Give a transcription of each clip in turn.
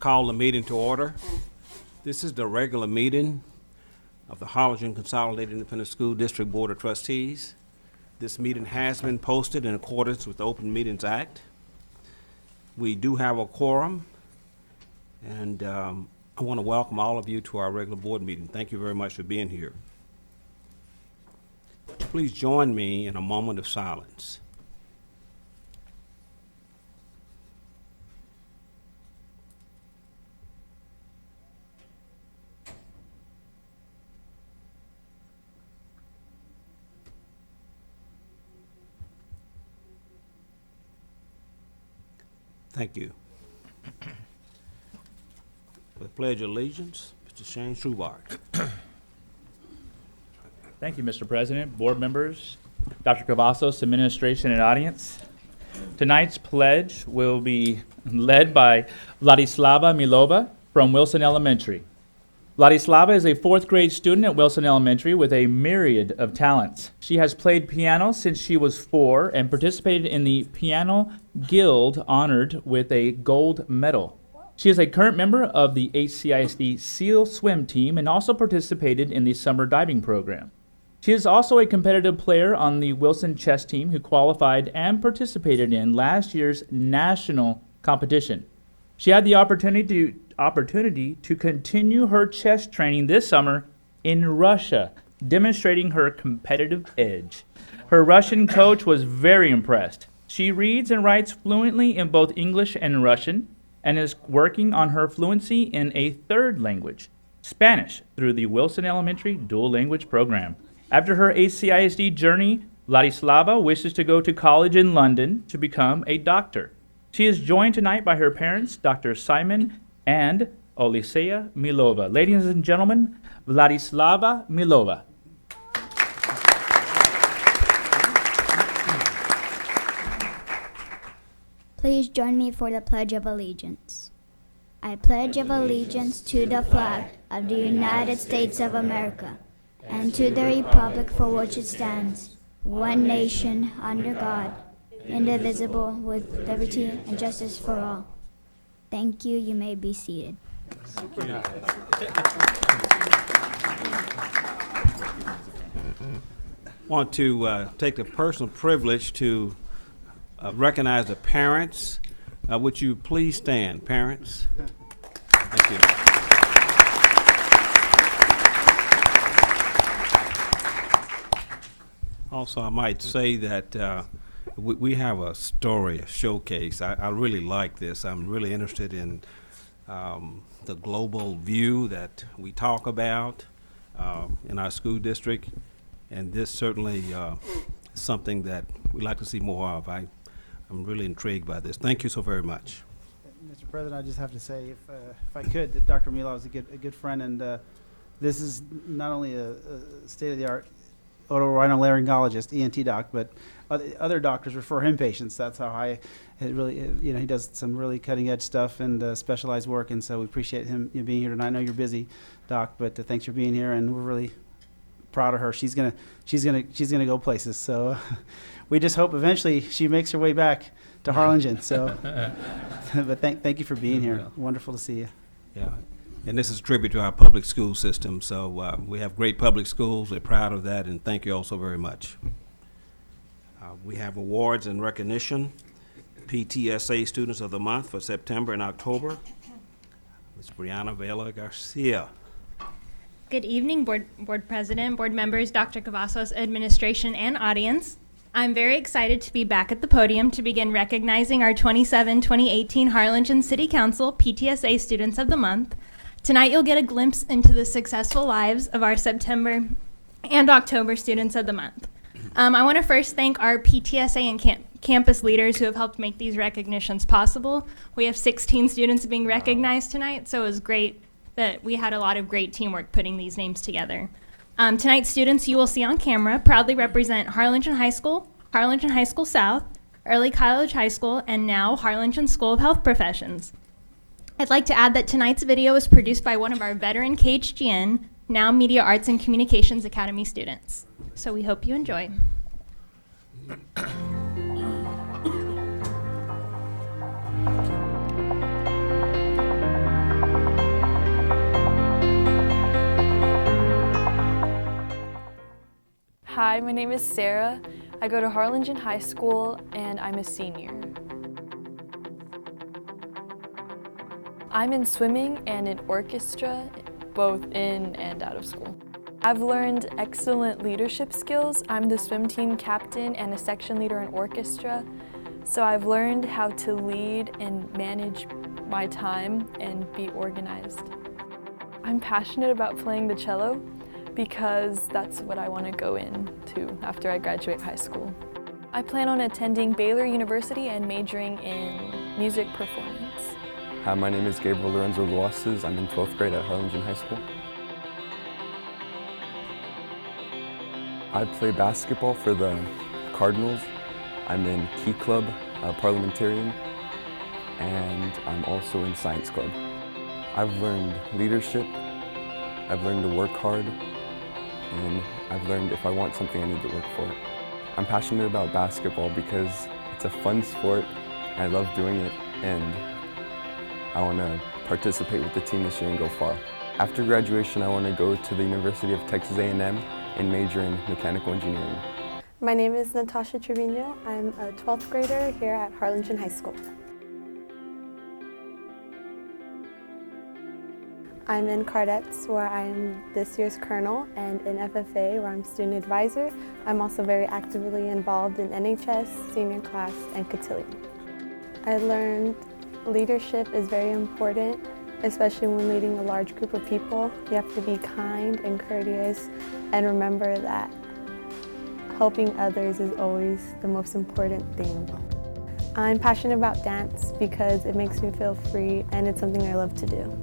Call the meeting to order. This is the regular meeting of the Harlingen Consolidated Independent School District Board of Trustees. This meeting has been posted in accordance with the Open Meetings Act. We do have a quorum, and I want to welcome all of you to our regular board meeting. Thank you very much for being here. Please join me in a moment of silence. Thank you. With Pledge of Allegiance, Mr. Shane Schubart. Thank you, Mr. President, board members, Dr. Cavazos, administration, and audience. Tonight's pledge will be led by Vladislava Milova from Wilson Elementary. Vladislava is a fourth grade student at Wilson Elementary with a myriad of talents. She has played piano since she was 4 and participated in the Piano Guild, honored with a gold medal. She is a current member of the HCISD SEAL swim team and also participated in the summer diving program. She is also a competitive player on the Wilson chess team who qualified and participated in last year's national competition. She had the opportunity to continue her chess training this summer in Russia, demonstrating her competitive edge. Her Russian coach was very impressed. She reads and writes fluently in both English and Russian and is working on her fluency in a third language, Spanish, through the Wilson Elementary Dual Language Program. After her ACISD journey, Vladislava wishes to go to college in London to become a doctor. She is joined tonight by her parents, Dr. Simon and Olisea Milova. Ladies and gentlemen, Vladislava Milova. Please join me for the Pledge of Allegiance. I pledge of allegiance to the flag of the United States of America and to the republic for which it stands, one nation, under God, indivisible, with liberty and justice for all. Thank you. You may be seated. Want to take the personal privilege to recognize the parents. Would you please stand, parents? Thank you. Also, I might say that we have a story, a showcase. I really like this. I'm really interested in the global view that we talk about in our school district, and this certainly is something that we'd like to see more of. I'm really intrigued by this. Thank you so very much. Mr. President, I just have to say, if I could, that Dr. Milov is a good friend, and this is not only a state-of-the-art otorhinolaryngologist, ENT doc, but other doctors refer him patients. That's how high it really, he does some really cutting-edge stuff and specialized work, and so we appreciate him being here tonight. I know you're busy, Doc, but thanks for being here, and we're really proud of her. She's gonna go places. So we just hope eventually she makes her way back to Harlingen. So, but thank you for being here. Wonderful to see you. Yeah. And this is a tribute to our public school system. So we have great public schools. We're proud of that, and thank you all so very much. We have awards and recognition. PTSA Students of the Month for September and October. Ms. Brianna Vela Garcia. Good evening, Board President, board members, Dr. Cavazos, administration, and audience. I'm very excited to be back at the podium to begin recognizing our 2018 Harlingen City Council PTSA Students of the Month. Tonight you'll get a glimpse into the successful lives of our September and October Students of the Month. I want to first thank our PTSA and campus leaders who have helped make these recognitions possible. We have 16 students being recognized tonight, so it was great that we had a lot of great teamwork putting these names together. Tonight's students you will see on camera proudly represent Harlingen High School South, Early College High School, and now Harlingen School of Health Professions. I'd like to add that tonight's video was produced by one of our veteran KHGN, now Media Arts and Communications Academy students. So we hope you enjoy. Hi, my name is Sarah. I go to Harlingen High School and I'm a senior. I'm in swimming and in orchestra, both in and out of school. I've learned excellent leadership skills. I'm the swim team captain and a section leader in orchestra, so I've learned how to lead and manage my time and be organized. I'm passionate about playing the cello because that's what I want to go into after I graduate high school. I plan on attending Baylor University and majoring in music performance. Hi, my name is Gabriel Lorenzo Luaces. I'm in 12th grade at Harlingen High School. I play basketball for the Cardinals. I'm in Key Club, Parliamentarian, and I'm also in Science Club. I've learned leadership, I've learned to work hard, and I've learned if I want something, I need to work for it. I'm passionate about basketball because it's a fun sport, and I love doing it, and I want to participate with the team this year and go far. After graduation, I want to go to the University of Texas A&M and major in mechanical engineering. My name is Natasha Trevino. I'm a 12th grader here at Harlingen High School. I'm in Cardettes, where I am this year's colonel, and in FFA, where I'm student advisor. I'm also very actively involved in NHS, senior class, and cotillion. I learned leadership is very important, especially when leading a large group of people. You have to be kind and courteous, and remember that helping others is always the most important thing. I'm passionate about dance because it makes me feel free and it's something I love to do.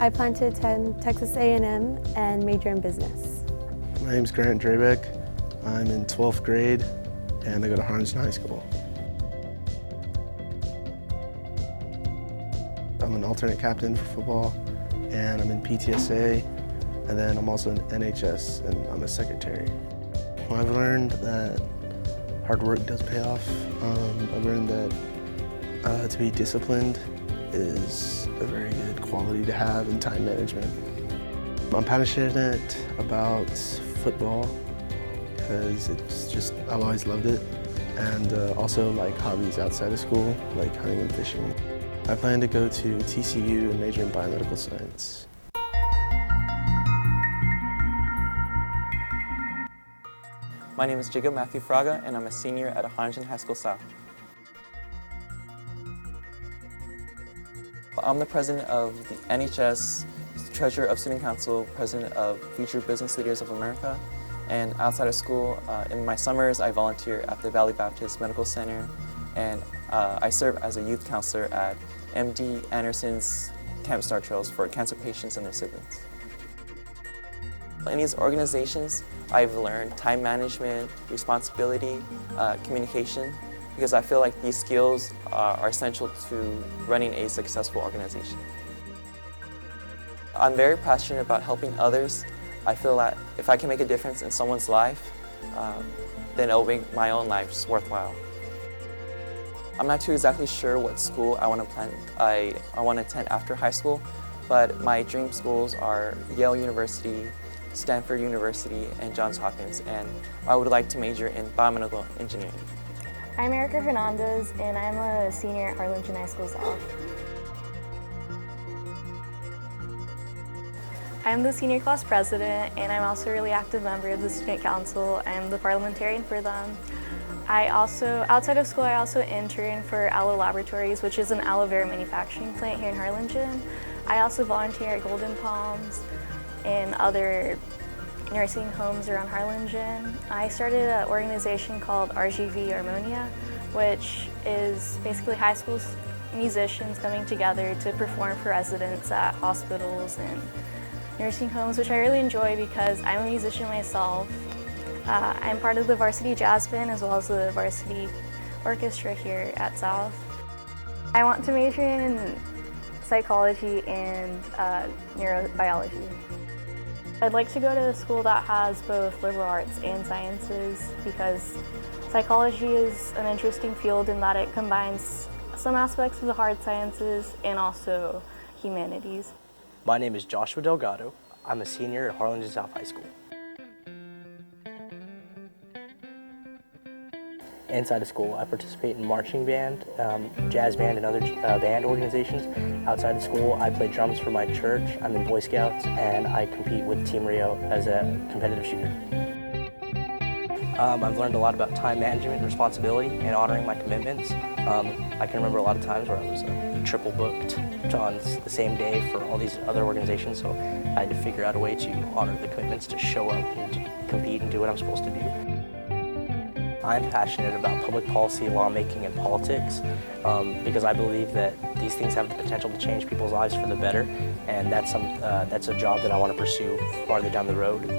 I plan to attend Texas A&M and major in business. My name is Grant Drabeck. I'm in 12th grade and I go to Harlingen High School. I'm an alternate captain for football and I'm in PTSA, and then I'm also in NHS and I'm a secretary. Well, I've learned that hard work does pay off. I've learned that to be disciplined is a very good quality to have in time management. I'm passionate about football because it's just, I've always loved it, and also like hobbies outside of school, like hunting and fishing. I plan to go to TCU and major in biomedical science. My name is Jacob Matthew Fraga, and I'm a senior at Harlingen High School South. I'm the president of the NHS, treasurer of Student Council, president of Future Business Leaders of America, and outside of school, in my summers, I volunteer at the Valley Baptist Medical Center, and I serve as a youth counselor at MD Anderson's Camp Star Trails for cancer patients and their siblings. In these organizations, I've learned time management, responsibility, communication, because I feel like these skills are essential to running a successful organization. I'm very passionate about helping others. I feel that if I can make a difference in someone's life, then it'll make my own life just worthwhile. I'm not too exactly sure what school I want to attend after high school, but my dream schools are Yale University, Stanford University, and Johns Hopkins, and I would like to major in biomedical engineering. I'm Erica Hernandez, and I'm a senior at Harlingen High School South. I'm the senior class president, and I'm also a really active member of the student council. I'm the parliamentarian for them. Outside of school, I also intern for Aloe Laboratories, which is an aloe vera manufacturing plant here in Harlingen. I also volunteer at Golden Palms and other nursing homes around Harlingen. I started an organization called RGV Harmonia, which is basically high school musicians coming together to perform for residents at hospitals and nursing homes, which I really enjoy because I'm a musician myself. I'm part of the varsity jazz band as well as the varsity orchestra here at South. I want to major in psychology and neurobiology. I'd like to go to a school that has both liberal arts and sciences because psychology is an interesting field in that it combines some aspects of the hard sciences and also humanities. My name is Joshua Delgado. I'm a senior at Harlingen South High School. Inside of school, I participate in marching band, jazz band, and other band organizations. Outside of school, I play drums for my church. I'm in Boy Scouts, and I compete with Team Rio as a competitive shooter. I've learned a lot about time management, responsibility, and honoring my commitments. I can remember a lot of times where I was triple booked on the same day for all these other organizations, so I had to figure out a way to honor the commitments, to show up and to compete and do what I'm supposed to do. I'm passionate about public policy, lawmaking, and politics because I believe that these things have the potential to change people's lives for the better, and that's a job that I want to pursue farther down the road.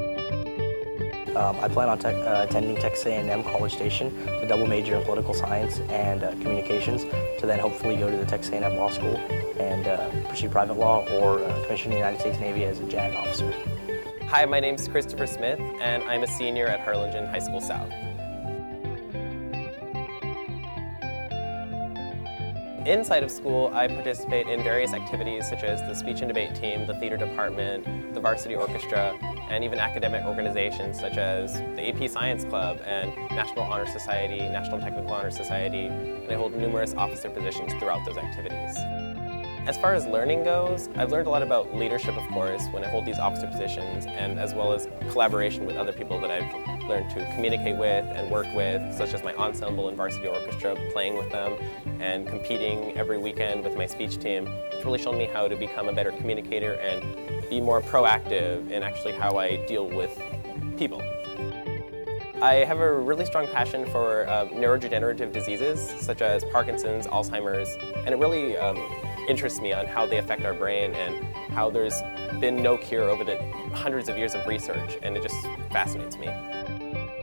I plan on attending Texas A&M College Station to double major in political science and communications, to then hopefully go to the Texas A&M Law School and pursue private law or commission in the United States Navy as a JAG officer. Hi, my name is Christopher Smith, and I'm a senior at Harlingen High School South. Inside of school, I participate in various activities such as the speech and debate team, the theater department, the varsity orchestra, and even academic organizations such as the AP Science Club and National Honor Society, National Technical Honor Society, and I hold numerous officer positions throughout those activities. As far as learning goes, I've learned a lot about leadership, of course, when I hold these officer positions, and as well as collaboration with other people that I've learned to communicate with and work with, such as my ensemble and varsity orchestra, playing with them, and competing every weekend with my speech team. It's really shown me how to become a better communicator and be more proactive in actually how I deal with people. I have a really strong passion for neurodegenerative diseases, such as Parkinson's, Alzheimer's, and it really interests me on how they affect our brain and how there's been no cure over the hundreds of years of research, and it just fascinates me.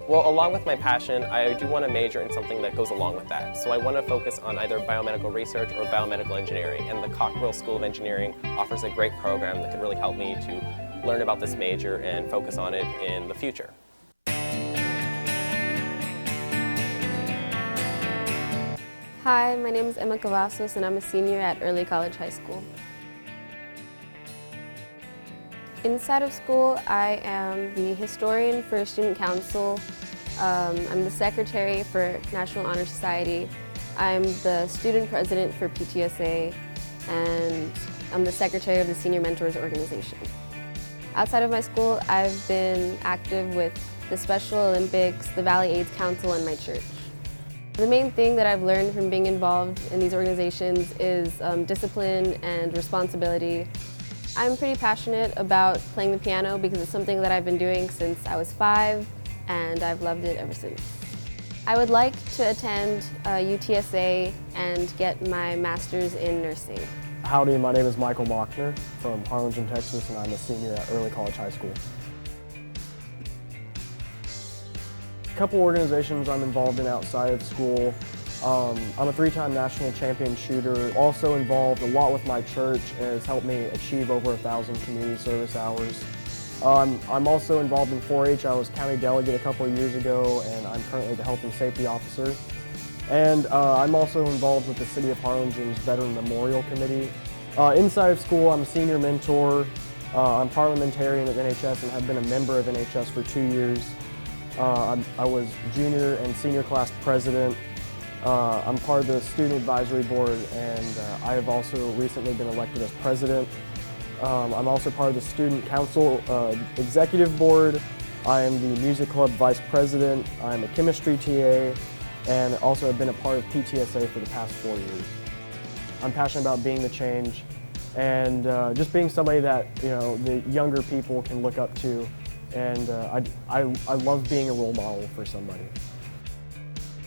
Well, along with my passion, I do want to major in something that goes along with that. So I want to focus on either biomedical research or biomedical engineering, and the Cockrell School of Engineering offers a great program that could really help me to learn about this major and focus on it in the future. Hi, my name is Emma Cavazos, and I'm a senior at Early College High School. Inside of school, I am the historian for Student Council. I'm the secretary for National Honor Society. I'm the student president for PTSA, and I'm the secretary of the Senior Mentors Organization. Outside of my school, I've been active with the Special Olympics, the Valley AIDS Council, and my church. The main thing that I've learned from being involved in these organizations is discipline and responsibility. I'm pretty passionate about playing the piano because it's something that I've been doing since I was 5, and I've loved it ever since. I would like to attend UTSA and get my master's in nursing. Howdy, my name is Michael Mockner from Harlingen, Texas, and I'm a senior at Early College High School. A couple organizations I'm involved in outside of school. I'm a 3-time national champion shooter, also involved a lot with my church, and has helped me achieve over 1,000 community service hours. I'm also involved in 4-H. I was county delegate a couple of years ago, and I'm currently the health and safety officer. And I'm also involved with the City of Harlingen's Veteran Memorial Committee. Inside of school, I'm a senior mentor. I'm parliamentarian at NHS and have been a member of NHS for 2 years. I was junior and senior class president. I'm part of the student advisory board, and I have also recently been elected as president. I'm also part of the student council executive board. I am the music club vice president. I'm a chemistry TA, and also have been a part of PTSA for the past 4 years. I'm passionate about being the change, and just being somebody that the younger people can look up to, and I love being a role model for somebody.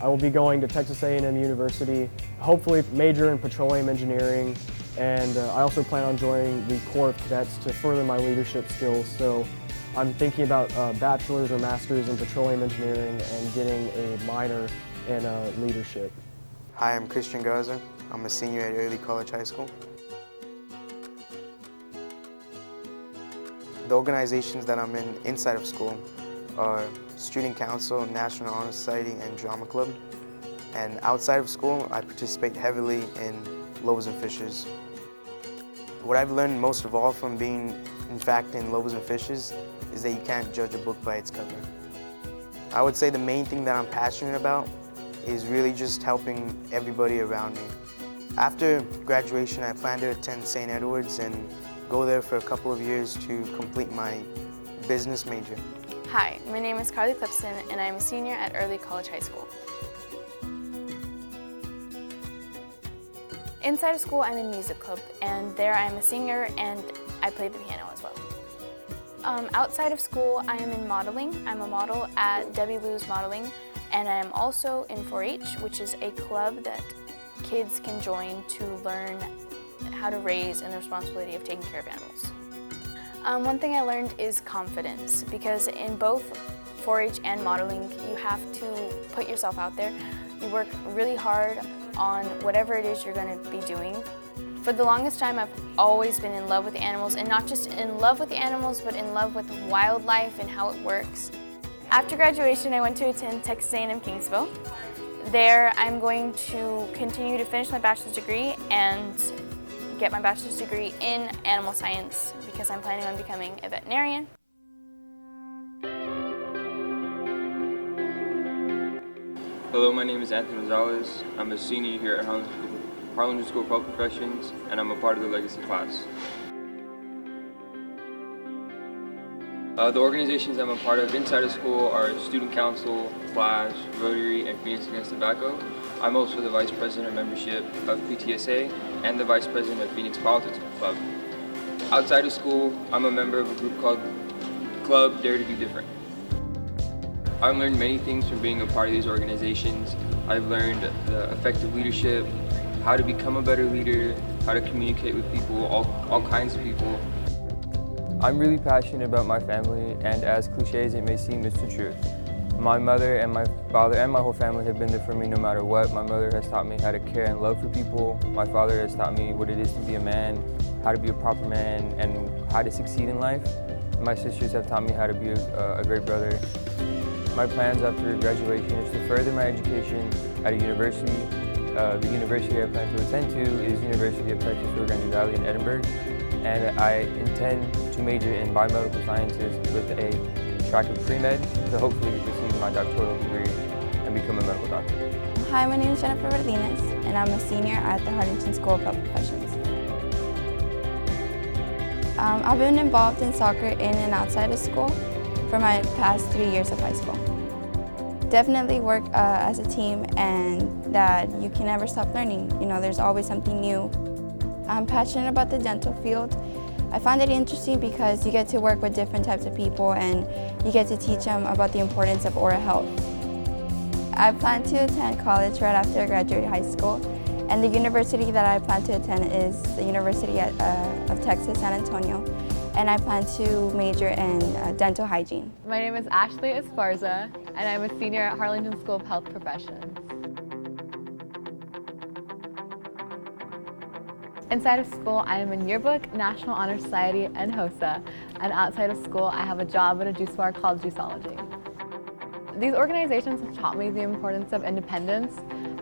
I will be going to Texas A&M University, hopefully major in petroleum engineering, and I also plan on joining the Corps of Cadets to further my leadership skills. So I'm thinking about bachelor's or master's in petroleum engineering and getting a minor in leadership. Hi, I'm Christian Garza. I'm a senior at Early College High School. The organizations that I'm in inside of school are Student Council, National Honor Society, and Drama Club. And outside of school, I participate heavily in Loaves and Fishes. What I've learned most of all from being, in fact, in Loaves and Fishes is that you can't judge a book by its cover. I would say the main thing that I'm passionate about is really just helping everybody around me. After graduation, I plan to attend St. Edward's and go there for a couple of years to complete my business major. Hi, my name is Carly Clipson, and I'm a senior at Early College High School. Inside of school, I'm in music club, and there I'm a singer and I play the piano as well. Outside of school, I am in modeling. I'm a model at Debbie Lou's Modeling, and I am also in 4-H, which is a club that kids can join to learn how to raise and the responsibility of taking care of animals. One thing I learned is confidence, because in both 4-H and modeling, you have to put yourself out there. You work really hard on whatever it is you're going to be doing. For the longest time, I've always been in love with the animals, and not just in love with the animals, but in love with wildlife and how it works. After graduation, I went to attend Texas A&M Kingsville. There, I'm going to continue to finish my bachelor's degree and get my bachelor's degree in animal science because I'm planning on becoming a veterinarian. Hello, my name is Anthony Gonzalez. I'm a senior here at Harlingen School of Health Professions, and I'm a part of the Legacy class. The organizations I'm a part of inside of school are Student Council, Flash, Rotary, and Phoenix Against Tobacco. I'm also the Vice President of Membership of PTSA and the Vice President of Phoenix Politics Club. Outside of school, I'm a member of a group called Club Dare to Be Different. I've learned many things from being a part of these organizations. I've learned the effective leadership, how to become a better leader, how to communicate with people, all kinds of people. I'm really passionate about my family, and as cliche as it may seem, it's the truth. My mother and my father and my whole family have been there for me no matter what. My mother has taught me how to care and love for people. My father has taught me what it is to be a man, how to be a proper man, and how to succeed in life. My sisters have taught me how to be a great brother. My plans after graduation is to further my education at a university. The university I plan to attend to is University of Texas Rio Grande Valley in Edinburgh, and I intend to major in biomedical sciences with a track of pre-med to hopefully receive my doctoral degree and become a medical doctor. Hi, my name is Jennifer Martinez, and I'm a senior at the Harlingen School of Health Professions. I've been involved in soccer in and outside of school for my past 3 years of high school. Definitely work as a team, and that you can never stop learning. You know, there's always something new. I'm passionate about the dental field. I find it interesting because you get to work with different types of people and you get to teach them about the importance of oral health. I plan to attend college right after I graduate high school, and the university that I plan to attend is the University of Texas, San Antonio, and I plan to major in dental hygiene. My name is Ashley Esparza, and I'm a senior at Harlingen School of Health Professions. Inside of school, I am in Yearbook, National Honor Society, and HOSA, and outside of school, I have a job at a juice bar called Juiceology. These organizations have taught me the importance of independence.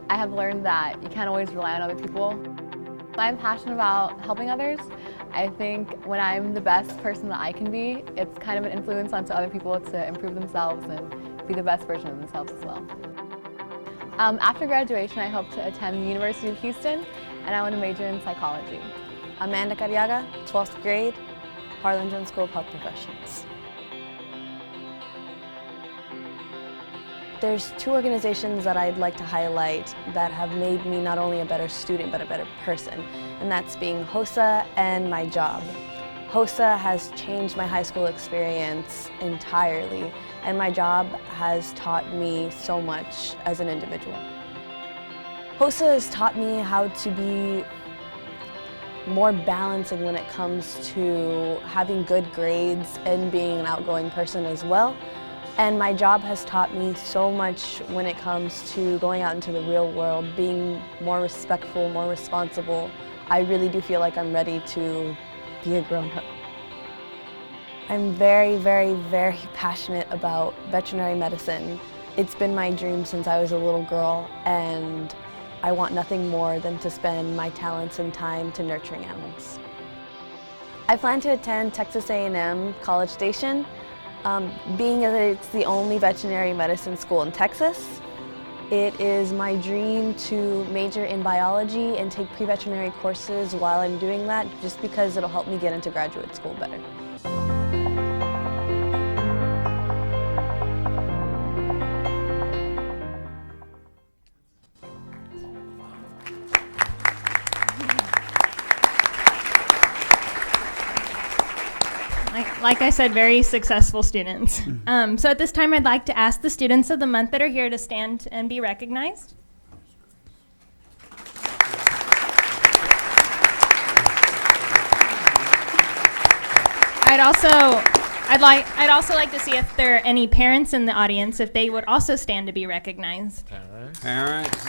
I have learned that you can't always rely on other people. I'm passionate about helping others. I think when I'm the best person that I can be, it's kind of an influence onto other people to improve themselves and be the best version of themselves as well. After graduation, I hope to attend the University of Houston, and I want to major in psychology. Amanda Carriaga, 12th grade, Harlingen School of Health Professions. There's two organizations that I'd like to highlight that have made me not only a better student, but a better person, and that's being HOSA and my job. HOSA has changed my high school experience entirely, and my job has taught me so much as an individual. HOSA has taught me how to be more balancing when it comes to having good grades and being an outgoing person as well. And my job has taught me so much when it comes to going out into the real world, being more respectful, more responsible. I really do feel like I'm ready to be a grown-up. I'm very, very, very passionate about veterinary medicine. It's been my dream since I was a little girl, and I want nothing more than to spend my talents and time to nurturing animals. I plan to attend Texas A&M College Station. Being that it's the only veterinary medicine school in Texas, It is my dream to major in biology and take pre-veterinary courses while I'm doing that, just because it'll help me get into graduate school better. Like I said, very successful students. So at this time, I'd like to ask the students of the month that are here to stand and be recognized. I'd also like to see if there are any parents in the audience, if they would also stand to be recognized. Parents.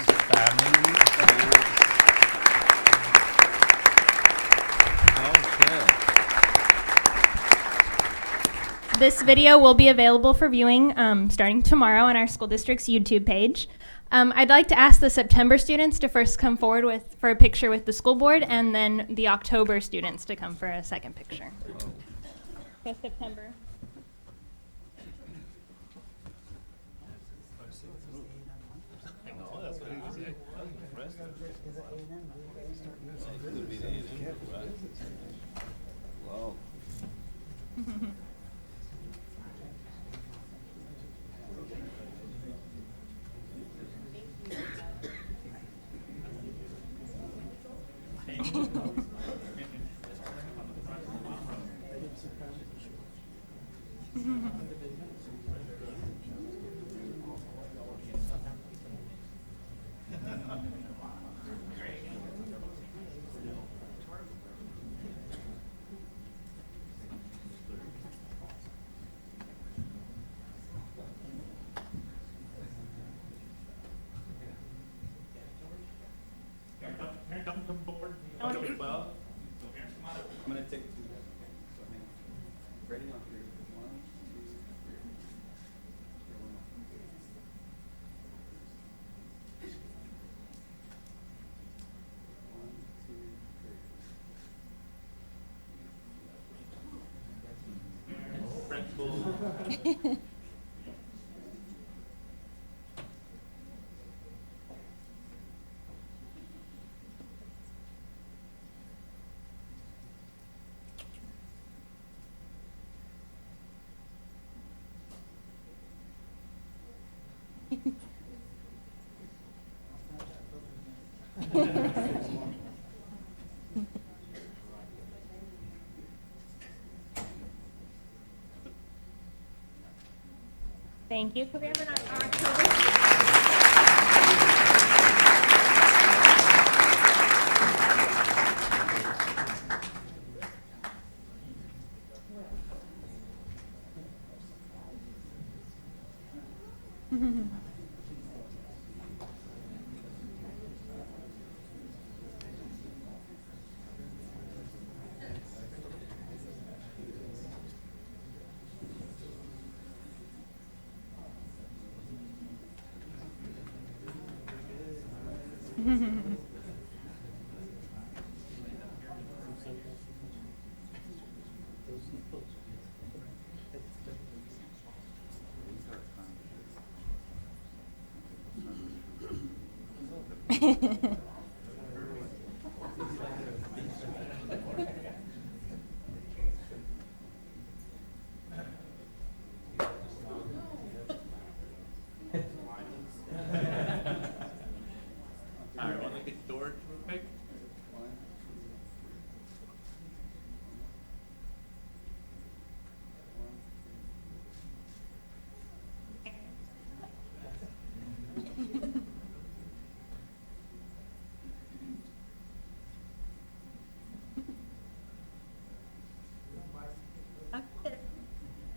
This video will be available for viewing starting tomorrow on our school district's YouTube page. I'd like to ask the September students to first come forward for a picture with the school board, and then the October students to come for a second picture. So September. I'm going to take two. Ready on three. 1, 2, 3. Thank you. Could we have an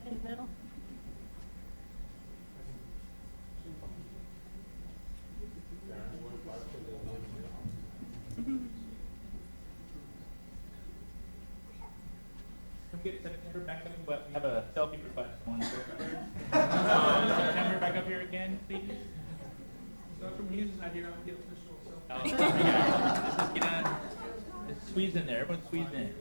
in the middle? Come get September back up, but we have a selfie request. September back up here again, please. Dr. Muse is not here on the official selfie. Let's just get on. Let's squeeze in there. Everyone squeeze in.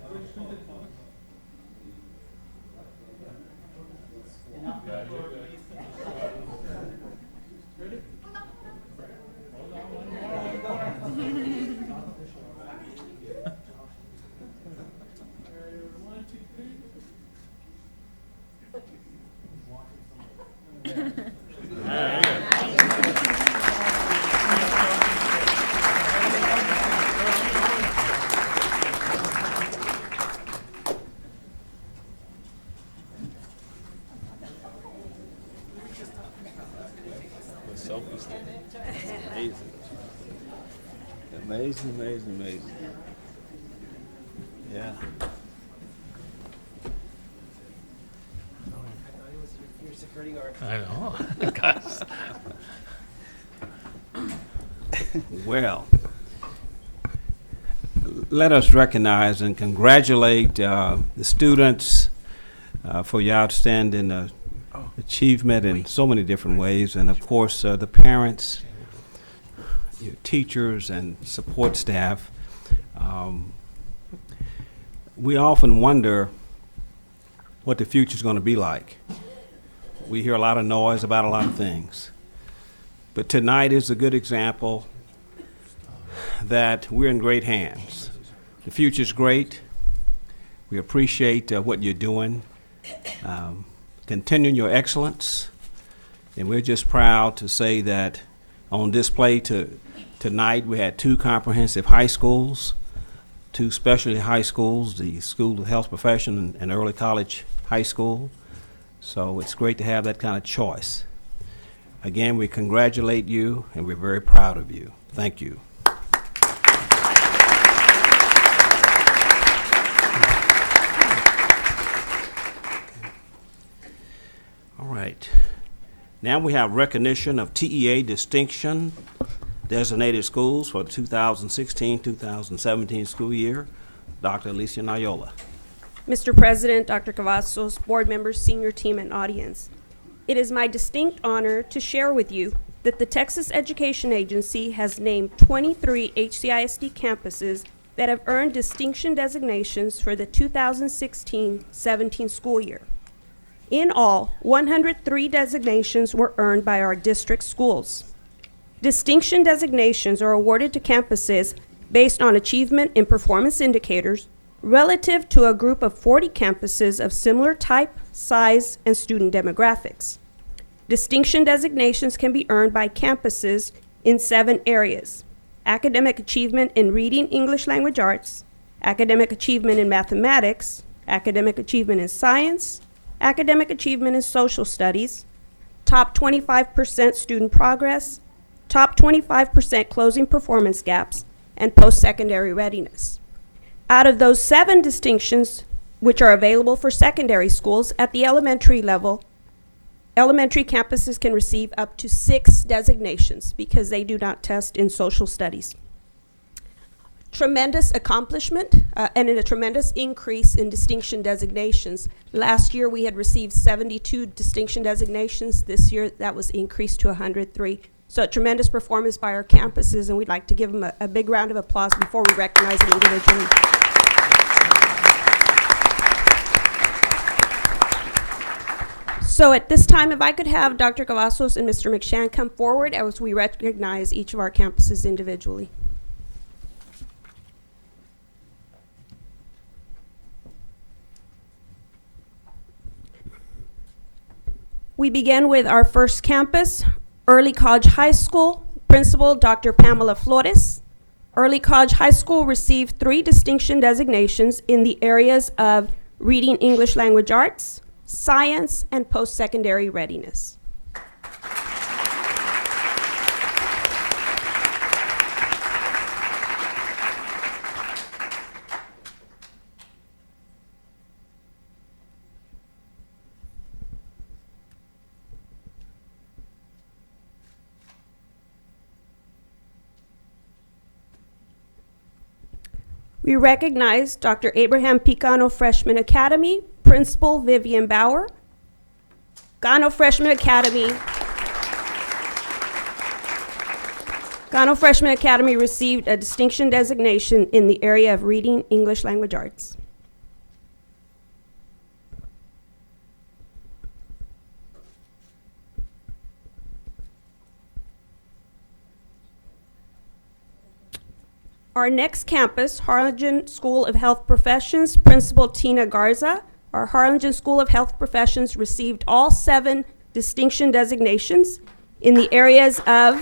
Ready? Amazing, amazing, amazing. Yeah. I know. Gosh. Well, let us recognize and congratulate the students for your outstanding achievement in so many different ways, and of course the parents, your teachers, and support staff. We often wonder what the future is going to be like. We hear a lot of noise about a lot of things. But tonight is a good example that we're in great hands. The future's great. We appreciate what you're doing, continuing your excellence, and we're just proud to say that on display tonight we had 2 comprehensive high schools, 2 specialty high schools, the School of Health Profession and Early College High School. So it's great to have that kind of choice. Again, we congratulate you, and we're very proud of you. Thank you. All right. Now we have recognition of TEA distinction designated schools for the 2016-2017 school year. Dr. Alicia Nayola. Mr. President, Dr. Cavazos, board members, senior team, and audience. It is my distinct honor to share with you that the Texas Education Agency has named 23 HCISD campuses that have earned distinction designations for the 2016-17 school year. In all, 103 designations were earned by our district schools. Distinction designations are awarded to campuses based on achievement in performance indicators relative to a group of 40 campuses of similar type, size, and student demographics. Distinction designations can be earned by campuses in 7 areas: academic achievement in reading English language arts, academic achievement in mathematics, academic achievement in science, academic achievement in social studies, top 25% student progress, top 25% closing performance gaps, and post-secondary readiness. Out of those 7 distinctions, which are available for secondary schools at the elementary level, elementary campuses can receive up to 6 designations because they do not test in social studies. Tremendous accomplishment and a tremendous increase in distinction designations. Last year we had received 72 distinction designations. This year that was increased to 103. So a tremendous performance by our campuses, and we'd like to give them a big round of applause before we recognize them individually. So at this time, if I could have Dr. Cavazos and Mr. McShann come forward as we recognize each of our campuses individually. We begin with our first campus, Early College High School, Principal Dr. Pamela Flores. Early College High School received 3 distinction designations in the areas of reading English language arts, science, and post-secondary readiness. We recognize Dr. Abraham P. Cano Freshman Academy, Principal Vivian Bauer. Cano Freshman Academy received a distinction designation in the area of reading English language arts. Our next campus, Harlingen School of Health Professions, Principal Tina Garza. Our Harlingen School of Health Professions received all 7 distinction designations in the areas of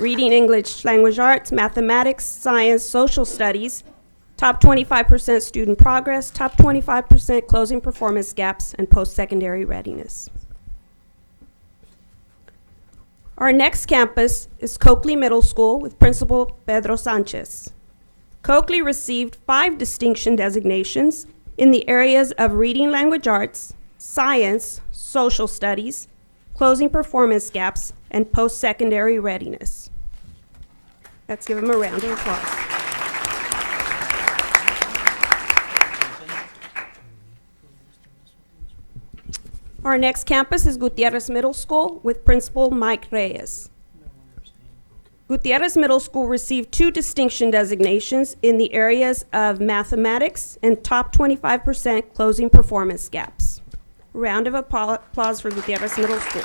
reading, English, language arts, mathematics, science, social studies, top 25% student progress, top 25% closing performance gaps, and post-secondary readiness. Our next campus is Coakley Middle School with Principal Pedro Sanchez. Coakley received 5 distinction designations in the areas of reading, language arts, science, social studies, closing performance gaps, and post-secondary readiness. Let's give him a round of applause. Our next campus is Gutierrez Middle School with Principal Mike Reyes. Gutierrez Middle School received 2 distinction designations in the areas of mathematics and top 25% closing performance gaps. Round of applause for Gutierrez Middle School.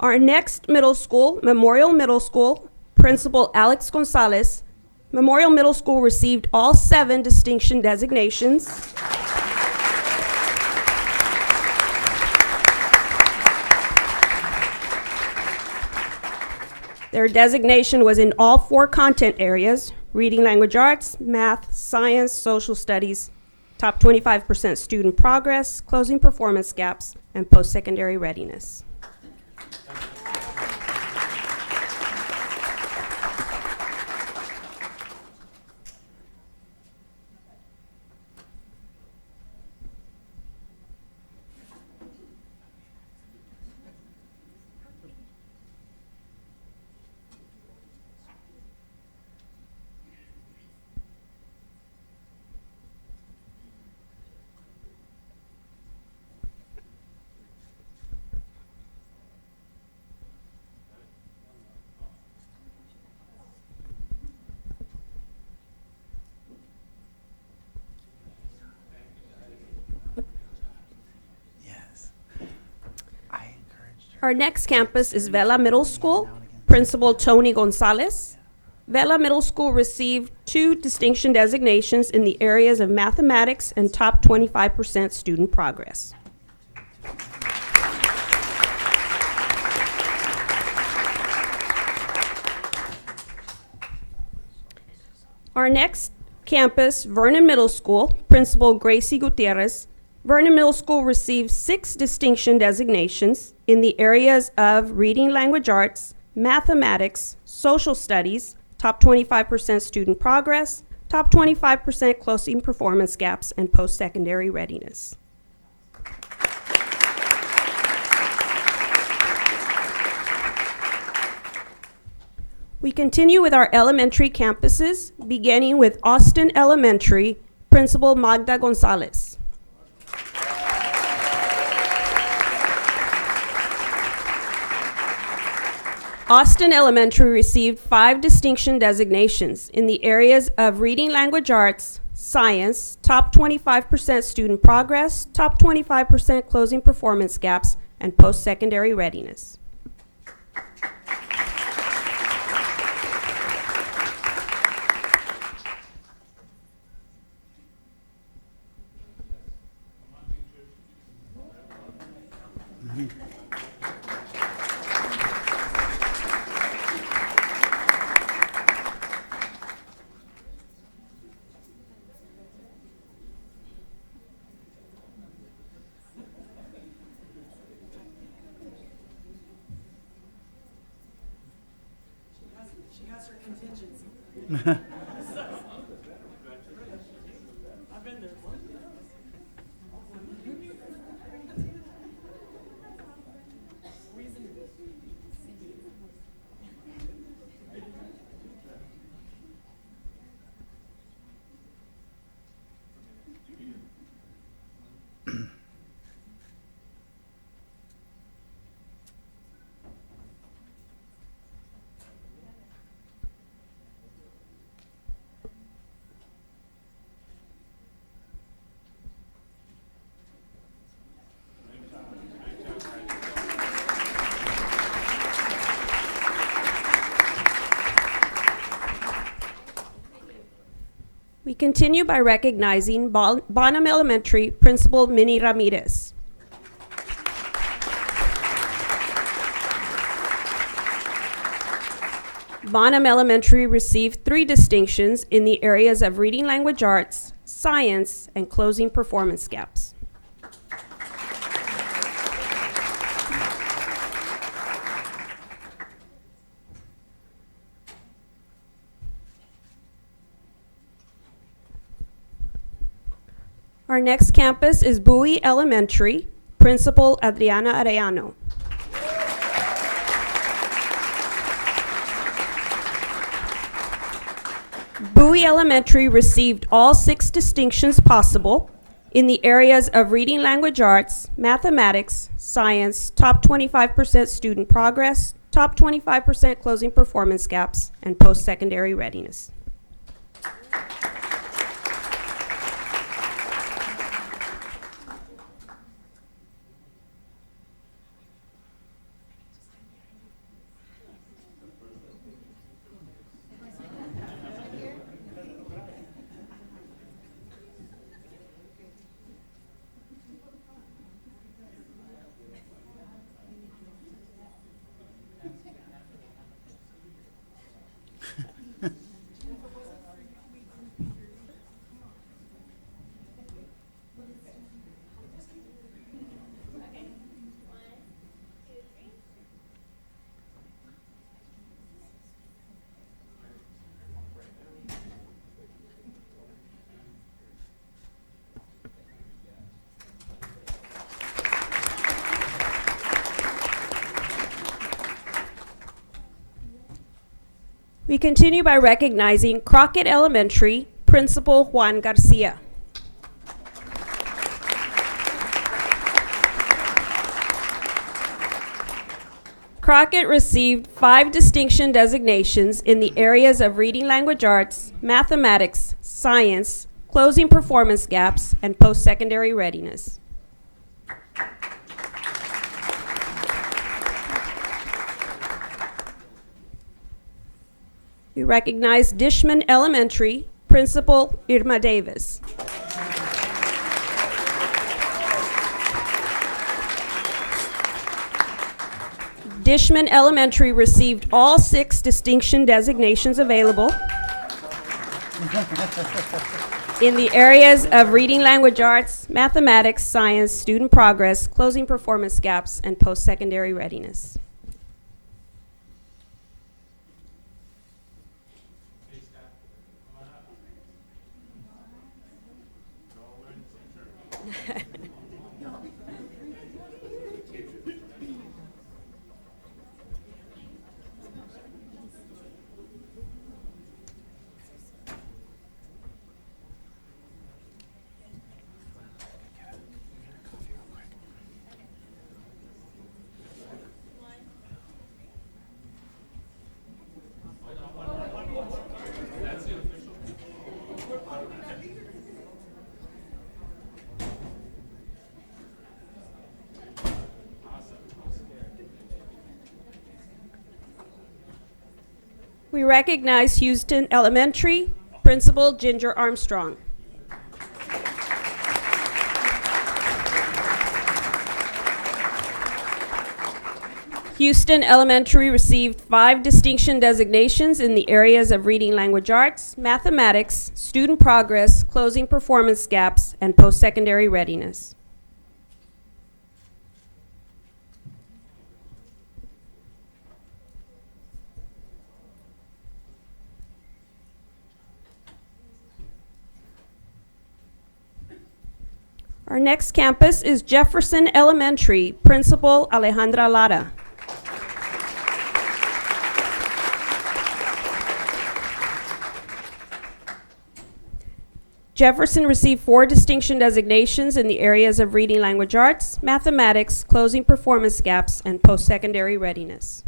Our next middle school, Memorial Middle School, Principal Alex Gonzalez. Memorial Middle School received all 7 distinction designations. Their designation was in all 4 content areas: reading, language arts, math, science, social studies, top 25% student progress, closing performance gaps, and post-secondary readiness. Our next campus is Vela Middle School, Principal Tony Gonzalez. Vela Middle School received 2 distinction designations in the areas of mathematics and top 25% student progress. Our next campus, Vernon Middle School, Principal Gracie Gutierrez. Vernon Middle School received 6 distinction designations in the areas of reading, language arts, mathematics, social studies, top 25% student progress, top 25% closing performance gaps, and post-secondary readiness. We continue with our elementary campuses, beginning with Austin Elementary, Principal Magda Gonzalez. Austin Elementary received 5 distinction designations in the areas of reading, language arts, science, top 25% student progress, top 25% closing performance gaps, and post-secondary readiness. She has her contingency. I've been there. We continue by recognizing Bonham Elementary Principal Minnie Ramirez. Bonham Elementary received 3 distinctions in the areas of reading language arts, science, and closing performance gaps. Our next campus is Bowie Elementary, Principal Adriana Arellano. Bowie Elementary received all 6 distinctions possible in the areas of reading language arts, mathematics, science, top 25% student progress, top 25% closing performance gaps, and post-secondary readiness. We continue by recognizing Crockett Elementary Principal Juan Garcia. Crockett received 5 distinction designations in the areas of reading language arts, mathematics, science, closing performance gaps, and post-secondary readiness. We recognize Dishman Elementary Principal Irma Davis. Dishman Elementary received all 6 distinction designations available in the areas of reading language arts, mathematics, science, student progress, closing performance gaps, and post-secondary readiness. We recognize Houston Elementary Principal Ginger Armstrong. Houston Elementary received 5 distinction designations in the areas of reading language arts, mathematics, student progress, closing performance gaps, and post-secondary readiness. Our next campus is Jefferson Elementary, Principal Alejandra Lara. Jefferson received 4 distinction designations in the areas of reading language arts, mathematics, closing performance gaps, and post-secondary readiness.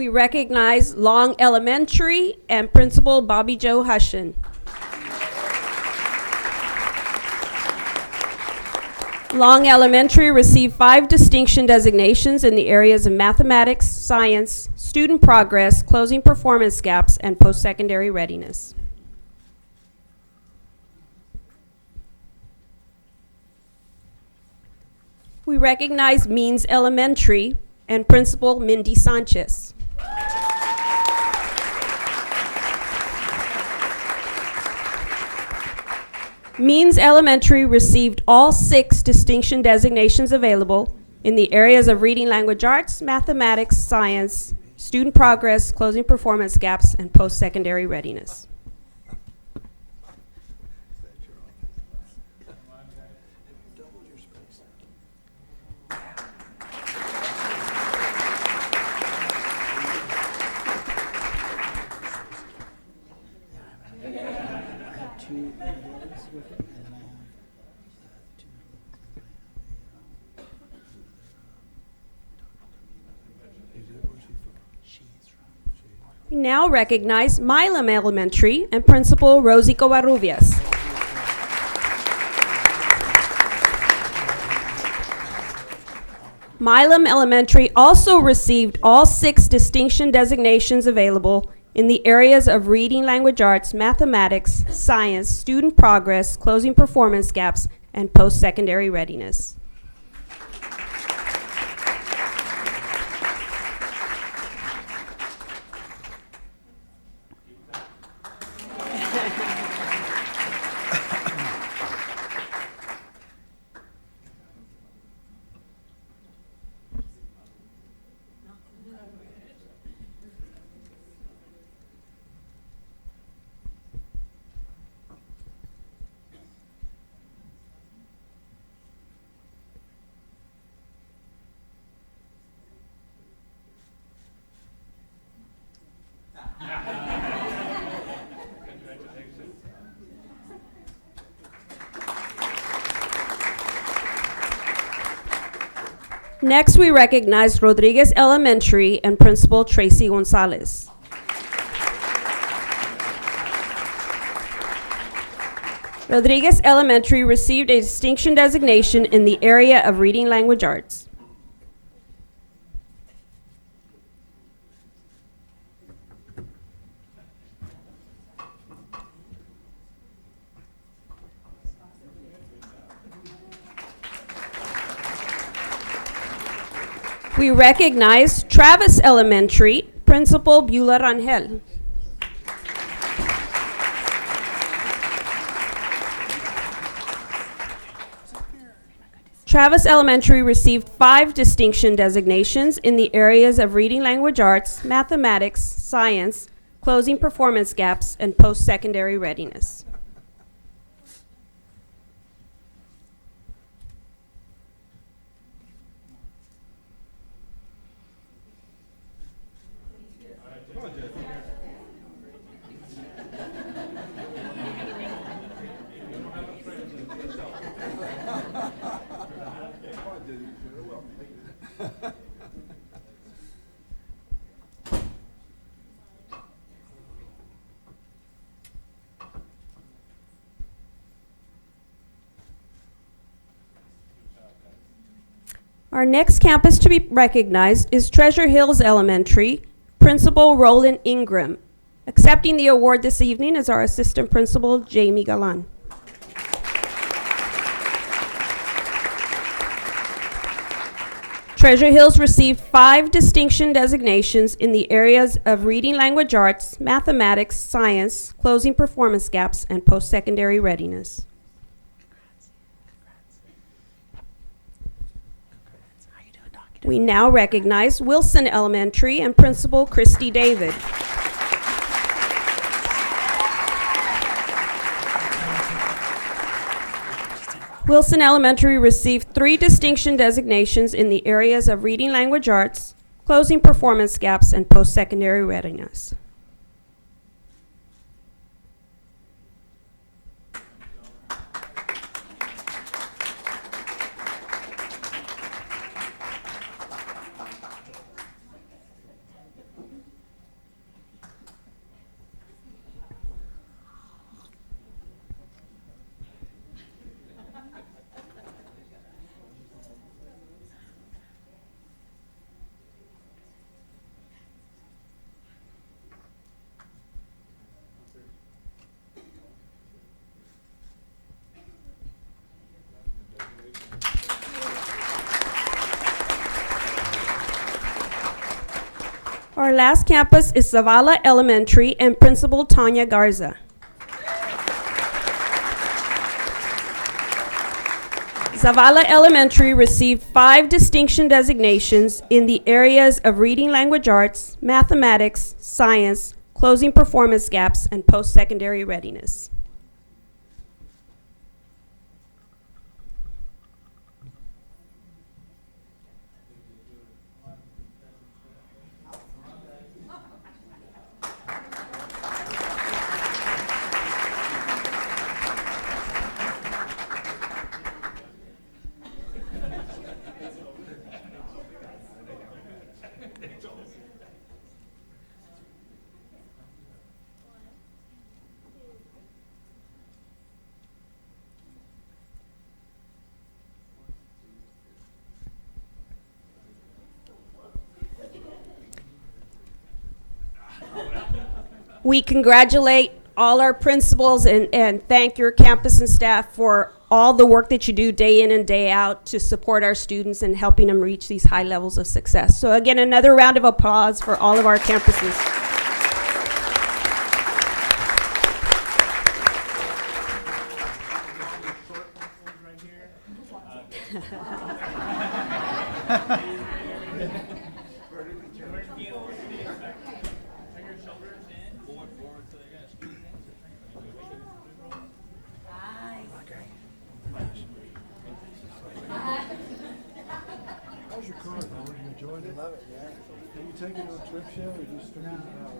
We recognize Long Elementary and Principal Bobby Joe Hushin. Long Elementary received 5 distinction designations in the areas of mathematics, science, student progress, closing performance gaps, and post-secondary readiness. We recognize Means Elementary and Principal Mindy Sanchez. Means Elementary received all 6 distinction designations available in the areas of reading language arts, mathematics, science, student progress, closing performance gaps, and post-secondary readiness. We now recognize Milam Elementary and Principal Rosie Covarrubias. Milam Elementary also received all 6 distinction designations available in the areas of reading language arts, mathematics, science, student progress, closing performance gaps, and post-secondary readiness. Next, we recognize Rodriguez Elementary and Principal Tracy Gonzalez. Rodriguez Elementary received a distinction designation in the area of reading language arts. We recognize Travis Elementary, Principal Beulah Rangel. Travis Elementary received 5 distinction designations in the areas of reading language arts, mathematics, science, closing performance gaps, and post-secondary readiness. Our next campus to be recognized is Treasure Hills Elementary, Principal Roland Ingram. Accepting the award this evening is our Assistant Principal, Jamie Galan. Treasure Hills received 5 distinction designations in the areas of reading language arts, mathematics, science, closing performance gaps, and post-secondary readiness. We now recognize Wilson Elementary and Principal Christy David. Wilson Elementary received 3 distinction designations in the areas of reading language arts, closing performance gaps, and post-secondary readiness. Our last campus is Zavala Elementary and Principal Tanya Garza. Zavala Elementary received 5 distinction designations in the areas of reading language arts, mathematics, science, closing performance gaps, and post-secondary readiness. We congratulate all our principals and thank your campus and staff for all the work that you do day in and day out to support our students and helping them reach these high levels of success. So again, another round of applause for all of our campuses. How's your car? You enjoyed it? Love it, yeah. Have you taken no trips yet, or just started out?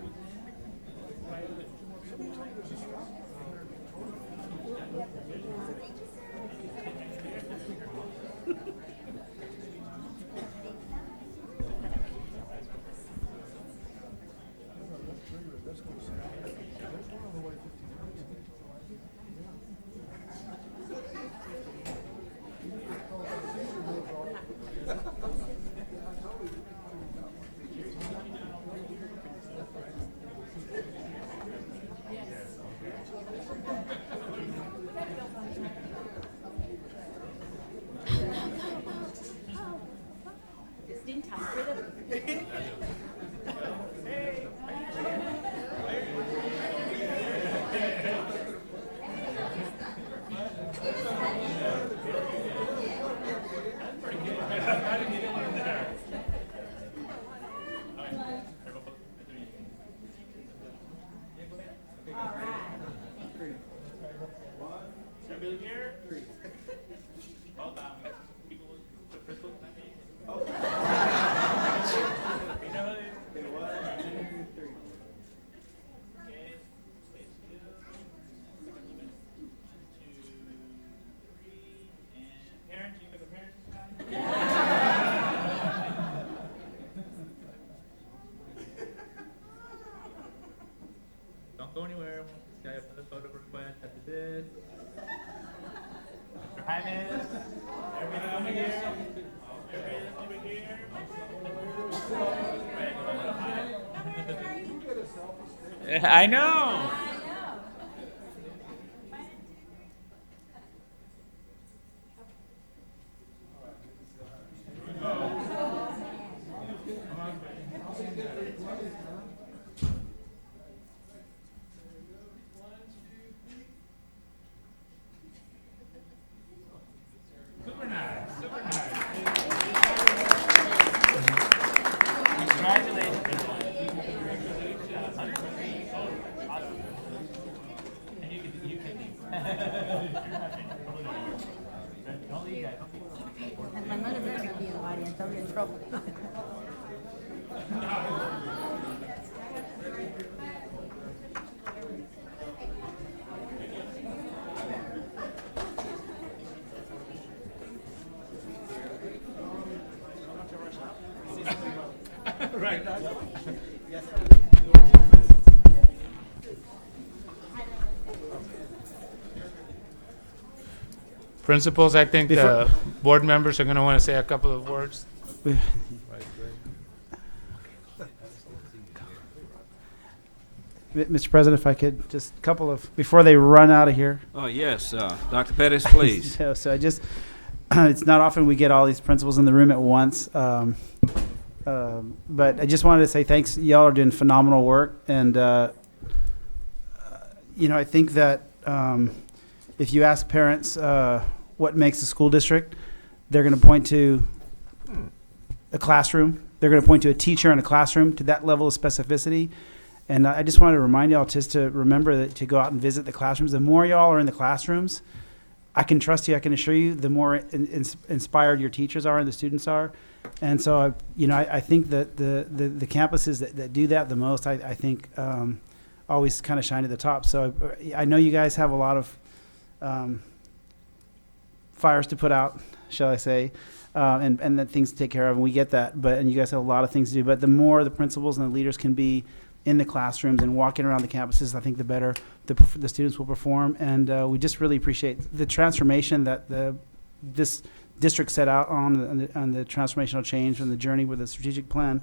Don't go anywhere. Got another photo request after this. Mr. Hyman. Everybody over here. Everybody over here. I know. Super nice, super nice. Congratulations. Awesome. And you can don't leave that. And my mother better not be in the audience, I'm in trouble. Right. Principals, I think the board members are going to want to say a couple of words. Mr. President, if I could, just a couple of, before they run out of here. Oh, yes, Dr. Pettis, please. So I just, it's not often we get all these principals in the room at once. But I just wanted to say thanks. Y'all are doing phenomenal work. And, I think that if you ask parents what makes a school district, they're going to point to a classroom. They're going to point to a teacher in a classroom, to that level of specificity. And I just wanted to remind y'all just to remember that to go out and visit the classrooms. The more y'all are in the classrooms, I can trust you, I can assure you, the more inspired your teachers are and the students are. And so, I think that the campuses that do that the most, I think always kind of shine at the top. So I know you guys have a lot of fires to put out, shall I say, and that things to take care of, and we get that. And you guys have a lot of things to do. But the more the principals and the leaders can be in the classrooms and walking around the campuses, I think the better the students will perform. And we just really appreciate the transformation that this district set out on the transformational change and the journey with the strategic plan.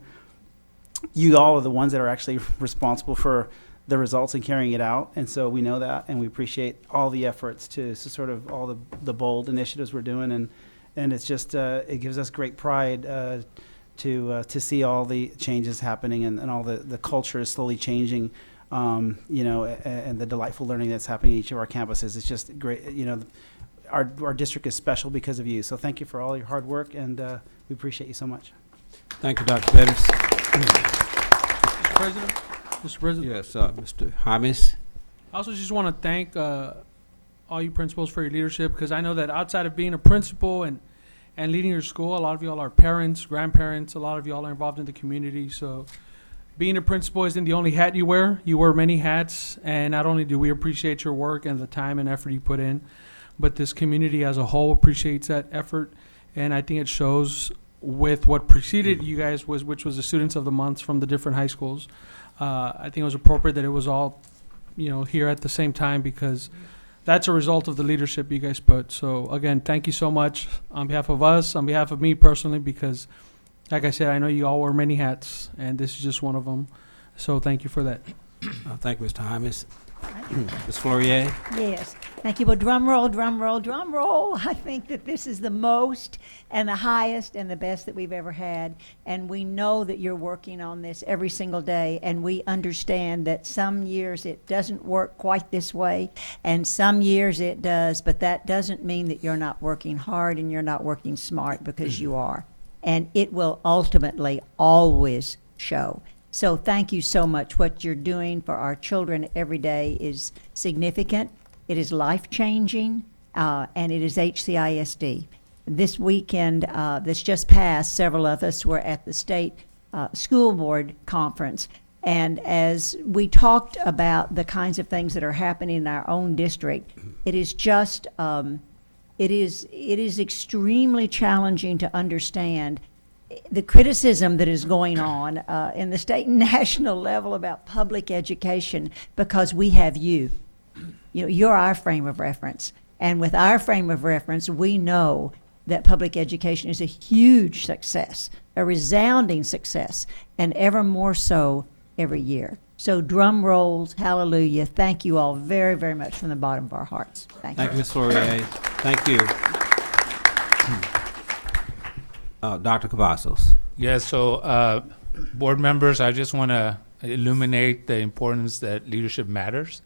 You all are the ones that are actually responsible for the results and carrying it out. And so we know that, and we appreciate all the efforts to sort of all the bold initiatives we're doing. And it's just, it gives us great pride to see all the changes happening and all the culture is slowly changing, and the delightful learning that's happening at each of our campuses. It's just great. Our district is special because of you. So thank you for all your hard work, and we appreciate you so much. Thank you, Dr. Pettis. Mr. President? Yes, Mr. James. I also just want to thank all you principals for your leadership, because I know that outside of being a principal and leading your school, a lot of y'all are parents, grandparents, a lot of y'all are involved in the community. So being a principal isn't the only hat you wear. You wear many hats, and not only do we appreciate your work and the time and effort you put in, but this community as a whole appreciates that effort. And I think it shows with what preceded you guys, which was the Students of the Month from the different high schools. I think it was appropriate that it was all, here at the same time, because that's a result of the leadership you guys put. So again, thank you so much on behalf of us, on behalf of me personally, because like I said, I know you all wear many hats, and this is just one of them. So thank you for that. Thank you, Mr. James. Ms. Flourier? Yes. Thank you. Well, drum roll, drum roll, drum roll. I think that this is the most and the highest and the best that we've ever had. And we know that you're working on this every single day. And we understand that some years it doesn't work quite this way, and some years it does. But that doesn't mean that you're not working hard and you're not working smart, because you are. And it will ultimately always show. So thank you so much. What you're doing for our children every day is significant. It is life-changing, and it is HCISD. This weekend, this just passed, several of us were at the state school board conference. And as we talked about the kinds of things that are happening in our own district, it is just, it is extremely challenging to understand the criticism that is going on in the state and national level about public education, because we have you. You're our frame of reference. And with our frame of reference, we know that public education is a huge success, a resounding success, and ever more so every year. So drum rolls, hallelujah. Thank you all very, very much from the bottom of our hearts. Thank you. Thank you, Ms. Flourier. Thank you. Dr. Cavazos. Yes, so board members, I just want to illuminate the importance that leadership matters.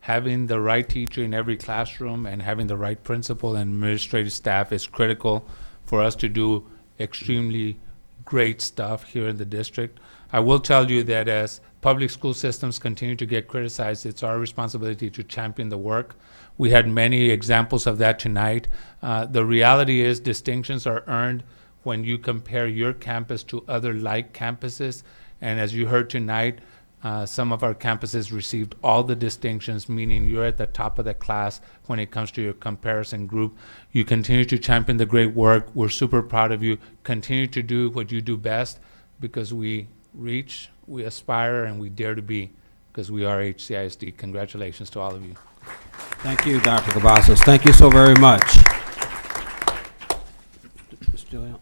Having the right teacher in every classroom and having the right principal and administrative staff is critical for us to do extremely great stuff here in the district. I will tell you that as public school systems continue to get criticized, it's our responsibility to champion the work. We had many examples of that tonight. The reality is distinctions are earned when you compare your campus to other like campuses. And as you heard tonight, some of our campuses received all the distinctions, meaning you're at the top of the class when it comes to your comparison group. You continue to champion the great work. We're super proud of you. Continue to do what you do best, because we reach, we aspire, and we dare to be, because we are HCISD. Congratulations to all of you. Thank you, Dr. Cavazos. Thank you so very much.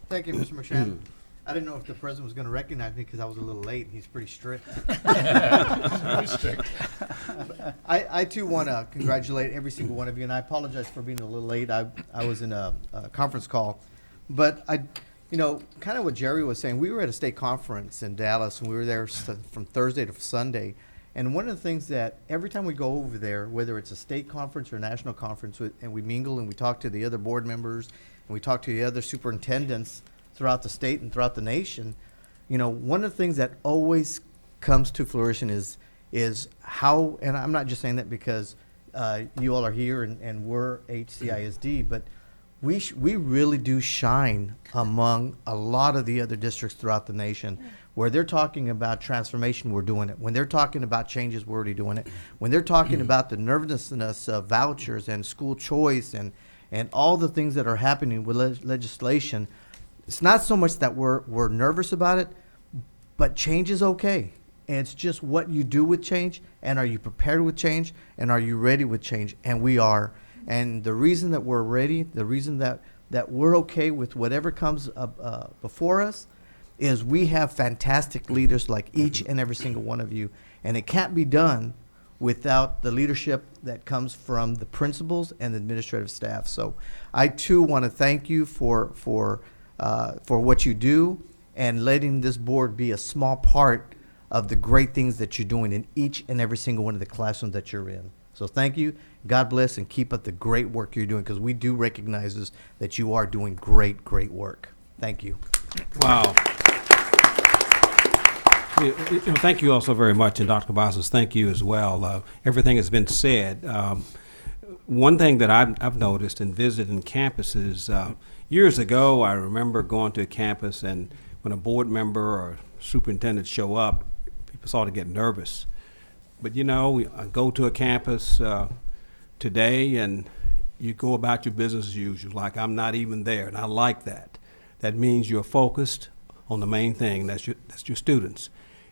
Thank you, Mr. Mershad. I didn't know if the president was going to recognize me because I was a little late. He's pretty strict. Very strict. I too want to congratulate every single one of you, and I apologize for being a little late. I was in a conference call, but You know, kind of what Jerry was saying, we were at a state conference in Dallas, and we were there from Thursday to Sunday. And one of the things that every time we go over there, whether it's a state conference or a national conference, and we mingle and we talk to the other board members and we talk to the other superintendents throughout the state and throughout the nation, you know, one of the things that always comes to fruition is how, and I'm not just saying that because you all are here and we're HCISD, but we really do shine among a lot of the other districts throughout the nation. Where they're talking about transformation, we're doing it. When they're talking about changes, we're already doing it. When they're talking about the nervousness of vouchers and school choice and all the things that are happening with legislation, it's not so much that we're nervous about it, but change is okay. And it's just what you do with change, and are you prepared with change, and are you ready with change? And we are. And the reason that we're ready, the reason that we're okay with whatever comes up before us, is we have fantastic leaders like each and every single one of you. And it can't be done without the leadership that comes from the principals and the administrative staff. So I too want to thank you for what you do and letting this board be a small part of the great things that you're doing in each and every single one of the classrooms that you're in. So thank you. God bless, and keep up the great work you're doing, because we do recognize this, that you are doing great, great work. Thank you. Wow. Thank you also very much, and Dr. Cavazos, thank you as well. Everything has been said. One thing that I've noticed in visiting campuses, years ago, I remember going to a campus, and when a board member or superintendent show up, people sort of get nervous. But you know, I go to a campus today, and you go about your business as usual, like I'm not even there, and I like that. That means you're focused on the main thing, that's your students.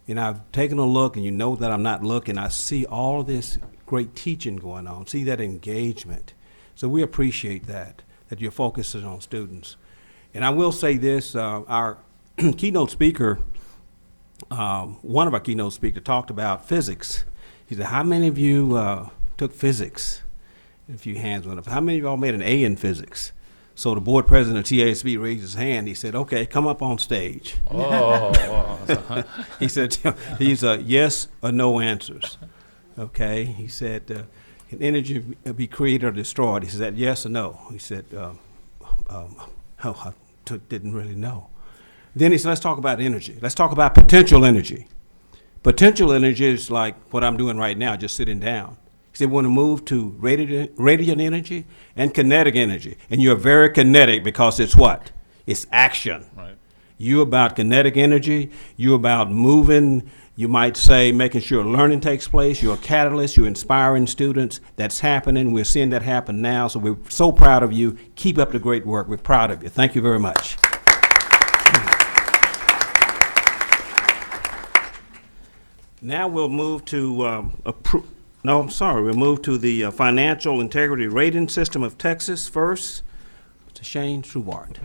And I've taken a look, and you know that I'm not looking. I see all this great teaching going on, see that engagement. So we appreciate that you're focusing on students. And I will say this, our keynote speaker, one of our keynote speakers talked about physics. He said, how many of you took physics? A few hands went up. How many of y'all made an A in physics? So the board president of TASB raised his hand. He said, okay, come up on stage. Oh. He said, these are yes or no answers. Okay, he said, can energy be created or destroyed? He said, yes or no? He said, I didn't really know. Then he said, let's talk about energy. Let's talk about potential energy. Potential energy is like what I'm doing right now, just sitting down. He said, we want to move to radiant energy and kinetic energy. And you're very kinetic because it's what? It's action. Right. You're about kinetic energy. You're about moving. You might say making sure learning takes place. You're a catalyst. You're inspiring students. That's happening. We're seeing that happen now. So we're so proud of you. Keep up the great work. We're proud of you. Thank you very much. Now we'll move to we'll move to the Financial Integrity Rating System of Texas first. Mr. Shane Trubart.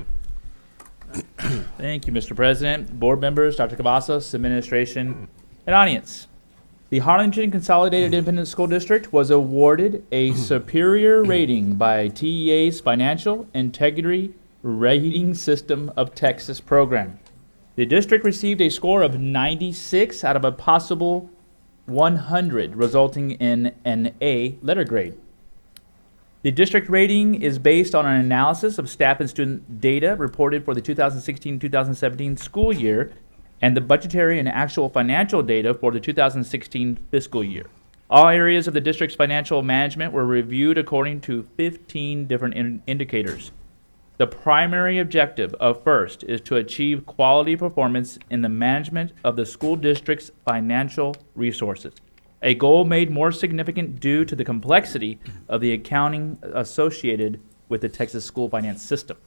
Thank you, Mr. President, board members, Dr. Cavazos, administration, and audience. The Harlingen Consolidated Independent School District was awarded a superior rating by TEA's Financial Integrity Rating System of Texas program. The district received a score of 96 out of a possible 100, resulting in an A letter grade. The district rating is based on an analysis of staff and student data reported for the 2016-2017 school year and the budgetary and actual financial data for the 2016 fiscal year. All areas of the district's financial management were reviewed according to 15 different indicators. The primary objective of FIRST is to achieve quality performance in the management of the school district's financial resources, a goal made more significant due to the complexity of the accounting associated with the Texas school finance system.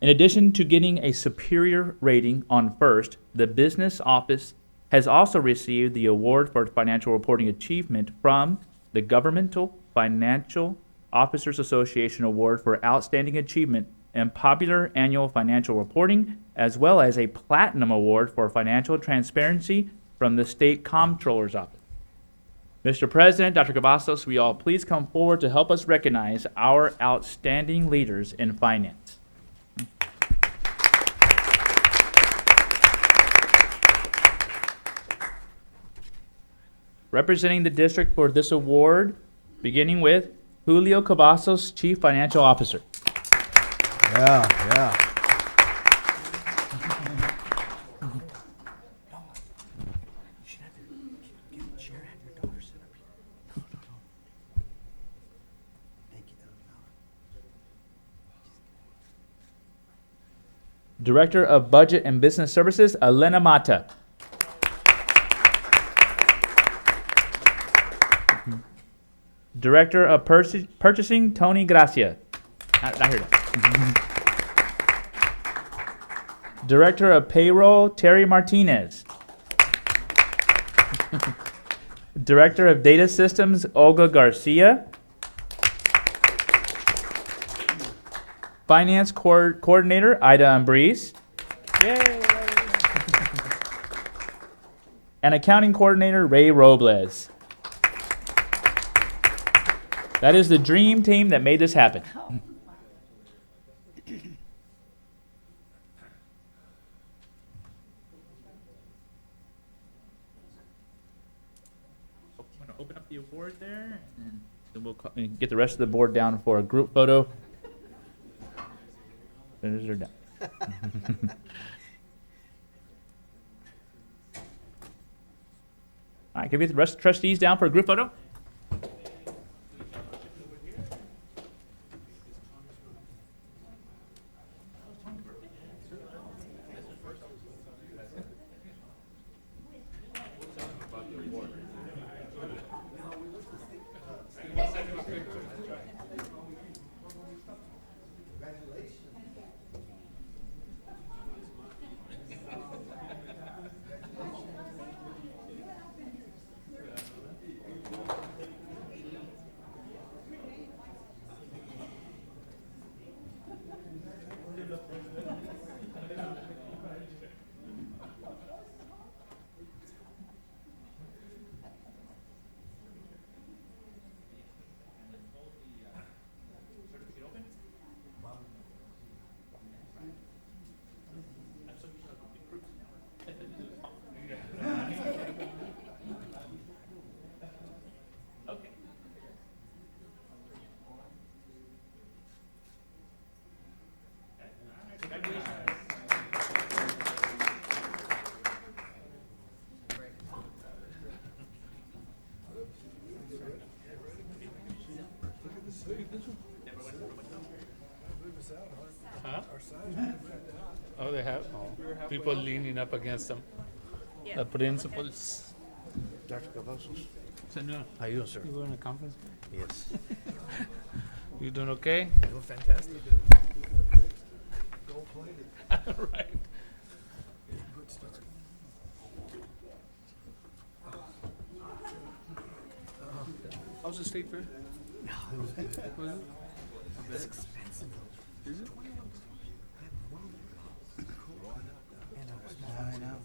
In addition to getting a superior rating on FIRST, the business office has also received the award for financial reporting achievement from the Governmental Financial Officers Association Award for Outstanding Achievement in Popular Annual Financial Reporting, as well as a Platinum Award for Financial Transparency from the State Comptroller's Office. Mr. President, Dr. Cavazos, will you all please come forward to help us recognize our outstanding leaders in finance? Representing the district for this award, beginning with Julio Cavazos, Chief Financial Officer. Yeah. Director of Budget and Business Services, Elena Mata. Director of Purchasing, Tony Gracia. Not here. Director of Payroll, Terry Martinez. Director of Data Systems, Olga Garcia. Finance Coordinator, Ida Ambriz. Yay! And Accounting Coordinator, Ray Robles. That is the dream team that made this happen. I'm going to open up the award there, and then we'll get the rest of the board down for a group photo. They're done. All right, can we get the rest of the trustees down for a group photo? Huh? Oh, they have, people leaning up against them. The principals. Dr. Cavazos. Senor, How you doing, sir? you were in a conference? Yes. You doing okay? Doing fantastic. Right. How's the state fair? It was good. Was it? It's expensive. Is it? I know.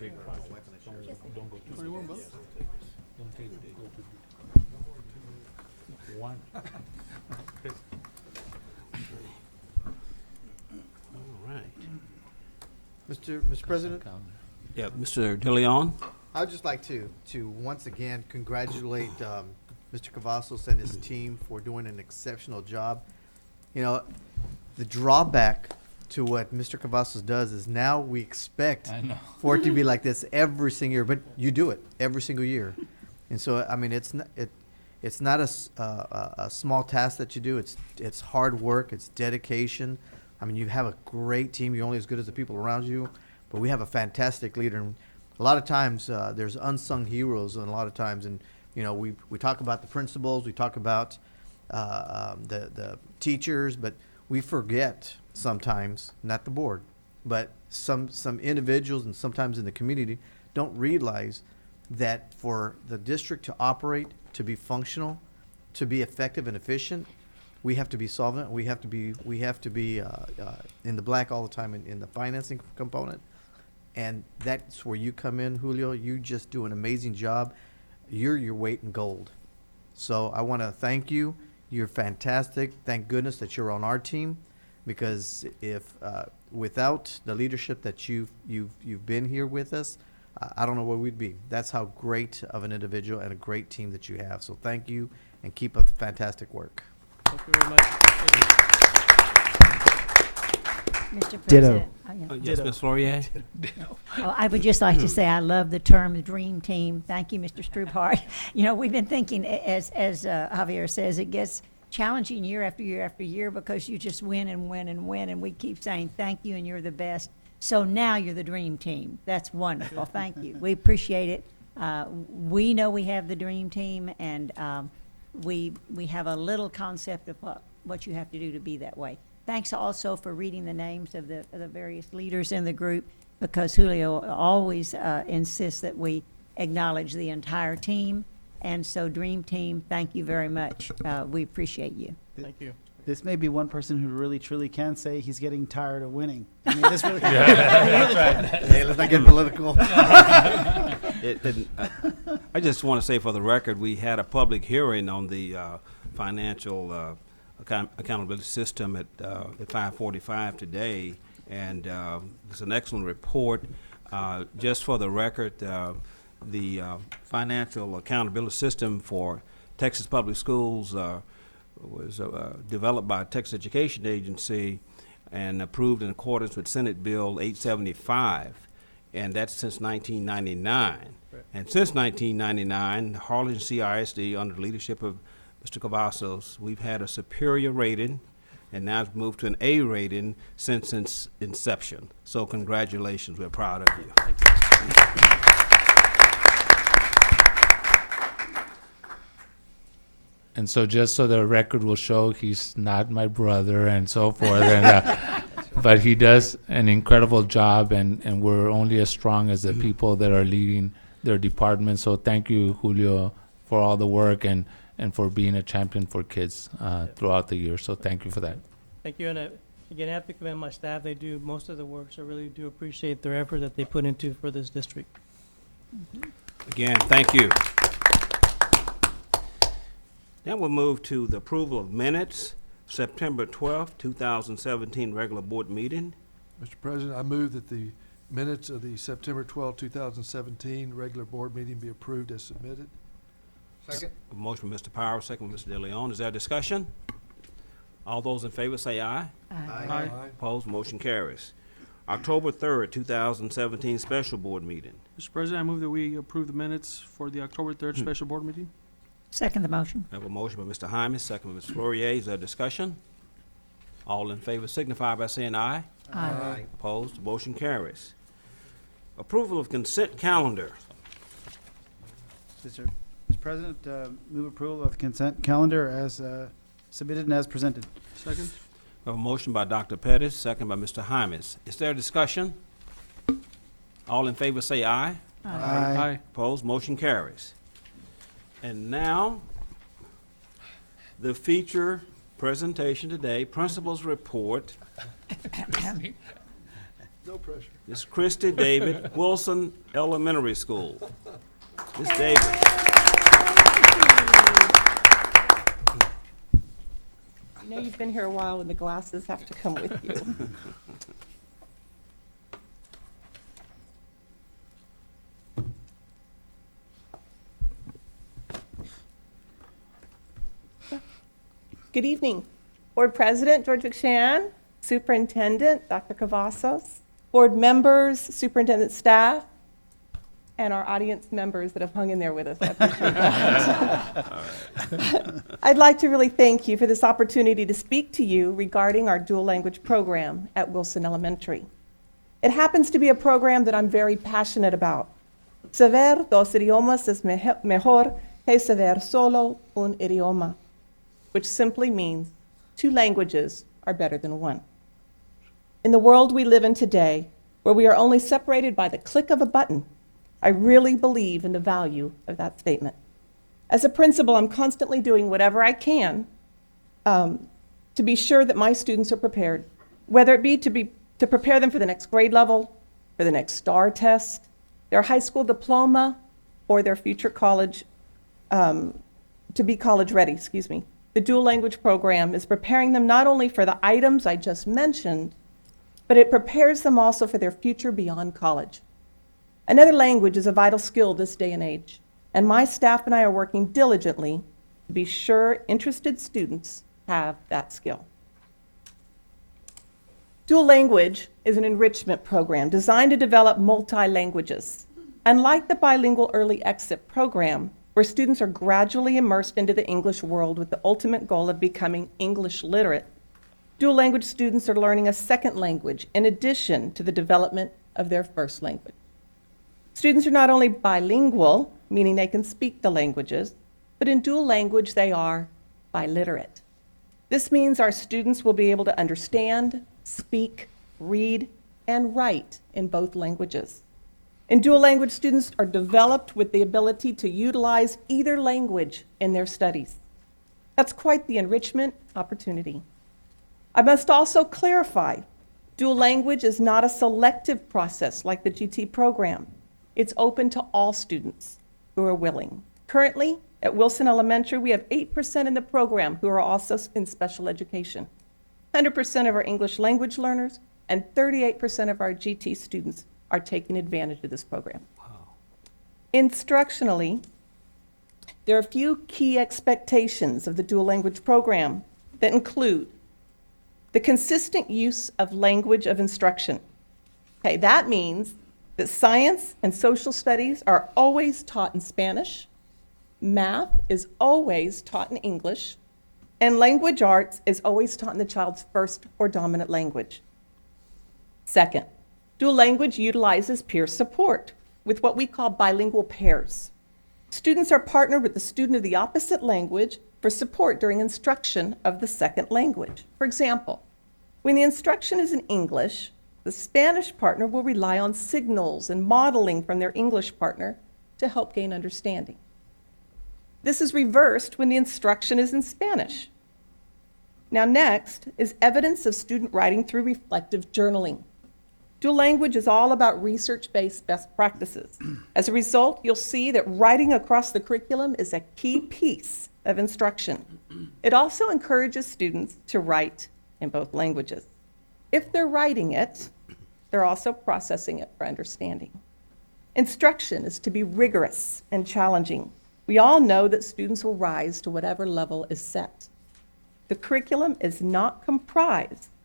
Big project. Don't go too 21 bucks? Don't take, go to one. All right. Mr. President, Yeah, Mr. DeLeon? I'd just like to once again congratulate Mr. Cavazos and his team for doing an exceptional job. You know, the drawback to what Mr. Cavazos does is now we expect I know. for it to be like this every single year, but you do it every single year. And so, I mean, it's not a small task that you do. It's hard work. It's dedication. I mean, you have a great team. You're only as good as the people around you, but we have a fantastic leader. And a lot of times there's unsung heroes, and a lot of times, and you know, we talk about the principals, we talk about the teachers, but we forget sometimes, not the board, but some individuals and sometimes in the community don't realize that for the district to operate, to be functional, to be effective and efficient, we have to be solvent. We have to be in the black all the time in the financing component. And that's where you come in, Julio. You just do an amazing job. You're your weight in gold. So I want to thank you. You're fantastic. Thank goodness that you're on our team, because if without the leadership that you've been here with us, I don't know where we'd be. That's how great of an individual and a great team that you have. So thank you, and keep up the fantastic work. Thank you very much. Mr. Ditto. President. Yes, Ms. Flourier? Oh, I would just like to say I love the term dream team. Thank you, Mr. Strubhart. You know, we've been thinking, as Javier says, it gets challenging year after year after year because you just win and win and win, and we keep saying thank you and you're the best. So now you're the dream team. That's wonderful. Thank you. We appreciate it. We know we have the dream team, and we have a little concept of what you have to do to be that way. Thanks also for reading the names of the various leaders in the group, because Julio always insists that we acknowledge the entire team. And so, Dream Team, thank you very much. We appreciate you. Thank you. This may be one person who really truly can say he's getting tired of winning. I mean, this really. Hey, let's not get political. I just want to say for the record, we had a public hearing on the financial accountability system at 5:45 today, and it's an excellent report. Just for the record, the financial accountability system for Texas Public Schools was developed by Texas Education Agency and approved in accordance with Senate Bill 875, and that's since 1999. Right. And since 1999, Harlingen CISD, under the leadership of Mr. Cavazos, we've had a superior rating, and now it's moved to an A rating since its inception. So congratulations, we're proud of you. And so just so the record will show, he's not my brother and so forth. And, but he does an incredible job, and we're only as strong as the people that are leading their department. So thank you, Julio, for all the work and for being a champion for kids throughout the year. So thank you for that. Thank you. And again, I have to commend my staff. They do most of the work, so I really do appreciate their effort that they put into for this district. Again, thank you. Now we'll move to the approval of minutes, September 12th, 2017 regular board meeting. Mr. President, I move that the minutes of the September 12, 2017 regular board meeting be approved as submitted. Second. A motion by Mr. Powers, second by Mr. De Leon. Is there discussion? All those in favor say aye. Aye. Opposed, motion carries. October 3rd, 2017 special board meeting. Mr. President, I move that we approve the minutes for the October 3rd special board meeting. Second the motion. I have a motion by Mr. Hyman, second by Ms. Flourier. Is there discussion? All in favor signify by saying aye. Aye. Opposed, motion carries. Approval of consent calendar. Mr. President, move approval of consent calendar as submitted and as presented. Second. I have a motion by Dr. Pettis, second by Mr. Hymas. Is there discussion? All in favor say aye. Aye. Opposed, motion carries. And now, the feature presentation today, Principal's Report. No pressure. Ms. Christy David, Wilson Elementary School. Ms. David. I know you've been here a while and the glasses have to come with you. Good evening. Board President George McShan, Superintendent Dr. Cavazos, board members, superintendent staff, and our audience members that have hung in there with us. I appreciate that. I'd like to really thank you for this opportunity to speak to you regarding our dual language program at Wilson Elementary. It happens to be a program that I'm very passionate about. Saber dos idiomas es mejor que saber solo un idioma, which simply means 2 languages are better than 1. In the world we live in today, where we are only separated by the click of a button, I really believe in the value of that statement. As a principal, I'm constantly doing whatever I can to be sure that my students are prepared, whether it be to prepare them for the next grade level, for the next STAR test, their high school diploma, or their future college, to be college ready, excuse me. The dual language program is preparing them not only for the items I just mentioned, but it prepares them also for their future beyond college. Another language is a vital skill this day and age, and my staff and I are working diligently to be sure interested students have that skill. Dual language is an enrichment program designed to develop multi-languages. Unlike the bilingual early exit program, where students are gradually immersed into the English world with the ultimate goal of becoming English literate, dual language students are learning a second language in addition to the development of their first language. Students are not only bilingual, meaning they can speak the languages, but in dual language they are biliterate. This means our students will be able to understand, speak, read, and write in both languages. In dual language, students are developed with the ability to utilize either language in their studies. That's quite the enrichment opportunity. I must also clarify, dual language is not a selective process like the GT program. It's open to all students who are willing. Currently, at Wilson Elementary, we have 8% in the program who are also in special education. 100% of our English language learners and 38% of our GT students are taking advantage of this program. Wow. Instructionally, there are a few key expectations of the dual language program that include the consistent use of language of instruction. Okay, that means that science and social studies are always taught in Spanish, math is always taught in English, and language arts is always taught in the child's first or dominant language. Second, dual language utilizes peer support with what we call bilingual pairs. Students are partnered with the student of the opposite language for support during instruction of the second language. For example, when the instruction is in English, the Spanish partner will rely on signals and modeling from their English partner to help gain understanding. This is reversed when the instruction is in Spanish. Now next is evidence of student writing through reflective journaling. Dual language is all about research-based best practices. As a result, you'll see that writing across the curriculum is a key piece of instruction. It also encourages students to write in both languages. If they're writing it, they're also processing it for understanding. Instruction is to be rigorous and challenging. We all know that students will rise to whatever level is set. The curriculum is not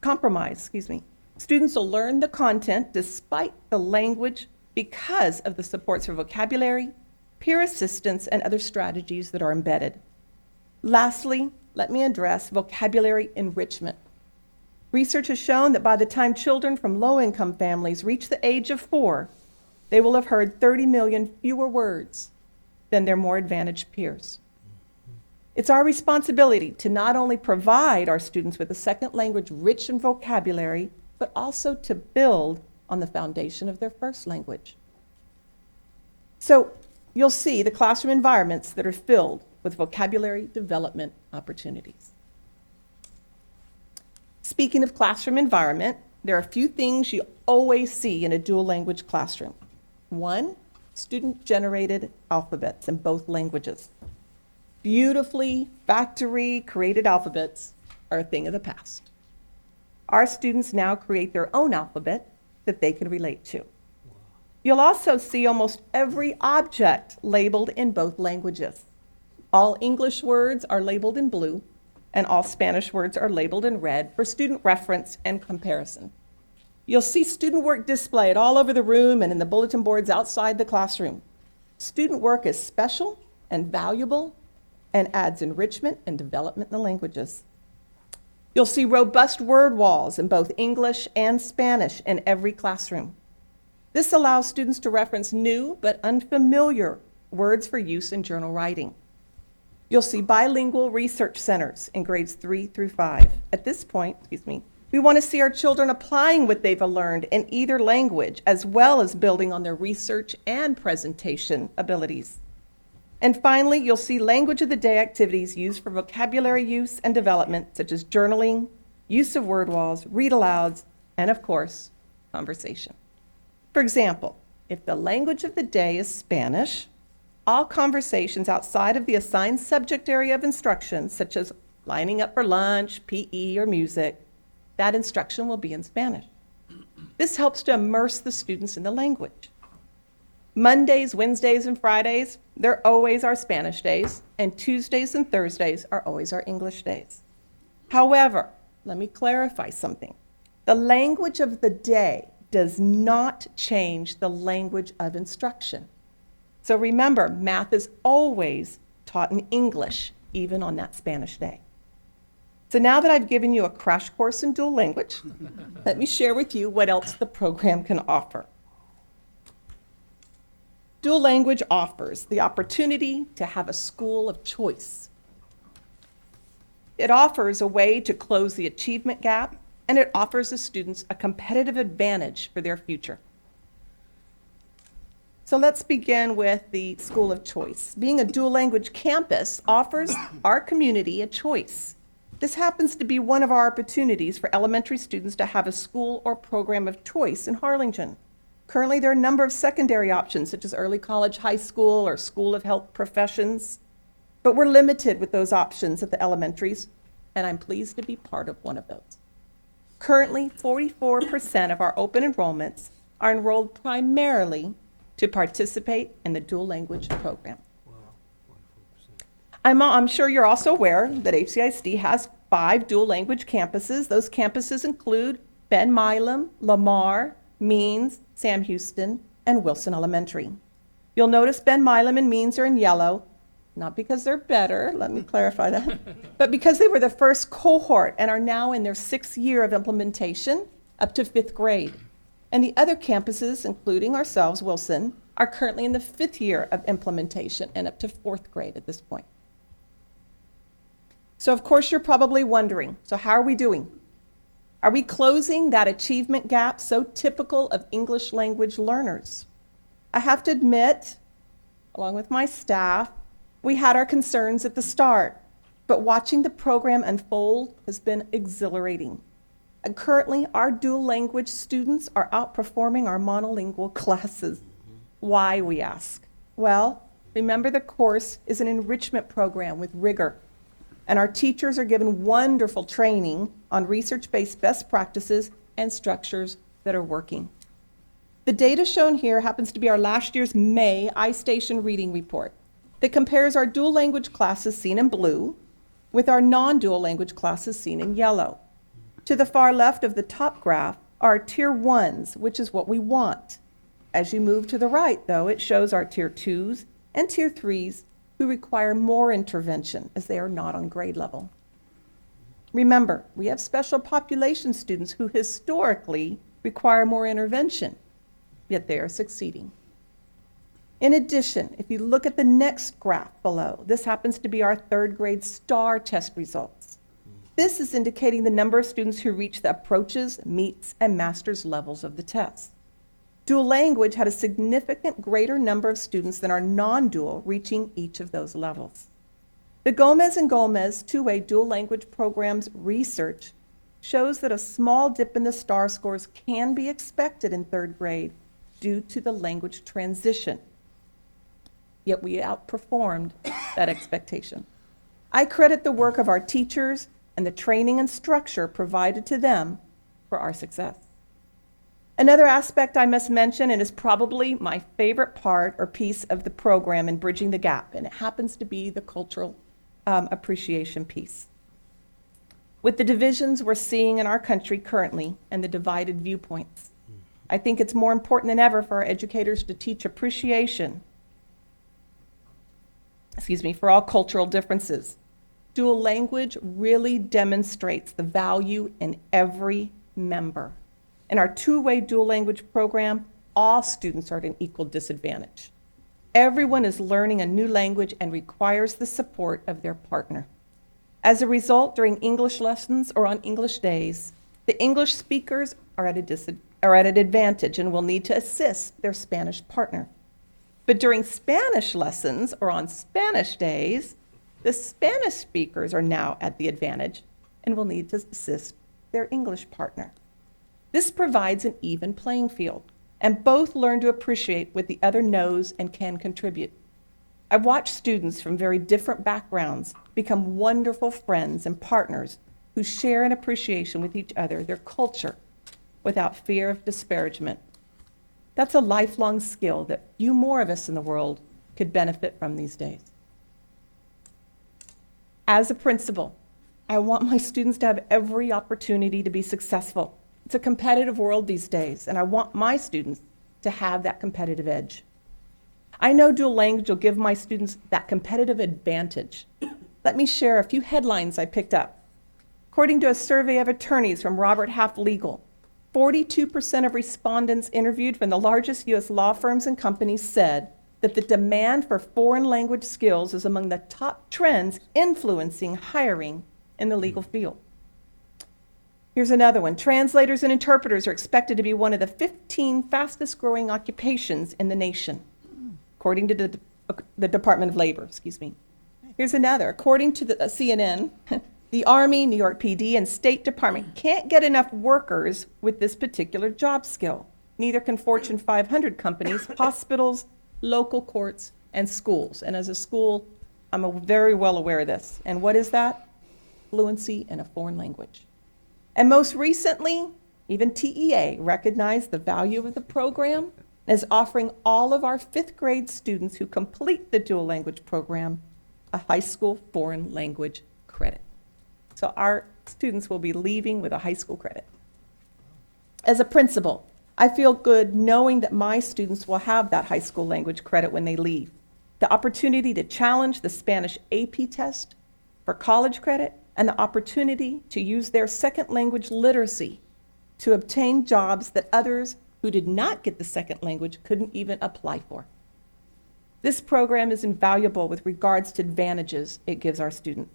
compromised. Students will learn the content despite the language because of the supports for vocabulary, peer assistance, and other strategies that are embedded. Lastly, let me address vocabulary enrichment. Research has shown that by the time children from low-income families reach the age of 4, they will have heard 30 million fewer words than their more advantaged peers. It's our responsibility to not only provide our students with a second language rich in vocabulary, but also to build on the foundation of their first language. So you'll see the classroom environments that are filled with vocabulary development opportunities. Speaking of classroom environment, there are a few things you always see in a dual language classroom. One, student-generated alphabets in both languages. Beautifully factory-created alphabets are a thing of the past. Our students now create their own alphabet that they can relate to. You'll also see almost every object labeled in both languages. All English words are labeled in blue, and all Spanish words are labeled in red for student reference and comparison. You'll see student work displayed all over the room and in the bulletin boards outside the classroom. Student work is special and valuable and adds enrichment and development in the languages. You'll see robust word walls in both English and Spanish in every classroom. This allows students to reference new but unfamiliar words for use in journal writing. You'll see bilingual research centers in grades 3 through 5. At this point, we want to see our children applying what they've learned in either language, as well as building on their research and presentation abilities. And finally, you'll see language of the day activities used for vocabulary use and development, such as journaling, use of word walls, read alouds, and of course, conversation. For example, if the language of the day is Spanish, all conversations outside of the assigned subject area of instruction, such as lining up for lunch, PE, or music, that instruction will be in Spanish. This helps to immerse the students in the language. Mondays, Wednesdays, and Fridays, they're always our Spanish days, and Tuesdays and Thursdays are always our English days. However, let me clarify something. The language of the day does not change the language of instruction. So remember, math is always taught in English, even on that Spanish day. So now that I've given you a crash course in dual language, let me share with you what else the program can offer. Dual language offers the opportunity to have a school of choice. It offers a way to close the achievement gap, and it offers the students a competitive advantage for their future. So let's begin with the school of choice. Being a dual language campus offers our community a choice. This happens to be one of our opportunities for elementary students to have a school or program of choice in Harlingen. Currently, there are a number of secondary options, such as early college, high school, or school of health professions. But we're limited with those options at the elementaries, and I'm pleased to be part of one of those. Currently, 44% of our open enrollments are enrolled primarily to participate in the dual language program. I'm sure you're also aware that HCISD has 5 dual language campuses. Those campuses include Ben Milam, Lamar, Means, Sam Houston, and Wilson Elementary. You'll notice Ben Milam and Means are in yellow, not because they're better, let me clarify that, but because they were the first cohort and are now in their 6th year of implementation up to 5th grade. And the other campuses, including ourselves, Wilson, are currently in the 5th year of implementation and up to 4th grade at this point. So of course you're probably wondering, so how are we doing? Are we closing that achievement gap so typical of English language learners? I have to admit, along with my staff, we had our concerns at the start, but watching the program unfold has been exhilarating. And currently, our dual language students are outperforming our monolingual classes. Why, we ask? Well, remember the course is an enrichment program with rigor, and our teachers are given wonderful training on research-based best practices and structures that are working. The data shown here happens to be our last year's May iStation reading report that compares our dual language classes seen in blue with our non-dual language classes seen in yellow. To the far left of the top graph are tier 1s, which is what we want. As you move to the right, though, it shows our tier 2s and tier 3s who require more intervention as they are not on grade level. Remember, we have special population students who historically require more intervention, yet they are succeeding. In addition, if you look at the next graph below, this happens to be our 3rd grade STAR test results. This is indicating the number of students who reach the approaches, meets, and masters levels of the test. Dual language had a significant greater number of students than our non-dual reaching each of those levels. The Gomez and Gomez two-way dual language programs research shows that a small dip in the STAR scores can be expected in 3rd grade due to the language transition. Yet we outperformed that expectation. I credit the work of our teachers and the training and structure provided to them for our success. Another aspect I must mention, and is probably my favorite part or piece of the program in Bridging the Gap, and it happens to be the cultural appreciation piece. With the divisions we're seeing in our country currently and the divided viewpoints, I think it's more important than ever for our educators to teach appreciation, for all cultural differences. Dual language really demonstrates the value in every member. In our two-way dual language program, all students are at an equal disadvantage. Everyone is learning a new language and requires the support of their partner. As a result, during English lessons or on English days, the English speakers are at an advantage and will need to assist their Spanish partner. But during Spanish lessons or on Spanish days, the Spanish speakers are now at the advantage and will need to assist their English partner. This provides an even playing field, and both learn to appreciate what the other knows and can contribute. I've watched students from very different backgrounds become wonderful friends and partners who share an appreciation with each other, their culture, without fear of disparagement. That's a lifelong skill that few more of us in the world could benefit from these days. As a principal, I want my students to have every opportunity to be successful. It's a competitive world these days, and I want my students to have that competitive edge. I know dual language will give my students that competitive advantage. Let me share a few headlines I picked up. According to a survey of attorneys from Robert Half Legal, 42% of respondents interviewed from the largest U.S. law firms and companies said that the demand for foreign language skills is among the top trends influencing hiring in the legal field. Here's another one. Translators and interpreters are expected to be one of the 15 fastest growing occupations in the nation, according to the Department of Labor, Here's another. According to the CNN, the Army, New York PD, and State Department can't get enough workers with this particular job skill. Neither can Fortune 500 companies, hospitals, local courts, and schools. And as a school, I'm very well aware of this. And what is that? Fluency in a foreign language. And most recently, even TEA recognized the value of the program as offering all of our 5th grade students who complete the dual language program a high school foreign language credit. So our students will be leaving with a high school credit. As a principal, I feel good knowing that my students will have that high school language credit when they leave. The opportunity to challenge the Spanish AP test for college credit, and the opportunity to use their second language literacy to obtain jobs that others who did not get the second language couldn't even apply for. This program is invaluable with regards to advantages it gives our students.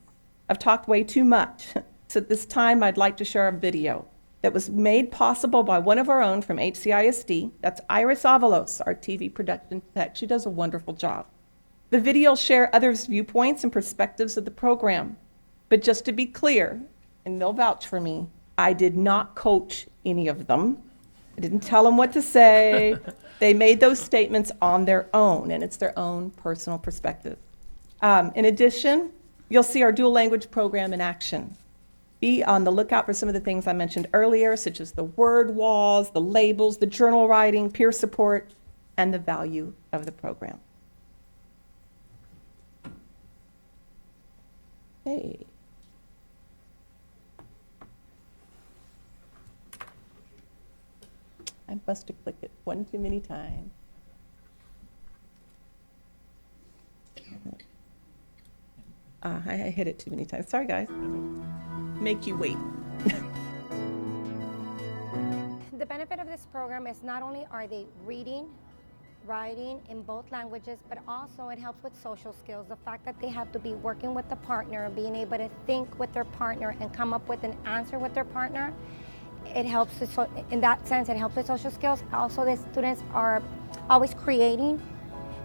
I've talked way too much, so at this time I'd like to share a video that was made possible by one of our own from HCISD. That's Iris Avalos, our TV production tech. She does a wonderful job. The video will share others' viewpoints and perspectives of the program. But just to be clear, and they'll vouch for me, I did not coach any of them. I didn't tell them what to say. They made those statements on their own, and it's their own personal perspective. In addition, you'll see our dual language program in action. Be on the lookout for some of the things I mentioned earlier, such as the word walls, the labels, the journal writing, peer support, and the value of the program. Hey. I must have clicked it one too many times. I hit it too many times. Sorry, guys. Make you wait. The benefit of this program is not only are they reading, writing in both languages, but also it helps with social skills. The fact that they have to be working with the partner, being able to think with their partner and come up with an answer with their partner, it helps, in that sense, it helps with social skills. Also, the students are always creating,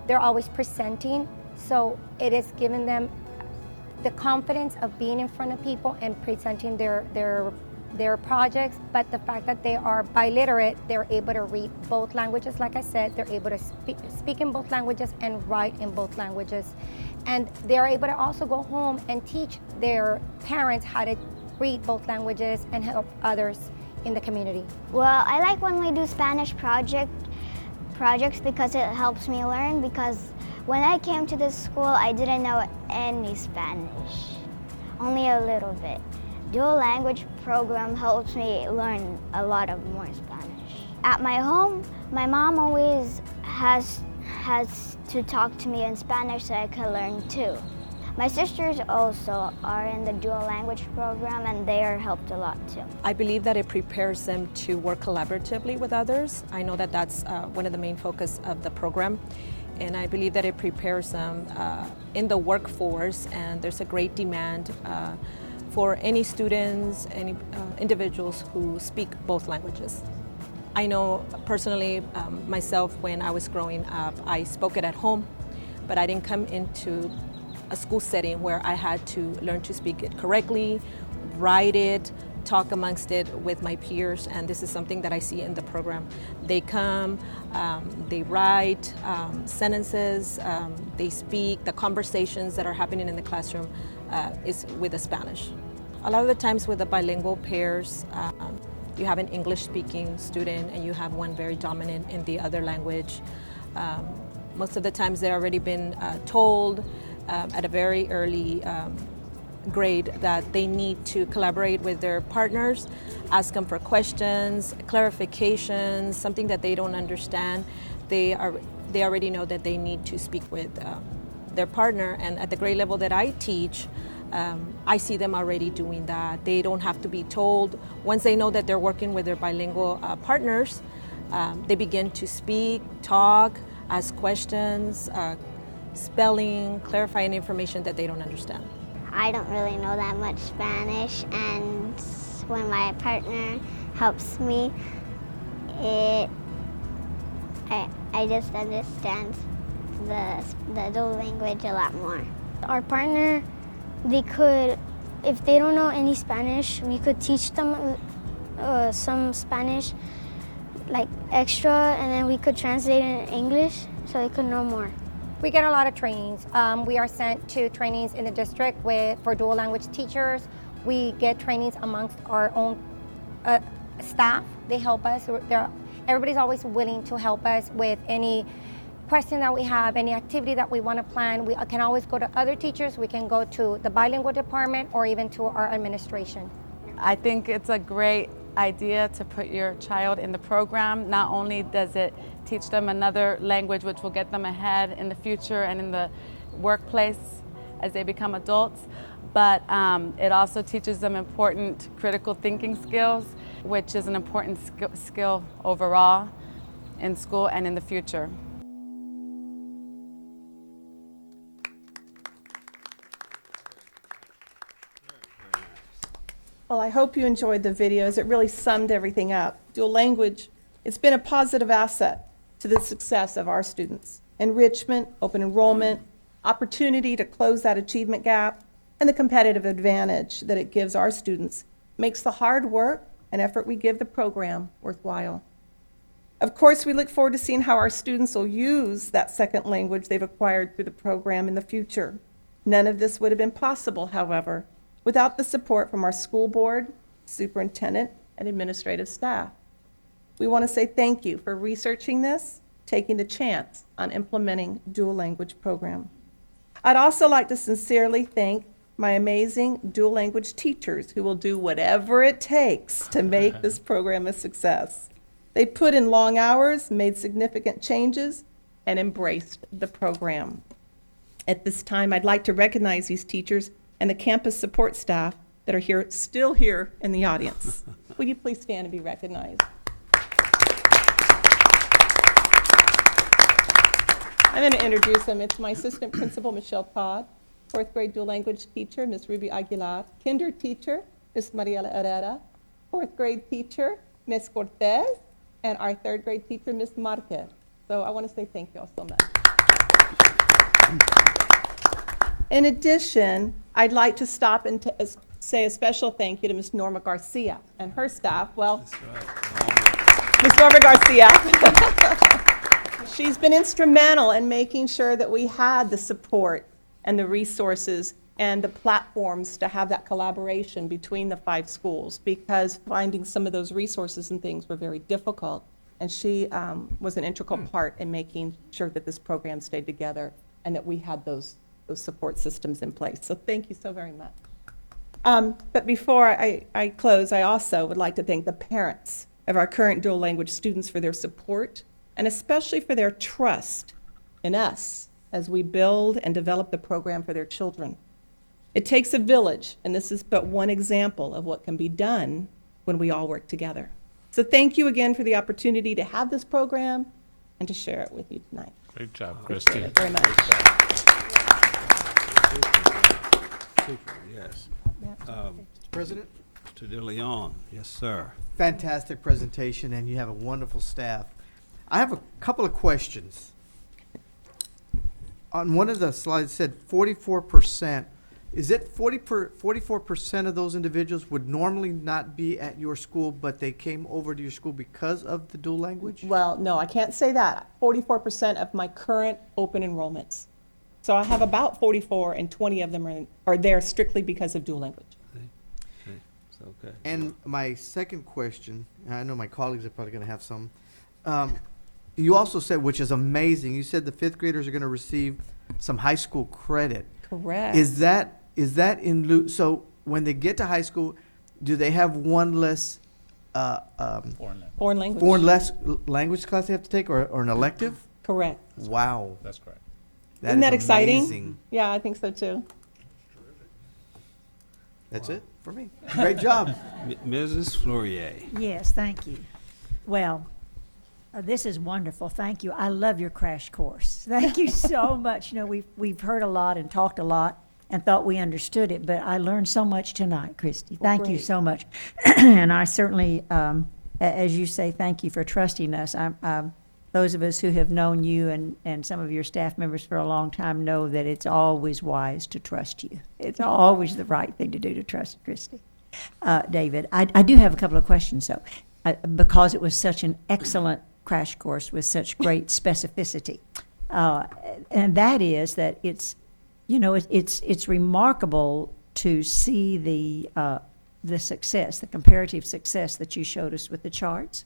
they're always presenting, so it is giving them the confidence of being in front of people and presenting their projects, but the fact that they are biliterate, they're able to read both languages, like I said, they're able to speak in both languages and write in both languages. And they're able to also go home and teach their parents how to read both languages and help others in the community. Well, I like when we do Spanish projects because it helps me learn, because when I came to this school, I didn't know any Spanish, only a little bit. Dual language program helps me learn a lot of more Spanish. At my home, my mom always has to talk to me in Spanish so I can learn too. My sisters also are in the dual language program, and they are helped a lot too. I believe that it prepares them to work collaboratively with others. I know that that's one of the main focus of the program. And I believe that it prepares them in the workforce, and there's a great demand for any students, any individuals who speak both languages. I know personally, myself, when I was growing up, I spoke it at home, but I didn't come into a school setting where I had to learn to speak it correctly, write it, talk amongst it with my peers, and this is something that I see in the program. They come, they write sentences, they speak, the conversations that are happening in the classroom is with the Spanish. A lot of the times with the bilingual pairs, you have an English-speaking student and you have one very dominant in the other language. Most of the times they've already been told at a very early grade that they need to collaborate with their partners, ask them for questions, clarifications, something that they don't understand. They already know that they need to speak with their partner, and at the grade level that I teach, I see them already doing that. They don't have to be told. Once they know that they're working with their bilingual partners, they begin to speak, talk, ask questions, spelling, clarifying information that they don't understand. I don't really know that much Spanish, and when my partner helps me, I just understand the dual language a lot more. Our partner, they could, if they don't know any Spanish, we could teach them some Spanish, like extra, and then we could translate it in English so they could know more. We get a lot of trainings. We are sent to trainings in the district for dual language teachers. We get trainings amongst our own staff. They help us. Everybody's always willing to help us with any question that we have, any activity that we want to plan. We can always go to other teachers. We can go to the bilingual department or even to our administration. I think it's a great idea to put your child in the program. Not only does it teach them another language which will get them ahead in the future and in the workplace as they become adults, but it also teaches them important critical thinking skills, which is an important skill overall in school and in the future. Well, I hope you enjoyed the videos. It really summed everything up. Dual language, it's been a positive asset to the success of our students. Enrichment, open enrollment, opportunity to close that achievement gap, and the competitive advantage that it gives our students makes the hard work and effort we give the program worthwhile. Of course, we look forward to seeing how our students will use that second language they've acquired through the program in the future. None of this would have been possible, however, without the support from our school board, superintendent, and administrative staff. We want to say thank you for researching this, taking the chance on implementing dual language program. I'd also like to sincerely thank my amazing dual language teachers who will do whatever it takes to make this program a success. They put in long hours, made significant changes, and embraced the program. At this time, I'd like to recognize these teachers and the campus support staff that are still here in the audience. Would you please stand and be recognized? I'm going to introduce them. It's my assistant principal, Michelle Todd, fourth grade dual language teacher, Ms. Ruby Aguilar, kinder teacher, Ms. Mariela Herrera, fourth grade teacher, Ms. Cortez, and our third grade teacher, Ms. Marquez. So I want to say thank you all so much. In addition, I'd like to stop and say a special thank you to Ms. Norma Garcia and her staff. Well, Ms. Norma Garcia. She's been instrumental in making sure that we had the support and the resources and the platforms to have that collaboration between the 5 schools, because finding some of those resources and things were very difficult. And she was an integral part in making sure that this program stayed together and that we had those support systems in place. So thank you so very much. But before I close, I also would like to thank the parents of our current dual language students for their support, and especially for their trust in us as we build and develop the program for their children. It takes a village, and this is but one example of what can be done when we all work together. So thank you again for the opportunity to have this program and to share it with you tonight. Great job, Christy. Thank you very much. Super, yes. Mr. President? Mr. De Leon, yes, sir. Fantastic presentation, and you have a wonderful staff. I have a couple of questions. On one of the slides, it said 44%. Is it 44% of those individuals would normally not be at your school, but they came over to your school because of the dual language? Well, no, I can't say that. 44% of my current open enrollments. So I have about 44, and 20 of them are there strictly because of dual language. Okay. So Okay. And my second question, and I know my colleagues are probably going to have some. You also said, which is amazing, you said the fifth graders are going to receive some high school credit. Correct. Is that in lieu? So when they get to high school, do they have one less Foreign language. foreign language class they have to take, or an elective? Correct. Wow, That's correct. Isn't that is exciting? amazing. Yeah, I think so too. That's it for me. Great job. Mrs. Flourier. Yes, thank you. Well, this is wonderful. Thank you. I love your crash course. Thank you so much. You know, we've heard a lot and talked a lot and thought we understood it, but I learned so much tonight, Christy. Thank you great. so much. And I certainly, as you say, thank you for trusting us. Those of us who have known you and some of your staff members for a long time know that it's always wise to trust you. It's always the right thing to do to trust Christy. David, I do have a couple of questions, though, because it was such an excellent crash course with such great specificity. And that is that it's, you know, it's remarkable to see the success, the comparative success that you showed us with the charts.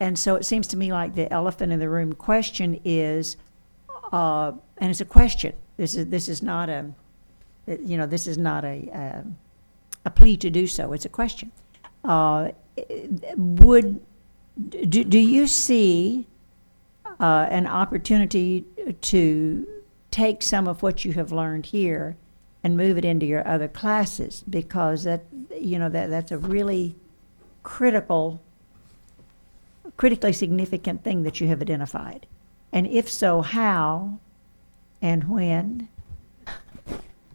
And so it seems to me like the elephant in the room question is, and it's a question. This is not a, you know, this is not a plea to do so. It's a question. Do you see an opportunity to take some of what you have learned here and move it into your other classes? Because that, you know, that's a really critically significant thing that you have identified. And if so, how and when?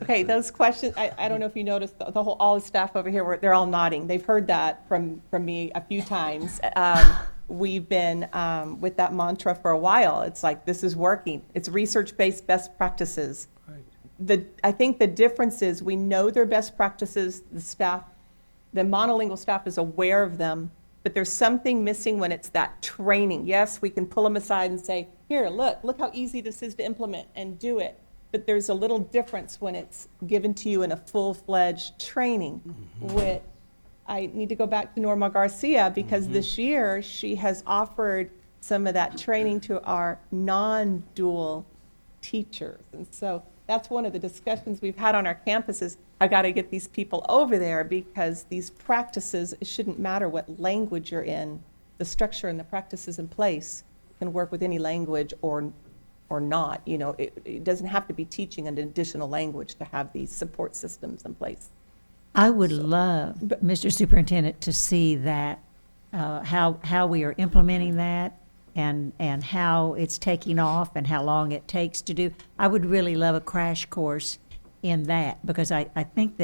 Okay, those questions, I don't know if you noticed, all the staff over here, they're all nodding. They've heard that from me a few times. We've been with that mantra for a while. It's like, this is working. It's research-based best practices. I think the difference is we know their best practices, the monolingual staff is aware of them, but there's something missing when it's that training. Yes, we can pull them aside and say, here, look how easy this is to implement and do it. But there's a little difference when it's given to you in a full-fledged training. With, I need to go back to Norma Garcia because this year she has offered some of that training to our non-dual teachers. And so that's one of the discussions we've had on our campuses. I got to get these people over there because these practices, it shouldn't matter what language you're in. The structure and the practices in place can work with any language or not. You know, it doesn't have to be teaching an additional language to have these support systems in place. I would love, Mr. Superintendent, to see that, how we are implementing that and how it's taking off and how long it takes to do. I would really love a crash course in that because I think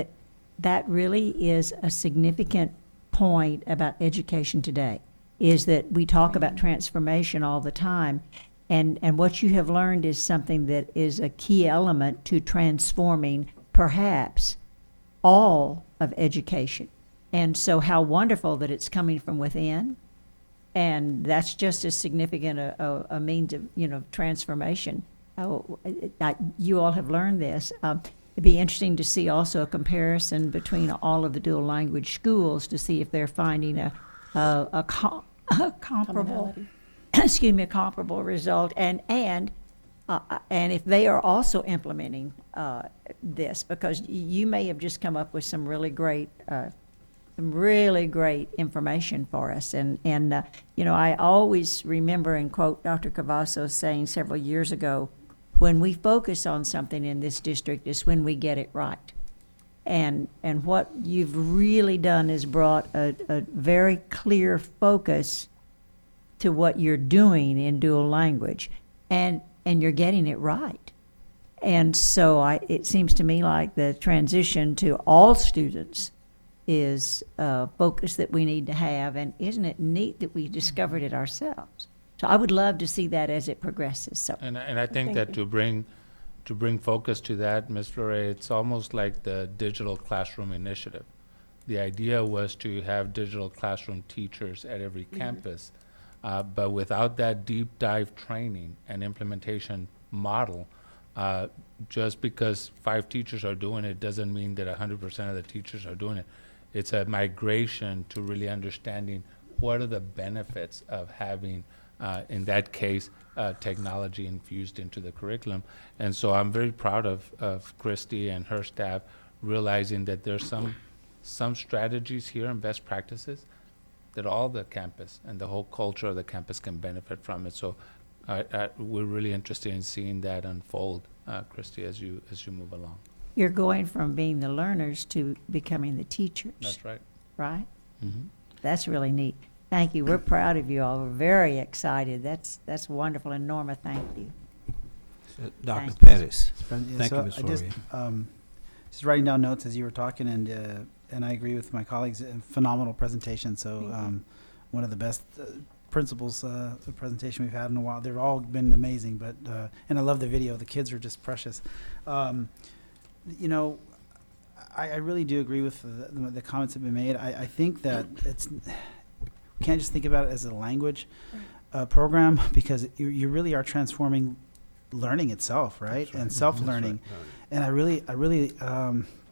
that really is a significant point about education today, is that we talk about transformation all the time. And what you have learned is something that is a key element to transforming perhaps all of education. And so how wonderful that it's coming from within. And that's just as significant a means of, you know, transformation. You all have learned this. It'd be interesting to see also a comparison between all of the dual language schools to see if they're finding a comparable excuse me, a comparable result, and if they are also implementing this, because you may have just come up with some really great information for us, and you know, I always remember and quote Dr. Cavazos saying several years ago, when we focus on something in this district is when we get it right. And what you've really done is brought a very clear focus to what you're doing in dual language, and you're getting it right. And so it seems to me like the transition to all students is a focus that we need to have, and isn't it neat that we discovered it ourselves? So I would love to see that as it progresses. So And I think that to bring focus to that, Ms. Flore, it's almost like the digital classroom initiative. The idea was to have digital classroom teachers at every campus. But without that deep dive training and implementation model, just because 5 teachers are doing it doesn't mean that 100% of the teachers are doing it. it's a migration to really understanding what are the benefits of having, in that case, technology infused into the curriculum. And so I'm very proud of Christy and her staff realizing that there's some strategies here and best practices that all the campus and the whole culture of the campus can benefit from it. So we're really interested in seeing that unfold, Christy, as you move along. You're going from being the learners to becoming the teachers. That's right. Right? Mhm. That's really neat. Thank you. We're proud of you all. We're very excited. That's wonderful. And Norma, thank you. Dr. Thank you. Pettis. Yeah, Thank so you, Ms. I just, Floria. just writing down notes as you were talking, and I agree with my colleagues. Phenomenal presentation. So one of the best principals presentation we've had in a while. They've all been amazing, but and I love the video. The kids are just precious. You know, I really do agree with the comments that have been made. I think that we can't just think about it as a language program, because you really are transforming learning itself, right? And self-learning. And I really,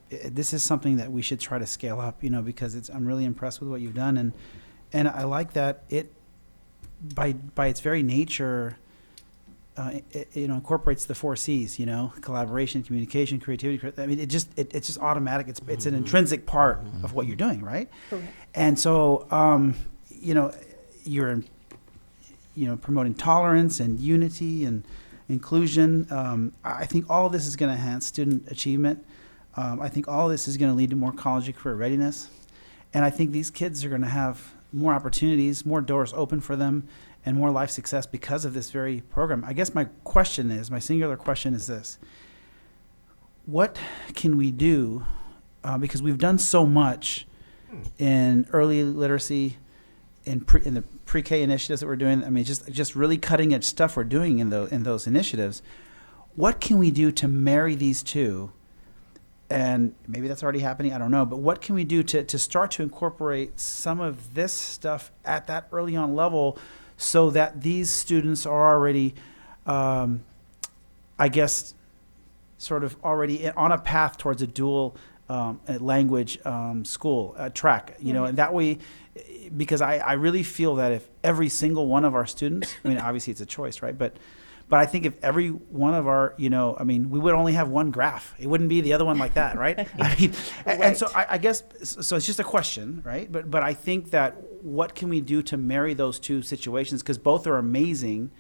this is something that we should try to scale up, you know, because I'm really impressed with what you've done. And I like that it, by its very nature, it incorporates the 4 C's, you know, collaboration, communication, creativity. I mean, it's just automatic. It's an intrinsic part of what you're doing, right? Correct. And so, you're, promoting tolerance and unity and inclusion. I think all of this is going to enhance student achievement. I think all of this is going to lead to more college and career readiness. And I think these kids are going to have more opportunities, more doors open for them, and more life success because of this very program. I guess my singular question is this: what can we do? Because we've done so much in early literacy, in the pre-K initiatives that we're doing. I mean, just really cutting edge stuff we're doing in those initiatives. What can we do to marry these two? And maybe that's already happening, I don't know. But what can we do to start to incorporate some of this stuff at that early on level, so that these students are already, I guess, sort of already on a path towards a dual language school track, and that way, because I really feel that if every single one of our students, I mean, obviously it's a choice, right? But I think if every one of our, we would only have one graph. It wouldn't be the other one like that, right? I mean, and so I guess, so it's just a question, right? But I think that what can we do to marry those two situations? Because both are amazing,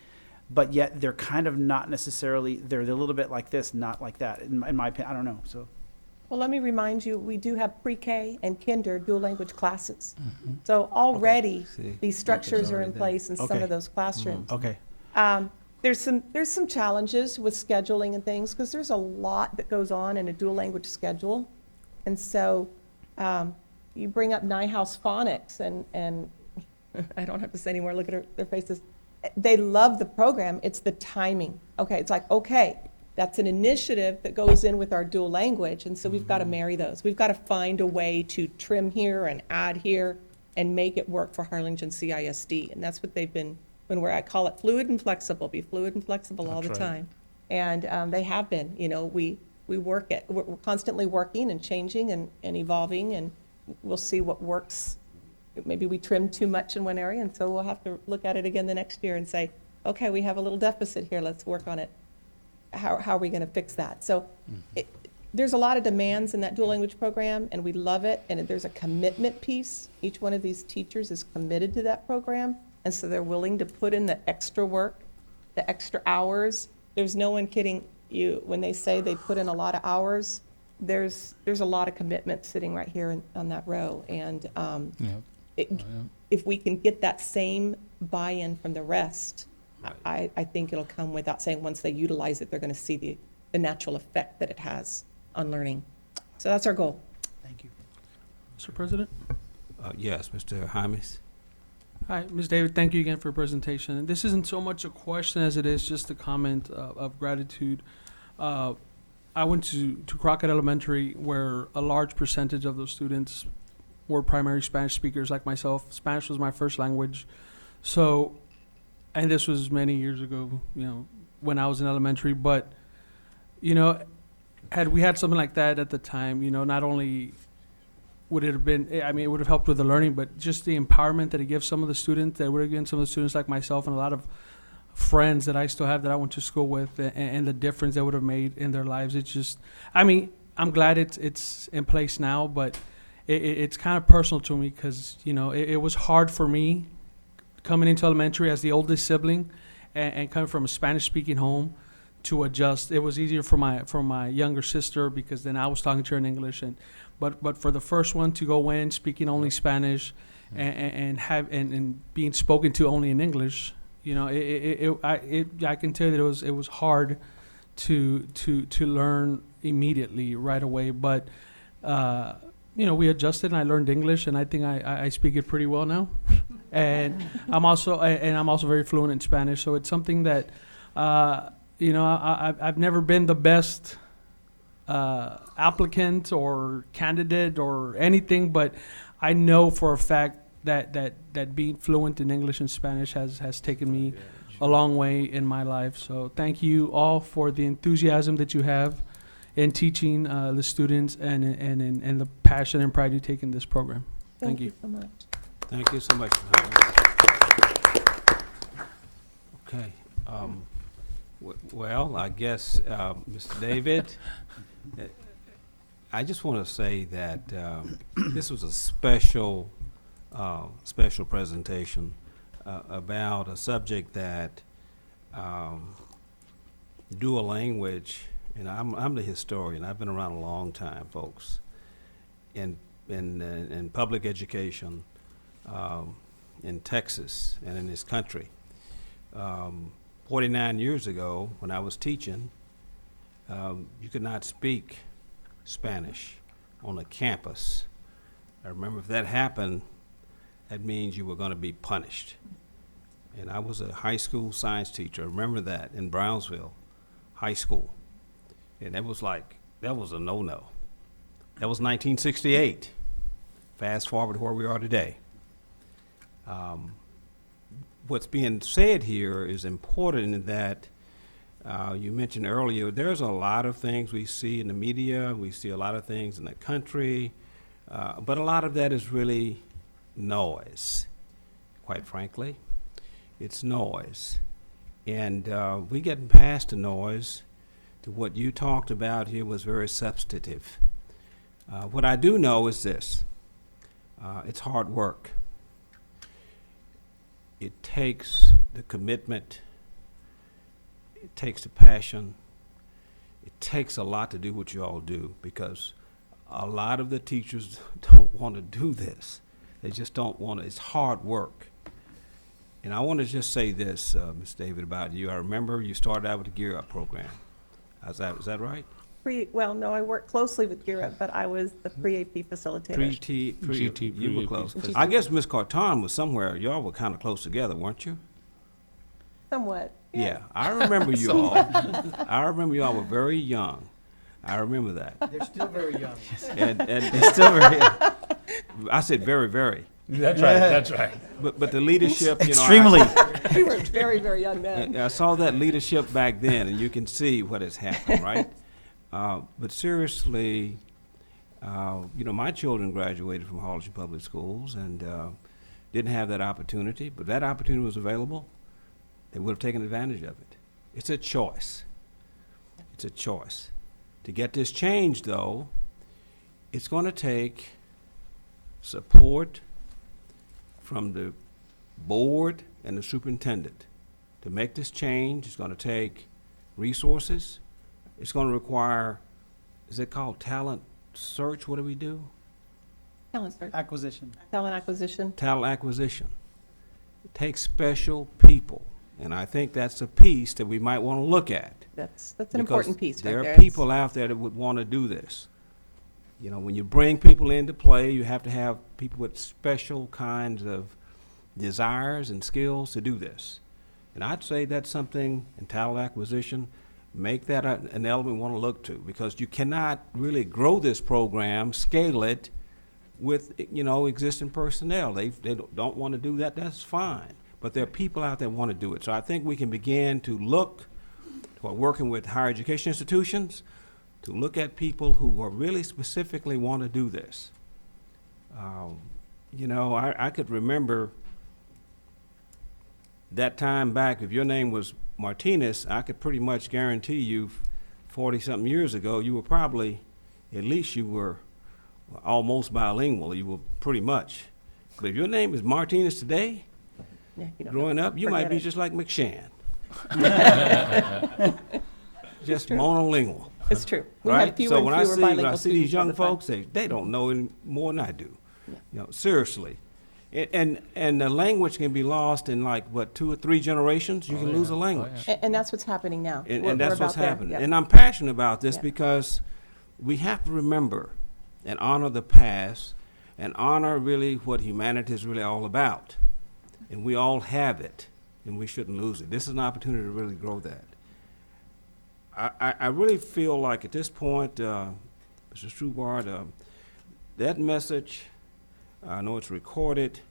but yet they're kind of not necessarily, they're a little bit like this, not like that, in my opinion. I don't know, so. Well, let me remind you, we do have pre-K and kinder dual language classes. So already, See, these structures are already in there. place in some Okay. of those classrooms. Okay. There's some challenges with scheduling and things, because there's a lot that goes on in a dual language schedule. And so you bring up Nyhouse Phonics, and I don't have to say anymore, look at their faces. They love the program, it's the timing. Okay, it's like, okay, that's an initiative that goes in with our dual language, and so we've got to marry those. We've got to find a way to trim here and add here and make it work for Harlingen CISD. And that's what they've been, I call it fluid and flexible, be fluid and flexible all the That's right. time. And they have been, we work it, we're constantly working and changing and evolving, and we'll see what works. Maybe we trimmed too much in one area, and so we'll have to look at it again the next year and say, okay, we have a little deficit here, let's work on it. How are we going to fix that? So there's a lot of demands in that dual language program, and we love it, and there's a commitment piece. Each one of these teachers is committed to that program, and so they're willing to put in the extra work, the extra hours. There's no one kidding you when they say they put in a lot of hours. There's a lot of commitment sitting right here on that row, and if we can get that same buy-in from the rest, I think it'll come without saying. Once they utilize it, they're going to see the natural effect that it has on learning. So that's our goal. Thank you. Mr. President? Yes, Mr. James. Hi, Ms. David, thank you again for your presentation. And this isn't so much a question as it is just a comment of gratitude. I went to Crockett Elementary, where a large percentage of those students were primary Spanish speakers like myself. Spanish was my first language. So, and this was many years ago, when I was in elementary. But, had we had something like that at the time, not only would it have been, I mean, it would have helped with the learning, but just the empowerment that it gives some of the students, that would have given some of the students like myself and a lot of friends that I still have that I went to school with, and the difference that would have made in their lives. It's just, I mean, I'm glad it's in place now, but it's kind of personal to me because, you know, it was hard for me coming into elementary as the oldest sibling and coming from a Spanish-speaking home to adjust. It was easier for my younger sister because then I was talking to her in English, but for the first one to go in speaking only Spanish and being spoken to only in English, you know, I can tell you that it was hard to learn immediately right away, but you know, we adjusted and I learned English, and I think I speak it pretty well now. And I'm also very fluent in Spanish, so it's something that you know, I've never been the best applicant or candidate or anything, but I know for a fact that being fluent in English and Spanish has taken me a long way in my life. So thank you all for the enthusiasm that you have in teaching the students and the passion and pride you take in this program. Thank you so much. Thank you so much. Okay. Well, I guess, Mr. David, I just want to say that this was a special presentation about a subject that dual language, and I'm the historian. I've been around a long time, folks, in public education in Texas and in this country. 49 years ago, when I was teaching, you could not speak Spanish on a campus. I remember if that happened, that means you were going to be punished. And I was a high school science teacher. I remember that in Brownsville High School. And that was a no-no. That was 1968. Fast forward to where we are today. What's being said here is important in that you mentioned earlier, there's a lot of things we see in the media, we see a lot of things in the country, but a lot of that is really noise, quite frankly. It's noise. And we getting past the noise to what you talked about here was very substantive. What I do know is this, it's hard work. It takes the commitment, it takes the passion, it takes a lot to do what you all do, because a lot of the teachers don't want to do this. They just don't want to. It's hard work. And I want to just say this, Ms. David, about you. I remember you started out with the Gear Up program. Is that right? Well, no, I worked closely with Gear Up, but I was the pre-AP facilitator. GT, you were close. GT. I guess Ms. Carton was somewhere. Y'all were kind of close together, weren't you? Somewhat. Yeah, I remember you all. I remember you all were very young. I remember that. They're still very young. And they're still very young. I said very, very. That's right, that's right. But the leadership, you know. Extremely. We were very, very young then. I saw that leadership back then, and you can see what has happened, right? But seriously, you know, my children graduated from Harlingen Public Schools and didn't have that opportunity, but that opportunity was available. They would have taken advantage of it. It's a choice. It's a choice. To get this change, though, it's going to take support from the board and the superintendent. To make this change, it's going to take resources. It's going to require, is it called talent search? What do we do? Talent search. Acquisition. Talent acquisition. Talent acquisition. It takes special people. And I think that's a piece that we might want to look at. That's an important piece right there there. are people out there that would want to do this. You know, when you bring people into play, you have to have people with special kinds of desires and skills to do this. And I'd say that's something in talent acquisition, make that an element we want to look to, because you cannot really grow this program, scale it with, you know, existing personnel. They don't want to do that, that's fine. But there are people out there who want to do it. So I think we can begin to look, while working with higher education institutions, to look at people who are really specifically want to do this. You know, I could remember that time back. If your name was Martinez, I could pretty much guarantee you 40-something years ago, you were probably, at least you were almost bilingual. You were pretty much. But if your name is Martinez today, Yeah, you don't growing up, you might forget be it. just like McShann. Just monolingual. It's true. We have Right? fewer So and when I fewer see, when I bilingual see these students all young the time. folks, they don't know any more than I do. You know, seriously. And the language can be lost in like, what, 2 or 3 generations? You can lose a language. And that's what's happening now. And, We're- and that's we're what's about there, happening. yeah. And I'm passionate about this Yeah. because we have to remember and honor the past and honor really what humanity is really all about. And we all have it, and we shouldn't lose it. This is an opportunity to really grow that. I really feel like at this point, Mr. Strubart, that message, I know it's recorded.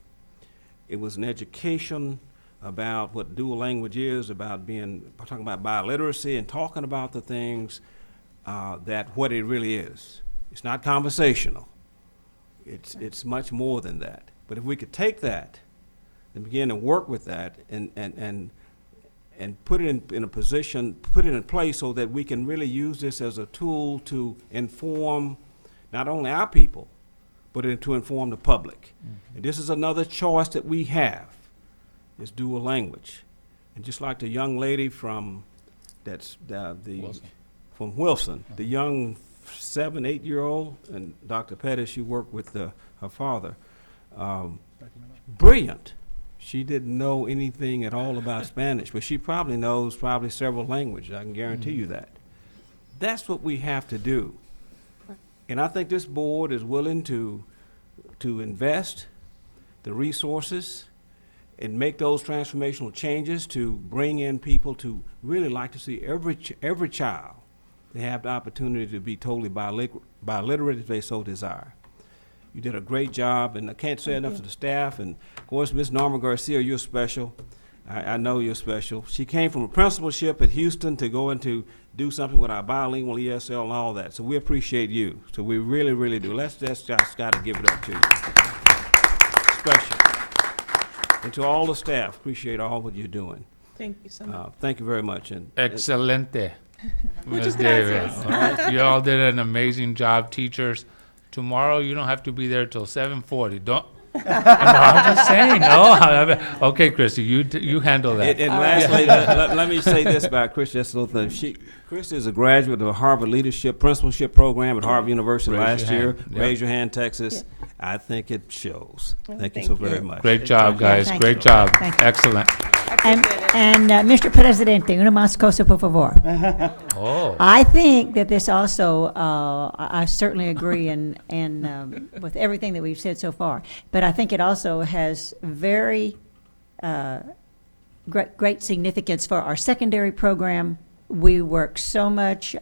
It was an education about what dual language is, about talking about biliteracy and talking about the things that what it really is. It's not conversational. It's much more than that. But if we could take that and begin to work with that and put it in a position, put it in place so that we can really use this as a tool to inform not only our people, but to inform the public. And this is another choice that we have, is dual language. And just like the young lady from from Wilson, the young 7, 8-year-old, and Dr. Pettis, you worked with her father, brilliant. She didn't know anything at all about Spanish, but she probably knows several languages. I can guarantee you that. That's what we have to do. And I think this board is willing to invest the resources and make those transformational changes to bring in people to really like to see every child. They have the opportunity to be totally biliterate if they so desire. You did a great job, and I can't say enough to the staff. And of course, Ms. Norma Garcia, you're special. I know you're special. She came from a principalship at Houston to go into do something with our bilingual ESL and all that. So we appreciate you. So we really, really do. Let's just got to give it up to you. Special. And to all the staff, appreciate all what you're doing. Thank you so much. Thank you very much. And Excelente, Muchas Ms. David. gracias. All right. You all did an amazing job, teachers. Tomorrow, you don't have to be there till 7:40. Don't. No, I'm just saying. No. Okay, Christy, you handle that. And lastly, let me say this about Christy. That's a little thing. Christy is a graduate of the Harvard Leadership Principalship Program at Harvard University Raise last your year. hand. Yep. Raise your hand, Texas. I think it shows. Thank you so very much. Great job, guys. Thank Great you. job. Thank you. Excellent. And Mr. Presidente, una más cosa, por favor. Oh. I think that this also, I certainly agree and with everything that we've said so far. But I think it also has very great significance for our secondary program. We work so much in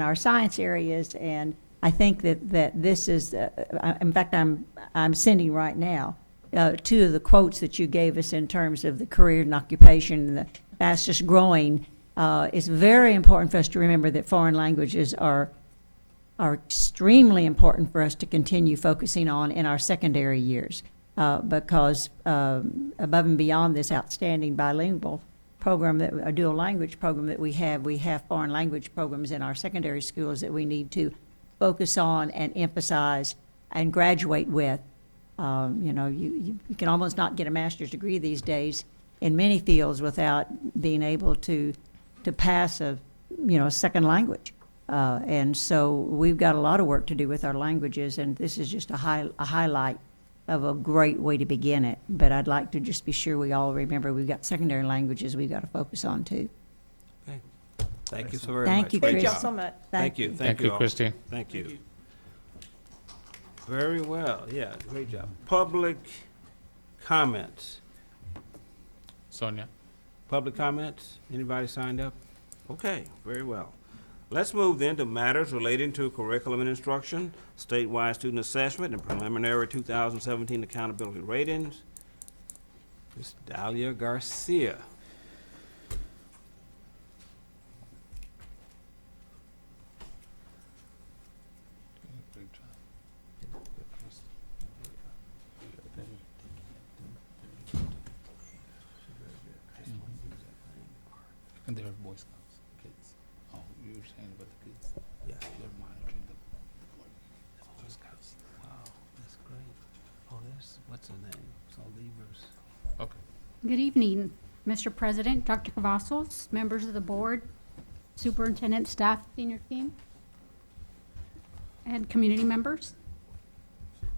our science areas, and I think that this is, in fact, I'm sending right now 2 of the quotes that you gave us in terms of the career and occupation and the fastest growing. It's very important for us to remember that foreign languages are extremely important for us to continue focusing on in our secondary years, because above and beyond this outstanding bilingual program, a dual language program that we have foreign language programs in our secondary schools that we need to focus on and emphasize and graduate with. You know, you can almost not get a master's degree these days in many fields without being able to pass a second language. And so we've got a lot of work to do with our languages, and this is just a highlight of a great way to begin it. But I'd like to just be sure we all remember we've got secondary languages we've got to focus on too. Okay. Thank you so very Thank much. you, Great Thank you job. so much. Thank you. Thank you, all. Christy. Thank you. Very well. Yeah, great job. Public comments. Sonia. Public comments? Anybody signed up? Okay, very well. Let's move then to matters relating to curriculum and instruction, statewide student assessment, and preliminary 2017 accountability ratings. Ms. Dahlia Garcia. They're Boy Scouts, kids. Oh, you were saying about the kids? Yeah. They're monitoring the Boy Scouts. Wow, that's great. Oh, there's, what's her name? It's all leavers. Okay. Good evening, Mr. President, Dr. Cavazos, members of the board, superintendent, staff, senior team, and community members.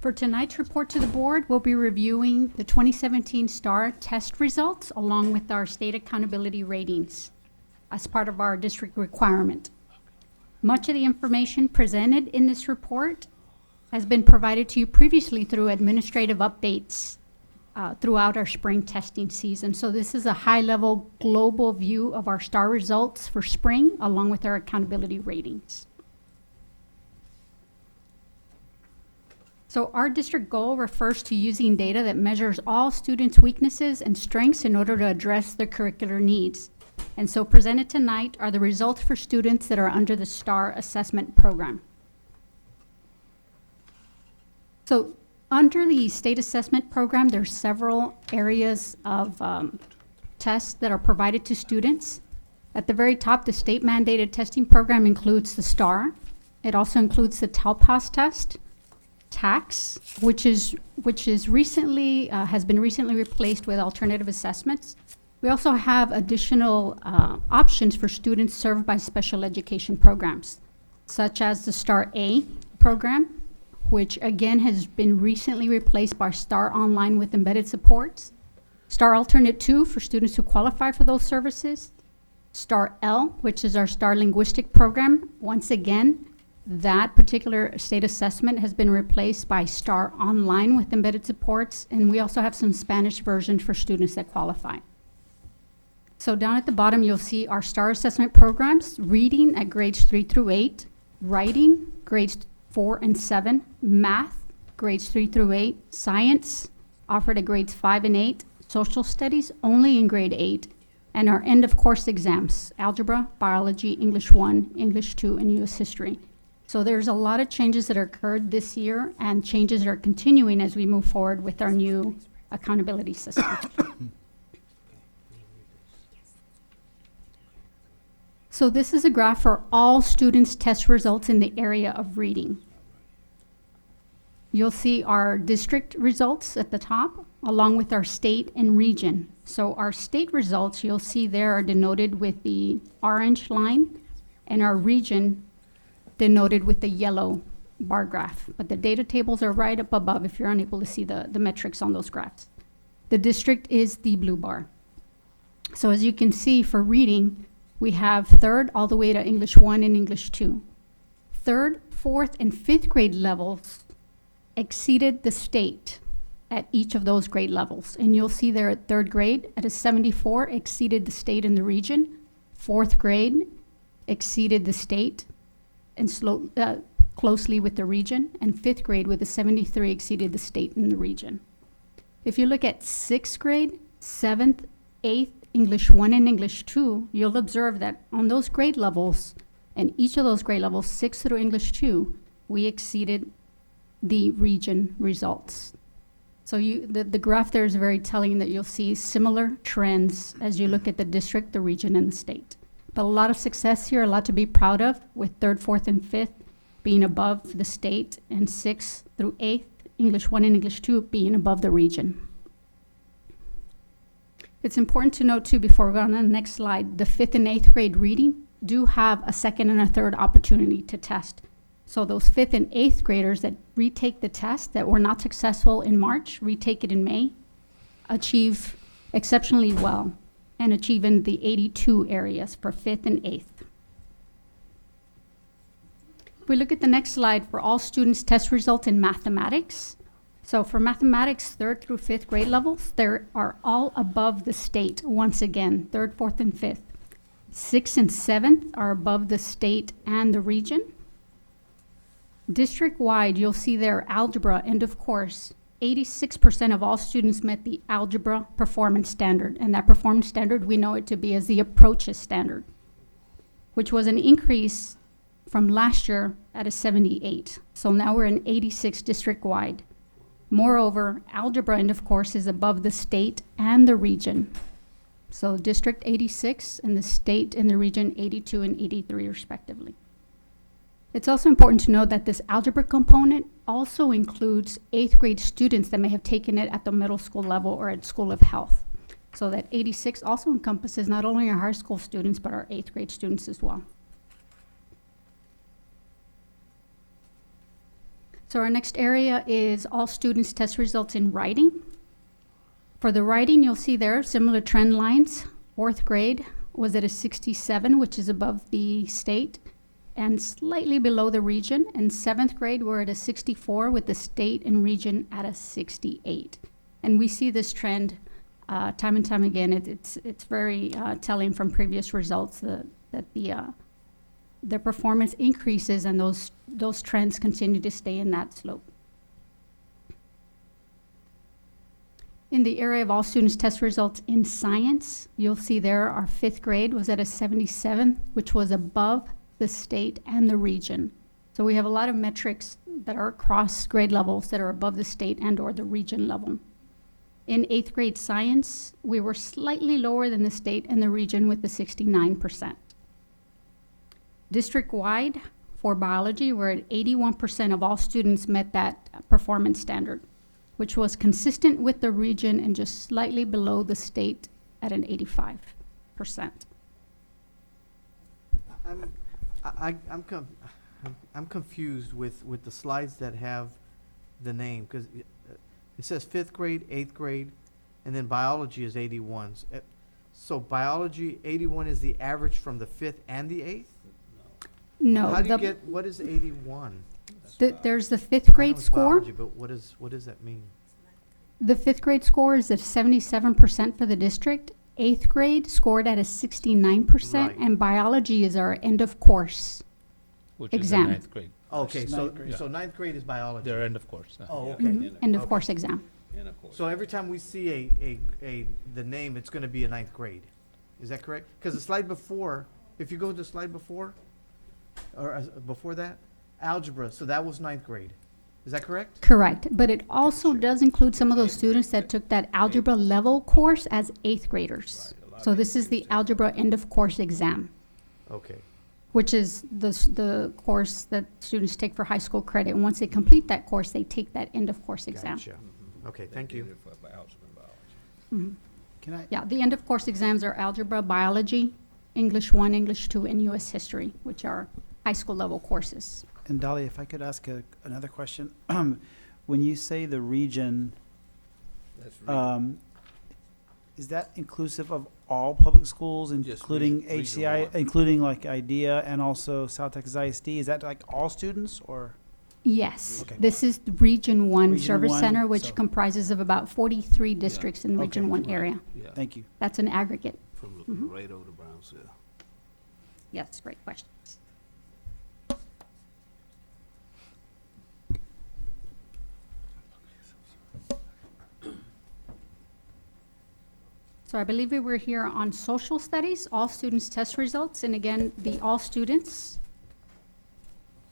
For tonight's report to the board, we'll be reviewing the 2017 STAR test results along with our state accountability ratings as part of our district requirement. Much of the information presented in this report has been provided to you previously through administrative updates throughout our spring testing season. So this is a high-level global view of our STAR results for spring along with our accountability ratings. So our district goal refers to using data that measures all students' weaknesses and strengths in order to address their curricular needs. And so presented tonight are the results for students that are under the STAR assessment program. So under the state assessment program, there's several areas of tests that are provided to students. At the very top, the state mandated testing program includes the STAR. It also includes the TELPAS test, TAX, which is recently has been recently replaced with alternative assessments. We also have additional options for students served by special education programs, such as the STAR A program, which again has been recently replaced by STAR Online with embedded supports. STAR Alternate 2 for students who qualify for those services. STAR L, which is our STAR Linguistic program. Once again, that particular state assessment has been replaced by STAR Online with embedded supports, and we also have some Spanish versions for students that qualify. So down at the bottom, you'll see our STAR assessment programs: reading at grades 3 through 8, writing grades 4 and 7, math grades 3 through 8, science offered at grades 5 and 8, social studies only in grade 8, and our end of course exams: algebra, biology, English 1, English 2, and U.S. history. So there's a lot of changes that occurred this year and changes that are continuing as we move forward with our new accountability system. So this is a graph for all students' test results in the area of reading. You'll see our district results at the top, along with our state and region. So our state results, you'll see there, are denoted with the orange line, and our region denoted with the yellow bar graph. But the data tables are right up above if you're unable to see the metrics on those graphs. The district is the blue bar. So as you can see, for reading, we have 3rd all the way to English 1 and English 2. 3rd, 4th, and 5th grade levels exceeded the state at each of those grade levels. And you'll see there at 3rd grade at a 74 exceeded the state in the region. 4th grade exceeded the state and closely with the region, and 5th grade with a 73 exceeded the state in the region. If you look at 6th grade, 7th, 8th, English 1 and English 2, you'll observe that on those grade levels, and each of those grade levels, 6 through English 2, we exceeded the region results. So the graph there is very telling that you'll see similar trends as you look at the district, the region, and the state. But a lot of success here, a lot to be proud of, with 3rd, 4th, and 5th being above the state, and 6th through 8th, English 1 and English 2 being above the region. It's important to note too, before we go on to the next slide, the 5th and 8th grade reading do have a 2nd and a 3rd opportunity to test. So those 5th and 8th graders that retake the test that were not successful in March, retake it in May, achieve exceptionally well and achieve in the 82 areas for 5th and 8th. If we look at the next slide for all students' test results in mathematics. So for mathematics, 3rd through 5th grade levels, they are all above the state once again, 3rd, 4th, and 5th. 6th and 7th are above the state and the region. District-wide, you'll see there algebra, end of course, 86% of all students met the algebra performance standard, and that performance standard, we know it to be as the approaches standard, which was an increase from last year at a 78. So now we're in 86 district-wide. Moreover, algebra, end of course, is above the state and the region. So District 86 and the state and the region 82 and 83 respectively. It's also important to note that this algebra component also includes 8th grade students that may have taken it at the middle school level or at School of Health. So that 86 also encompasses not only our high school students, but our 8th grade students as well. So our next area is all students' test results in writing. For the writing, you'll see there similar trend lines. 4th grade was at a 67, which is above the state, and slightly below the region. And 7th grade, we're at a 64 with the state and region at a 68. And we see this trend time and time again. It's very telling from previous results that the performance increases and those trends continue to stay in that slope. In the area of all students' test results in science, you'll see there our 5th grade was at a 77, which was above the state and the region. So we have a lot of metrics that are across grade levels that are above the state and or the region level. In 8th grade science, we were slightly lower than the state and the region with the 69%. District-wide, for biology, we're at 81% of all students met that performance standard, which was consistent with the region and just slightly below the state at an 85%. I'm confused with the slides that have the name, because it says 5th grade, 8th grade, and then biology is 81. So biology, 81 is the average from the 5th and the 8th? No. How do you get, what is 81? There's the 5th grade I know it's score. biology, but what does that mean? The 5th grade score is at 77% for the district. 8th grade scored at a 69%, Right. and biology is our end of course Which is exam. the 9th grade. Okay, so, Ninth grade. so 9th grade is biology. Their end of course. Oh, okay. Mhm, End of Okay. course exam. So every time we see the name, it's gonna be a 9th grade. Is that correct? Because the slide before, if you go to the slide before, or before that, algebra, so that was 9th grade. Is that correct? Correct, but it also does include some of those students that took that algebra level course as 8th graders. So this is the algebra end of course exam, Okay. which is the course that students take for high school credit. And once they complete that course, they take that end of course exam. Gotcha. Okay, thank you. Mhm. Can I? Yeah, the end of course exams are algebra, biology, English 1, English 2, and US history, which are high school level courses. And Dolly, if I could ask another question. When you say the region, is that inclusive of all public schools, Just including region HCI, one. including like IDEA and also South Texas ISD? Is that like all students or? Yes, Okay. this is the Region 1 Region Service 1, Center, which so- comprises of about 43 districts in Okay, Region 1 right. area. Yeah, Thank you. That's an aggregate. from Mhm. Laredo to Brownsville. Yes, great question. So I believe we were here on social studies, all students' test results, and again, the all students.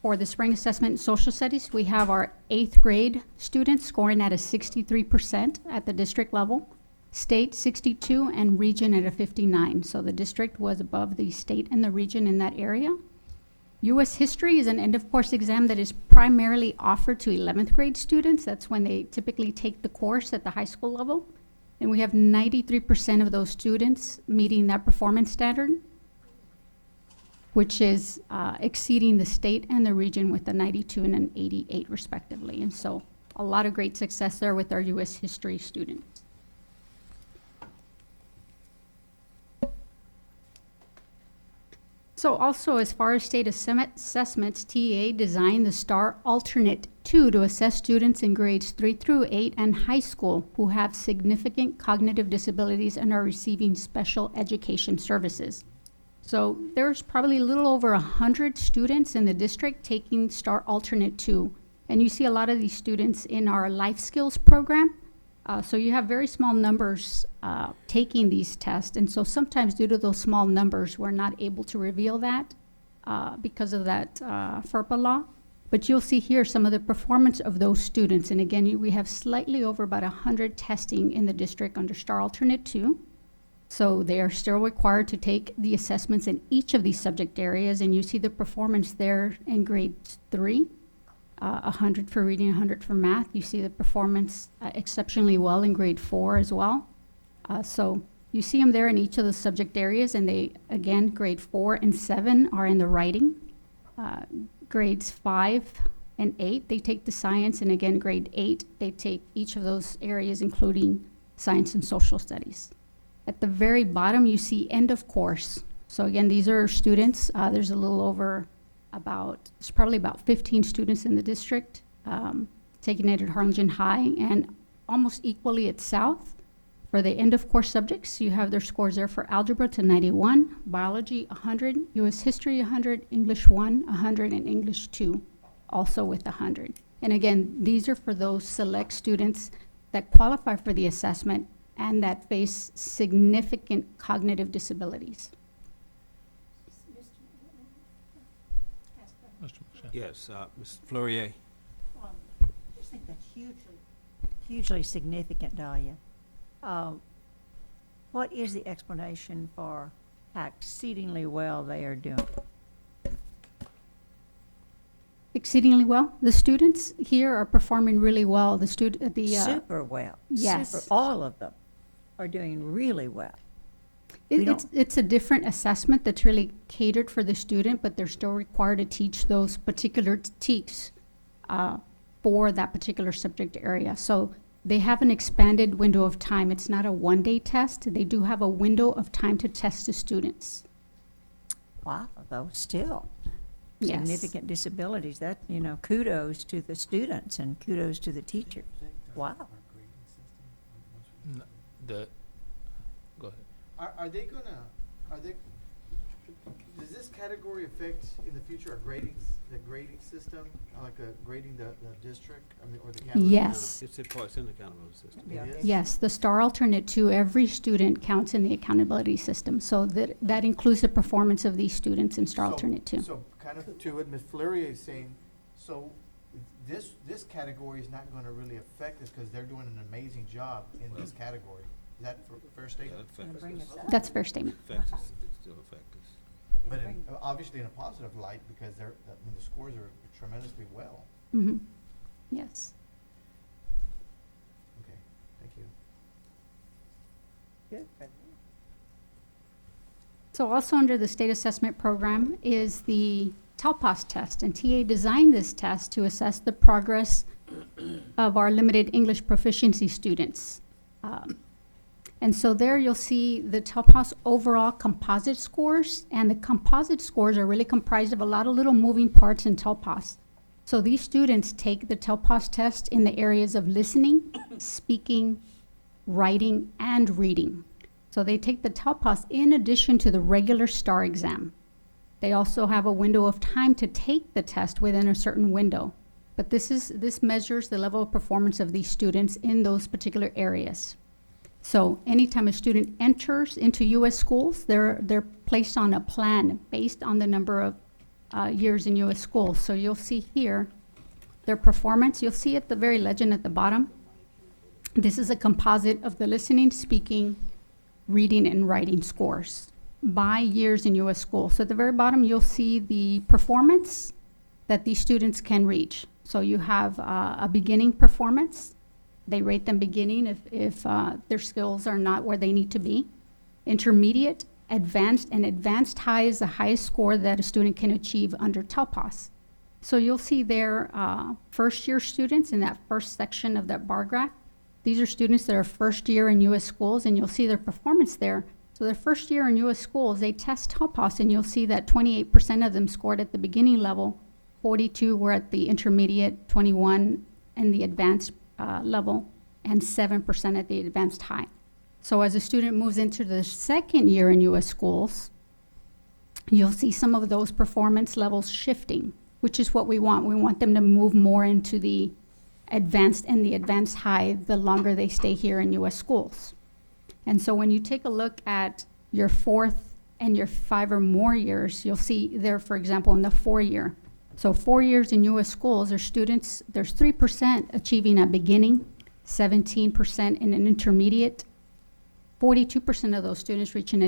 For the spring assessment in social studies, we have our 8th grade students scoring at a 63% at the district level, state 62, and region at a 59. So the district was above the state and the region in that area. US History is an end-of-course exam that is primarily offered to 11th grade students. That's when they typically take the course at the high school level. And we have 93% of those students meeting that performance standard, which is exceeding the state and the region with a 92 and an 88 respectively. And so a lot of great success there with our US History students. So also, as far as state assessments, TEA designed the STAR Alternate 2 to assess students in grades 3 through 8 and high school who have significant cognitive disabilities and are receiving special education services. So there's probably a little over 100 students in the district taking STAR Alternate 2. And you see a lot of these students in our life skills program. So you have very small numbers taking these tests. And so sometimes due to those small numbers, we're not able to reveal that because of that FERPA law. But you'll see here some of the performance of those students. And again, we have slightly over about 100 testing in the district under STAR Alternate 2. So they are still required to take the assessments in each of these subject areas, and you see the performance there in grade 3, 100 for reading, 100 for math. You see the performance exceptionally well in grade 4 as well. So you see them there in each of the subject areas, and they, again, grade 4 and 7 are in the writing. Grades 5 and 8, they take the science, and again, grade 8, they take each of those areas, including science and social studies. At the very bottom, you see end of course. So again, these are students. There's a little over there's probably about 15 students in the district taking it at Harlingen High, and almost equally at South. For the end of course subjects, you have their scores there for algebra to 91, biology 100, U.S. history 100, English 1, 100, and English 2, also with 100. And again, these are for those select students that qualify for the assessment and that face significant cognitive disabilities. Yes, Ms. Fleurier. I just think that's hugely significant, Dahlia. What is the explanation for how exceedingly well they are doing? Exceedingly well. The students here are performing really well. Super well. Yes. Super, all of them are doing really well. It's a different assessment that's really catered for the student, but they're still required to teach those particular TEKS for that particular subject area. So they have an expanded window of time. It's not a one-day test. They do have a window of time to test the students. Wow, though, still. Yes. Significant disabilities. That, kudos to the students and kudos to the teachers. Wow. Go ahead. Are they does this category affect in the future the grading system, like grading the district, or the campus? Yes. It's in the accountability system. It is? Yes, the STAR alternate 2, every student counts in the accountability system. So that includes the performance of these students in STAR alternate 2. So kind of to what Ms. Fleury is saying, so this category is not going to really affect us because they're doing an amazing job in this category. Is that a fair statement? That's a fair statement. It still affects us. But obviously in a positive light, because the scores are tremendously well. Mm-hmm. Yes. Okay, thank you. Good. So also under the state assessment program is the TALPAS test, and TA designed this test to assess the progress of our limited English proficiency students. And so there you'll see the TALPAS overall composite scores, and the composite scores are really comprised of a lot of little moving parts in TALPAS. So these students take the TALPAS test in the areas of listening, speaking, writing, and reading. So they take the TALPAS in addition to the regular STAR exam. They also have a window of time to take the test within a certain window. But this measures the level of performance of these students in those particular areas. So anytime a student enters into U.S. schools, they're placed on a plan based on the number of years in U.S. schools. So you'll see here their performance. You'll see at the very legend at the bottom. This is a composite of the listening, speaking, reading, and writing scores by years in U.S. schools. So at the very bottom, you'll see the performance that these students can reach. So you have a beginning performance. They rate them beginning if their skills are not where they need to be. Intermediate, advanced, and advanced high is the highest score that a student can achieve under TALPAS. So you'll see there first-year students in that first section of that bar graph. These are students that are first year in U.S. schools, and you'll see their performance there. So their first year in U.S. schools, they test TALPAS, and you'll see that 28% of them scored at the beginning level, 42 were at the intermediate, 21 in the advanced level, and 7% at the advanced high. So as a student moves into the second year in U.S. schools, you'll see some of those performance levels shifting, which is what we want. We want them to move more into the advanced and the advanced high the longer they stay here in U.S. schools. And so when you take a look at your 4th and your 5 or more years, you'll see there, for example, in the 4-year. So 4 years in U.S. schools, there's 3% achieving a beginning, 17% in an intermediate, 42% of those students reach an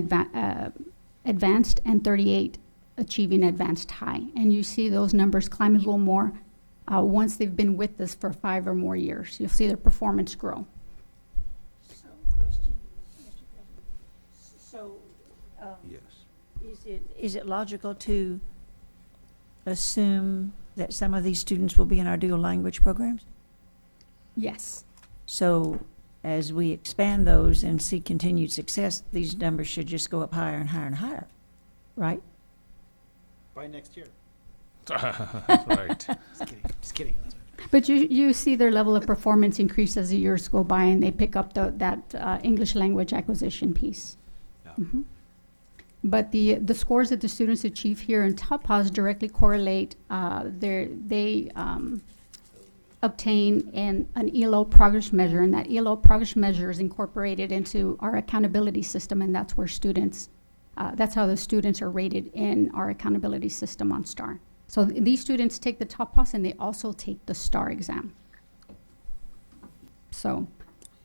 advanced and 38 achieving advanced high. And you see those numbers climb a little more once they've been with us for 5 or more years. You'll see their performance grow. So, question, Mr. President. So, Yes. is it logical to assume that some of these students will be in our dual language programs? Yes. So, as we expand those and see continued success, these numbers should just go up higher and higher and higher, right? By next year. That's right. Just kidding. But you see their level of performance increase as the years go by, and they pick up that English language acquisition piece. Mhm. But the scores that the students achieve here in TAPAS directly correlate. They obtain an ELO progress measure, and that ELO progress measure is incorporated into our accountability system, and that's where students, that's how the students are rated in our accountability system on STAR. So these students take the TAPAS and they also take the STAR exam. So.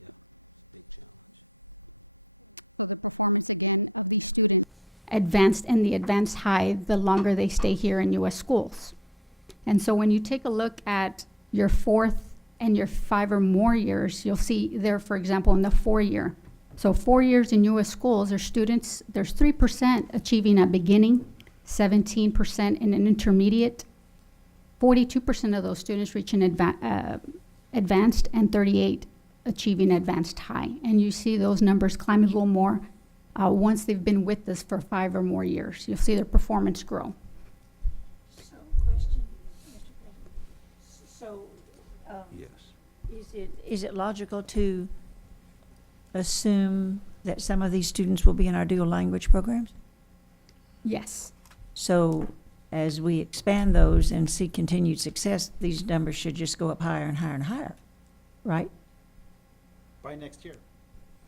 Yeah, it's a big challenge. So the performance, again, of these students advanced and the advanced high, the longer they stay here in U.S. schools. And so when you take a look at your 4th and your 5 or more years, you'll see there, for example, in the 4-year. So 4 years in U.S. schools, there's 3% achieving a beginning, 17% in an intermediate, 42% of those students reach an advanced, and 38 achieving advanced high. And you see those numbers climb a little more once they've been with us for 5 or more years. You'll see their performance grow. So, question, Mr. President. So, Yes. is it logical to assume that some of these students will be in our dual language programs? Yes. So, as we expand those and see continued success, these numbers should just go up higher and higher and higher, right? By next year.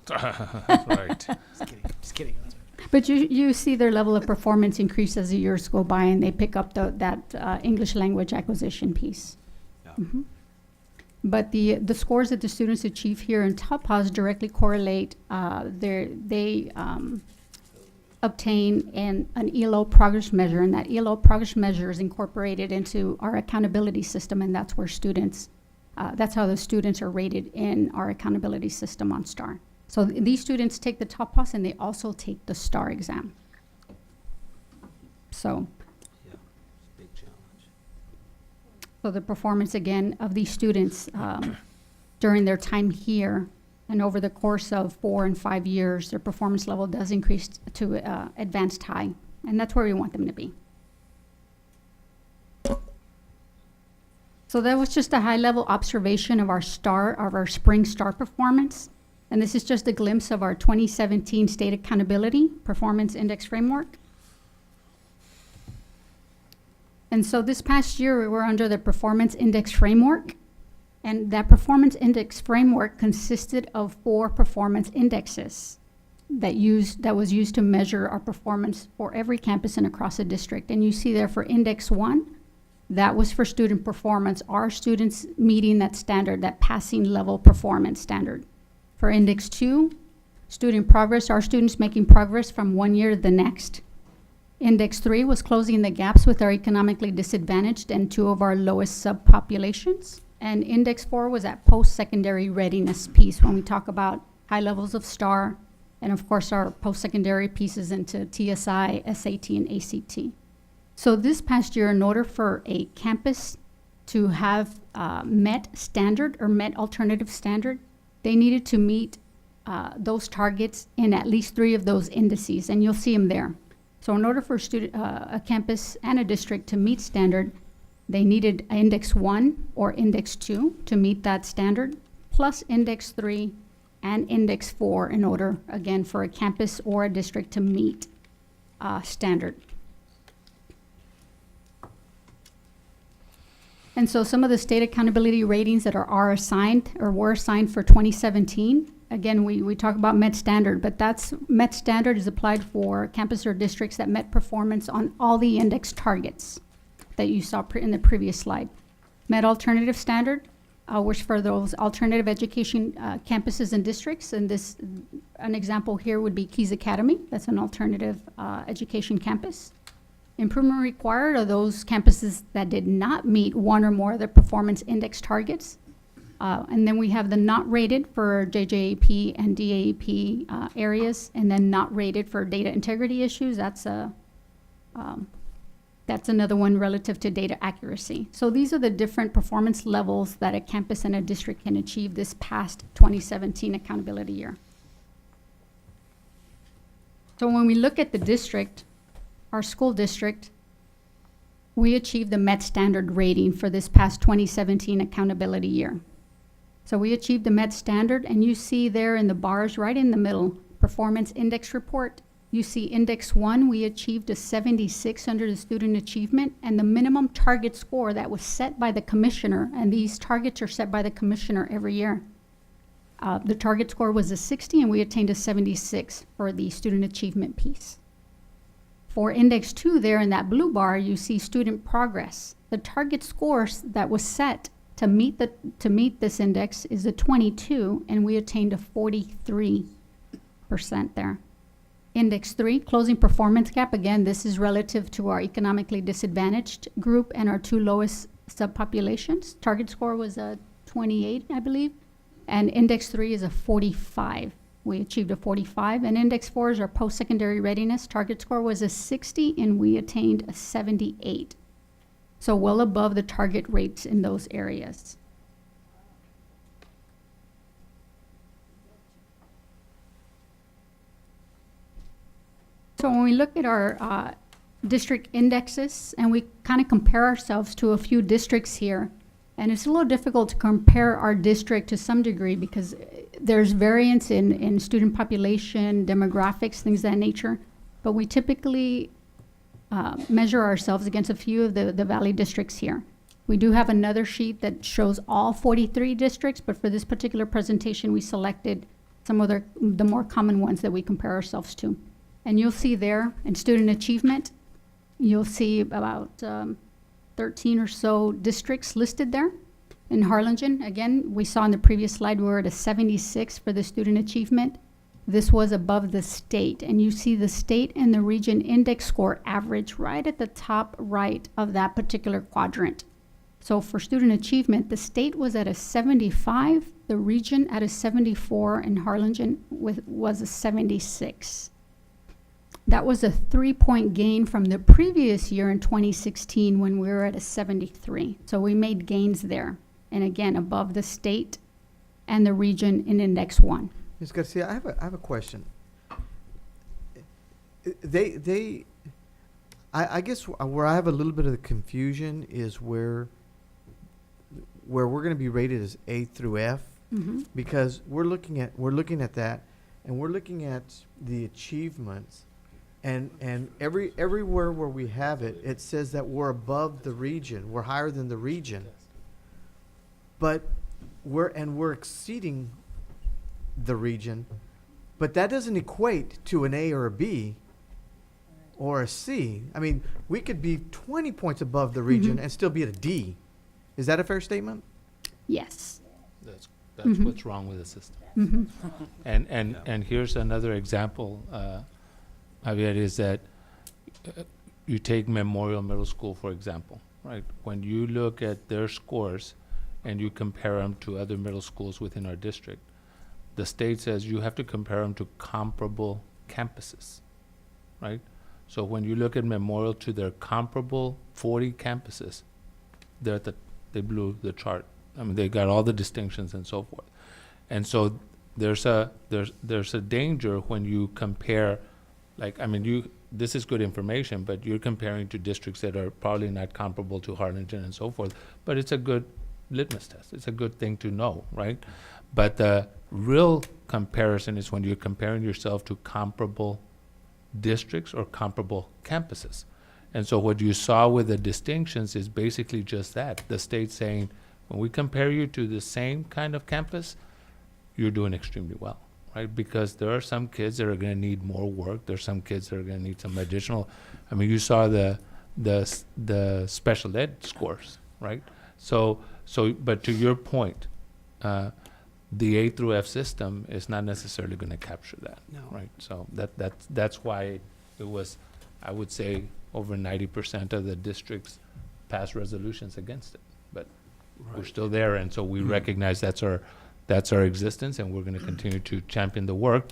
That's right. Just kidding. But you see their level of performance increase as the years go by, and they pick up that English language acquisition piece. Yeah. Mhm. But the scores that the students achieve here in TAPAS directly correlate. They obtain an ELO progress measure, and that ELO progress measure is incorporated into our accountability system, and that's where students, that's how the students are rated in our accountability system on STAR. So these students take the TAPAS and they also take the STAR exam. So. Yeah, it's a big challenge. So the performance, again, of these students during their time here and over the course of 4 and 5 years, their performance level does increase to advanced high, and that's where we want them to be. So that was just a high-level observation of our spring STAR performance, and this is just a glimpse of our 2017 State Accountability Performance Index Framework. And so this past year, we were under the Performance Index Framework, and that Performance Index Framework consisted of 4 performance indexes that was used to measure our performance for every campus and across the district. And you see there for Index 1, that was for student performance, our students meeting that standard, that passing level performance standard. For Index 2, student progress, our students making progress from one year to the next. Index 3 was closing the gaps with our economically disadvantaged and 2 of our lowest subpopulations. And Index 4 was that post-secondary readiness piece when we talk about high levels of STAR, and of course our post-secondary pieces into TSI, SAT, and ACT. So this past year, in order for a campus to have met standard or met alternative standard, they needed to meet those targets in at least 3 of those indices, and you'll see them there. So in order for a campus and a district to meet standard, they needed Index 1 or Index 2 to meet that standard, plus Index 3 and Index 4 in order, again, for a campus or a district to meet standard. And so some of the state accountability ratings that are assigned or were assigned for 2017, again, we talk about Met Standard, but that's Met Standard is applied for campus or districts that met performance on all the index targets that you saw in the previous slide. Met Alternative Standard which for those alternative education campuses and districts. And this, an example here would be Keys Academy. That's an alternative education campus. Improvement required are those campuses that did not meet one or more of the performance index targets. And then we have the not rated for JJAP and DAAP areas, and then not rated for data integrity issues. That's another one relative to data accuracy. So these are the different performance levels that a campus and a district can achieve this past 2017 accountability year. So when we look at the district, our school district, we achieved the Met Standard rating for this past 2017 accountability year. So we achieved the Met Standard, and you see there in the bars right in the middle, performance index report. You see index 1, we achieved a 76 under the student achievement, and the minimum target score that was set by the commissioner, and these targets are set by the commissioner every year. The target score was a 60, and we attained a 76 for the student achievement piece. For index 2 there in that blue bar, you see student progress. The target scores that was set to meet this index is a 22, and we attained a 43% there. Index 3, closing performance gap. Again, this is relative to our economically disadvantaged group and our 2 lowest subpopulations. Target score was a 28, I believe, and index 3 is a 45. We achieved a 45, and index 4 is our post-secondary readiness. Target score was a 60, and we attained a 78. So well above the target rates in those areas. So when we look at our district indexes, and we kind of compare ourselves to a few districts here, and it's a little difficult to compare our district to some degree because there's variance in student population, demographics, things of that nature. But we typically measure ourselves against a few of the Valley districts here. We do have another sheet that shows all 43 districts, but for this particular presentation, we selected some of the more common ones that we compare ourselves to. And you'll see there in student achievement, you'll see about 13 or so districts listed there. In Harlingen, again, we saw in the previous slide, we were at a 76 for the student achievement. This was above the state, and you see the state and the region index score average right at the top right of that particular quadrant. So for student achievement, the state was at a 75, the region at a 74, and Harlingen was a 76. That was a 3-point gain from the previous year in 2016 when we were at a 73. So we made gains there, and again, above the state and the region in index 1. Ms. Garcia, I have a question. I guess where I have a little bit of the confusion is where we're going to be rated as A through F, because we're looking at that, and we're looking at the achievements, and everywhere where we have it, it says that we're above the region, we're higher than the region, but we're exceeding the region, but that doesn't equate to an A or a B or a C. I mean, we could be 20 points above the region and still be at a D. Is that a fair statement? Yes. That's what's wrong with the system. And here's another example, Javier, is that you take Memorial Middle School, for example, right? When you look at their scores and you compare them to other middle schools within our district, the state says you have to compare them to comparable campuses, right? So when you look at Memorial to their comparable 40 campuses, they blew the chart. I mean, they got all the distinctions and so forth. And so there's a danger when you compare, like, I mean, this is good information, but you're comparing to districts that are probably not comparable to Harlingen and so forth. But it's a good litmus test. It's a good thing to know, right? But the real comparison is when you're comparing yourself to comparable districts or comparable campuses. And so what you saw with the distinctions is basically just that. The state saying, when we compare you to the same kind of campus, you're doing extremely well, right? Because there are some kids that are going to need more work. There's some kids that are going to need some additional. I mean, you saw the special ed scores, right? So So, but to your point, the A through F system is not necessarily going to capture that, No. right? So that's why it was, I would say, over 90% of the districts passed resolutions against it. But we're Right. still there, and so we recognize that's our existence, and we're going to continue to champion the work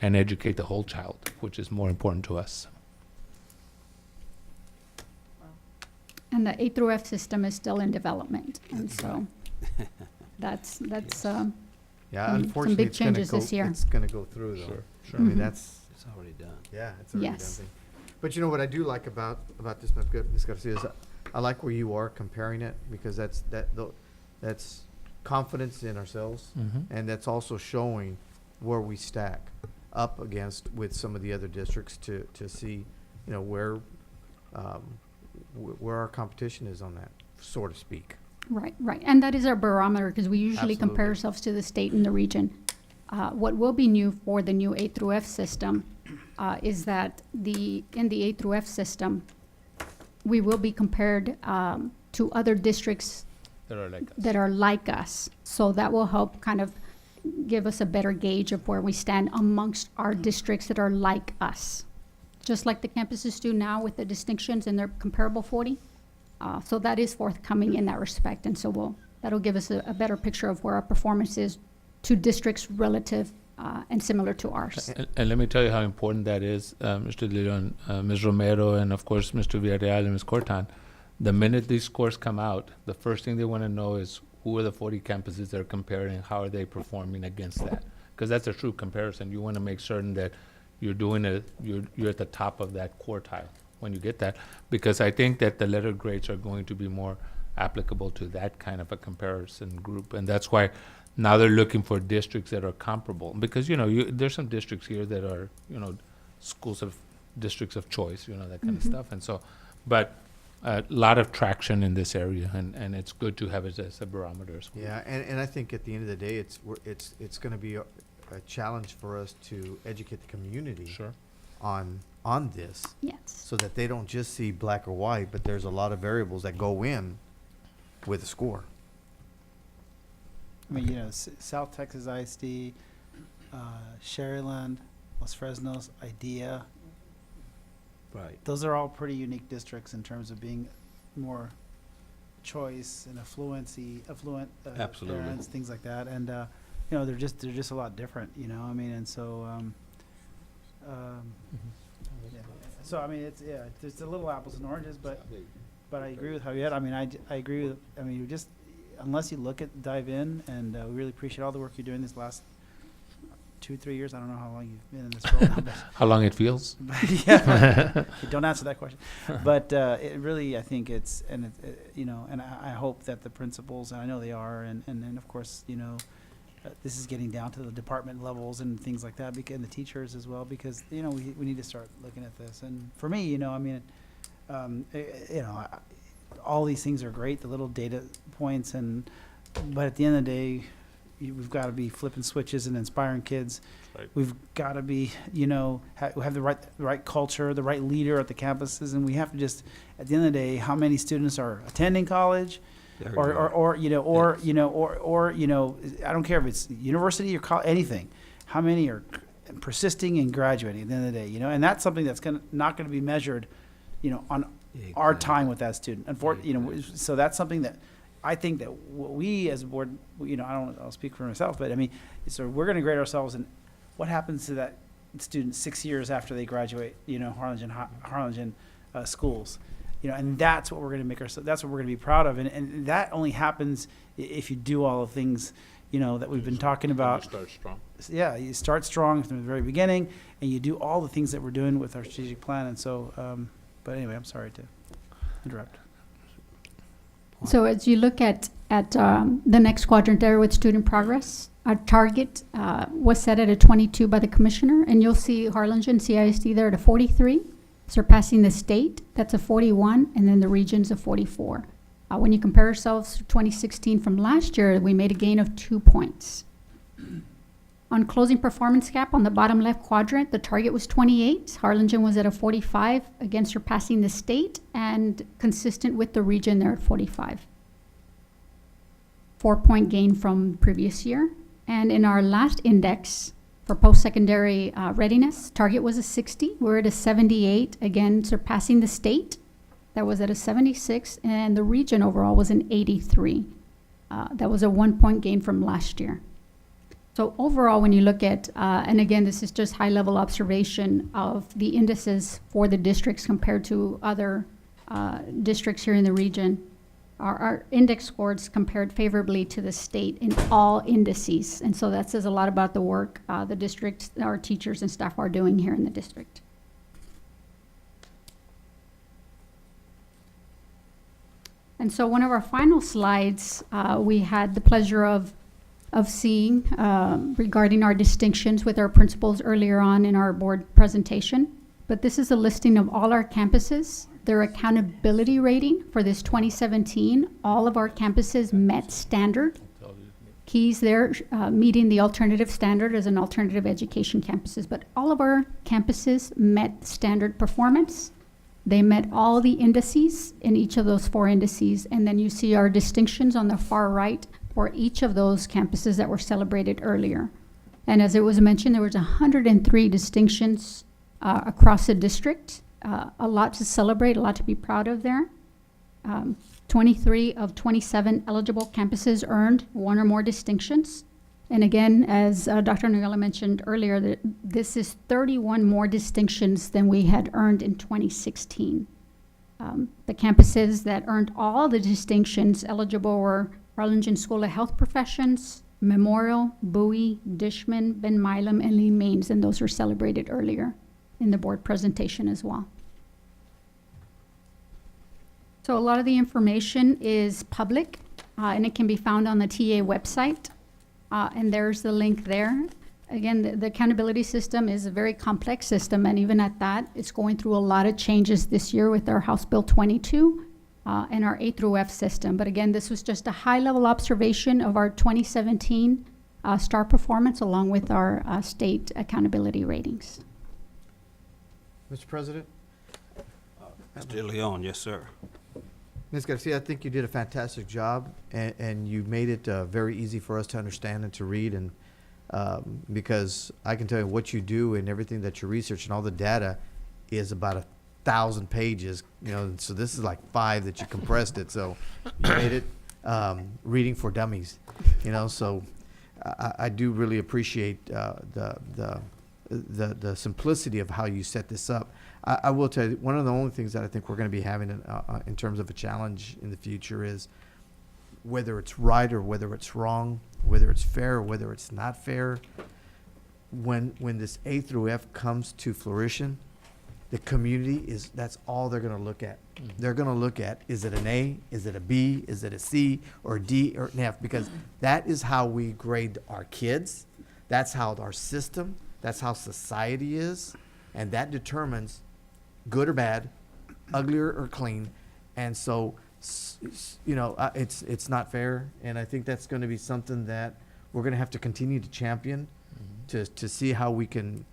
and educate the whole child, which is more important to us. And the A through F system is still in development, and so that's, Yeah, some unfortunately, big it's gonna changes go, this year. it's gonna go through though. Sure, I mean, Mhm. that's, It's already done. yeah, it's already done Yes. thing. But you know what I do like about this, Ms. Garcia, is I like where you are comparing it, because that's confidence in ourselves, Mhm. and that's also showing where we stack up against with some of the other districts to see, you know, where our competition is on that, so to speak. right, right. And that is our barometer, because we usually compare Absolutely. ourselves to the state and the region. What will be new for the new A through F system is that in the A through F system, we will be compared to other districts That are like us. that are like us. So that will help kind of give us a better gauge of where we stand amongst our districts that are like us. Just like the campuses do now with the distinctions in their comparable 40. So that is forthcoming in that respect. And so that'll give us a better picture of where our performance is to districts relative and similar to ours. And let me tell you how important that is, Mr. Leon, Ms. Romero, and of course, Mr. Villarreal and Ms. Cortan. The minute these scores come out, the first thing they want to know is who are the 40 campuses they're comparing, how are they performing against that? Because that's a true comparison. You want to make certain that you're doing it, you're at the top of that quartile when you get that. Because I think that the letter grades are going to be more applicable to that kind of a comparison group. And that's why now they're looking for districts that are comparable. Because, you know, there's some districts here that are, you know, districts of choice, you know, that kind of stuff. And so, but a lot of traction in this area, and it's good to have it as a barometer as well. Yeah, and I think at the end of the day, it's gonna be a challenge for us to educate the community Sure. on this, Yes. so that they don't just see black or white, but there's a lot of variables that go in with a score. I mean, you know, South Texas ISD, Sharyland, Los Fresnos, IDEA, Right. those are all pretty unique districts in terms of being more choice and affluent Absolutely. parents, things like that. And, you know, they're just a lot different, you know, I mean, and so, yeah. So, I mean, it's a little apples and oranges, but I agree with Javier. I mean, I agree with, I mean, you just, unless you dive in, and we really appreciate all the work you're doing this last 2-3 years. I don't know how long you've been in this role now, but How long it feels? yeah, don't answer that question. But it really, I think it's, and you know, and I hope that the principals, and I know they are, and of course, you know, this is getting down to the department levels and things like that, and the teachers as well, because, you know, we need to start looking at this. And for me, you know, I mean, you know, all these things are great, the little data points, but at the end of the day, we've got to be flipping switches and inspiring kids. Right. We've got to be, you know, have the right culture, the right leader at the campuses, and we have to just, at the end of the day, how many students are attending college, There or you go. or you know, or Yes. you know, or you know, I don't care if it's university or anything. How many are persisting and graduating at the end of the day? You know, and that's something that's not going to be measured, you know, on our time with that student. You know, so that's something that I think that we as a board, you know, I'll speak for myself, but I mean, so we're going to grade ourselves in what happens to that student 6 years after they graduate, you know, Harlingen schools, you know, and that's what we're going to make ourselves, that's what we're going to be proud of. And that only happens if you do all the things, you know, that we've been talking about. Start strong. Yeah, you start strong from the very beginning, and you do all the things that we're doing with our strategic plan. And so, but anyway, I'm sorry to interrupt. So as you look at the next quadrant there with student progress, our target was set at a 22 by the commissioner, and you'll see Harlingen CISD there at a 43, surpassing the state, that's a 41, and then the region's a 44. When you compare ourselves to 2016 from last year, we made a gain of 2 points. On closing performance gap on the bottom left quadrant, the target was 28. Harlingen was at a 45, again surpassing the state and consistent with the region there at 45. 4-point gain from previous year. And in our last index for post-secondary readiness, target was a 60. We're at a 78, again surpassing the state. That was at a 76, and the region overall was an 83. That was a 1-point gain from last year. So overall, when you look at, and again, this is just high-level observation of the indices for the districts compared to other districts here in the region, our index scores compared favorably to the state in all indices. And so that says a lot about the work the district, our teachers and staff are doing here in the district. And so one of our final slides, we had the pleasure of seeing regarding our distinctions with our principals earlier on in our board presentation. But this is a listing of all our campuses, their accountability rating for this 2017. All of our campuses met standard. Keys there, meeting the alternative standard as an alternative education campuses. But all of our campuses met standard performance. They met all the indices in each of those 4 indices. And then you see our distinctions on the far right for each of those campuses that were celebrated earlier. And as it was mentioned, there was 103 distinctions across the district. A lot to celebrate, a lot to be proud of there. 23 of 27 eligible campuses earned 1 or more distinctions. And again, as Dr. Nogales mentioned earlier, that this is 31 more distinctions than we had earned in 2016. The campuses that earned all the distinctions eligible were Harlingen School of Health Professions, Memorial, Bowie, Dishman, Ben Milam, and Lee Mains, and those were celebrated earlier in the board presentation as well. So a lot of the information is public, and it can be found on the TA website, and there's the link there. Again, the accountability system is a very complex system, and even at that, it's going through a lot of changes this year with our House Bill 22 and our A through F system. But again, this was just a high-level observation of our 2017 STAR performance along with our state accountability ratings. Mr. President? Mr. Leon, yes, sir. Ms. Garcia, I think you did a fantastic job, and you made it very easy for us to understand and to read, and because I can tell you what you do and everything that you research and all the data is about 1,000 pages, you know, so this is like 5 that you compressed it, so you made it reading for dummies, you know, so I do really appreciate the simplicity of how you set this up. I will tell you, one of the only things that I think we're going to be having in terms of a challenge in the future is whether it's right or whether it's wrong, whether it's fair or whether it's not fair. When this A through F comes to fruition, the community that's all they're going to look at. Mm-hmm. They're going to look at, is it an A, is it a B, is it a C, or a D, or an F? Because that is how we grade our kids. That's how our system, that's how society is. And that determines good or bad, uglier or clean. And so, you know, it's not fair. And I think that's going to be something that we're going to have to continue to champion to see how we can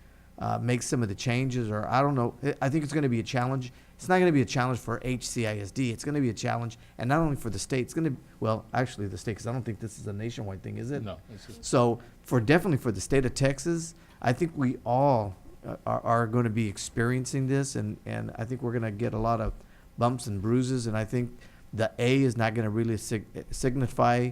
make some of the changes, or I don't know. I think it's going to be a challenge. It's not going to be a challenge for HCISD. It's going to be a challenge, and not only for the state. It's going to, well, actually the state, because I don't think this is a nationwide thing, is it? No. So definitely for the state of Texas, I think we all are going to be experiencing this, and I think we're going to get a lot of bumps and bruises, and I think the A is not going to really signify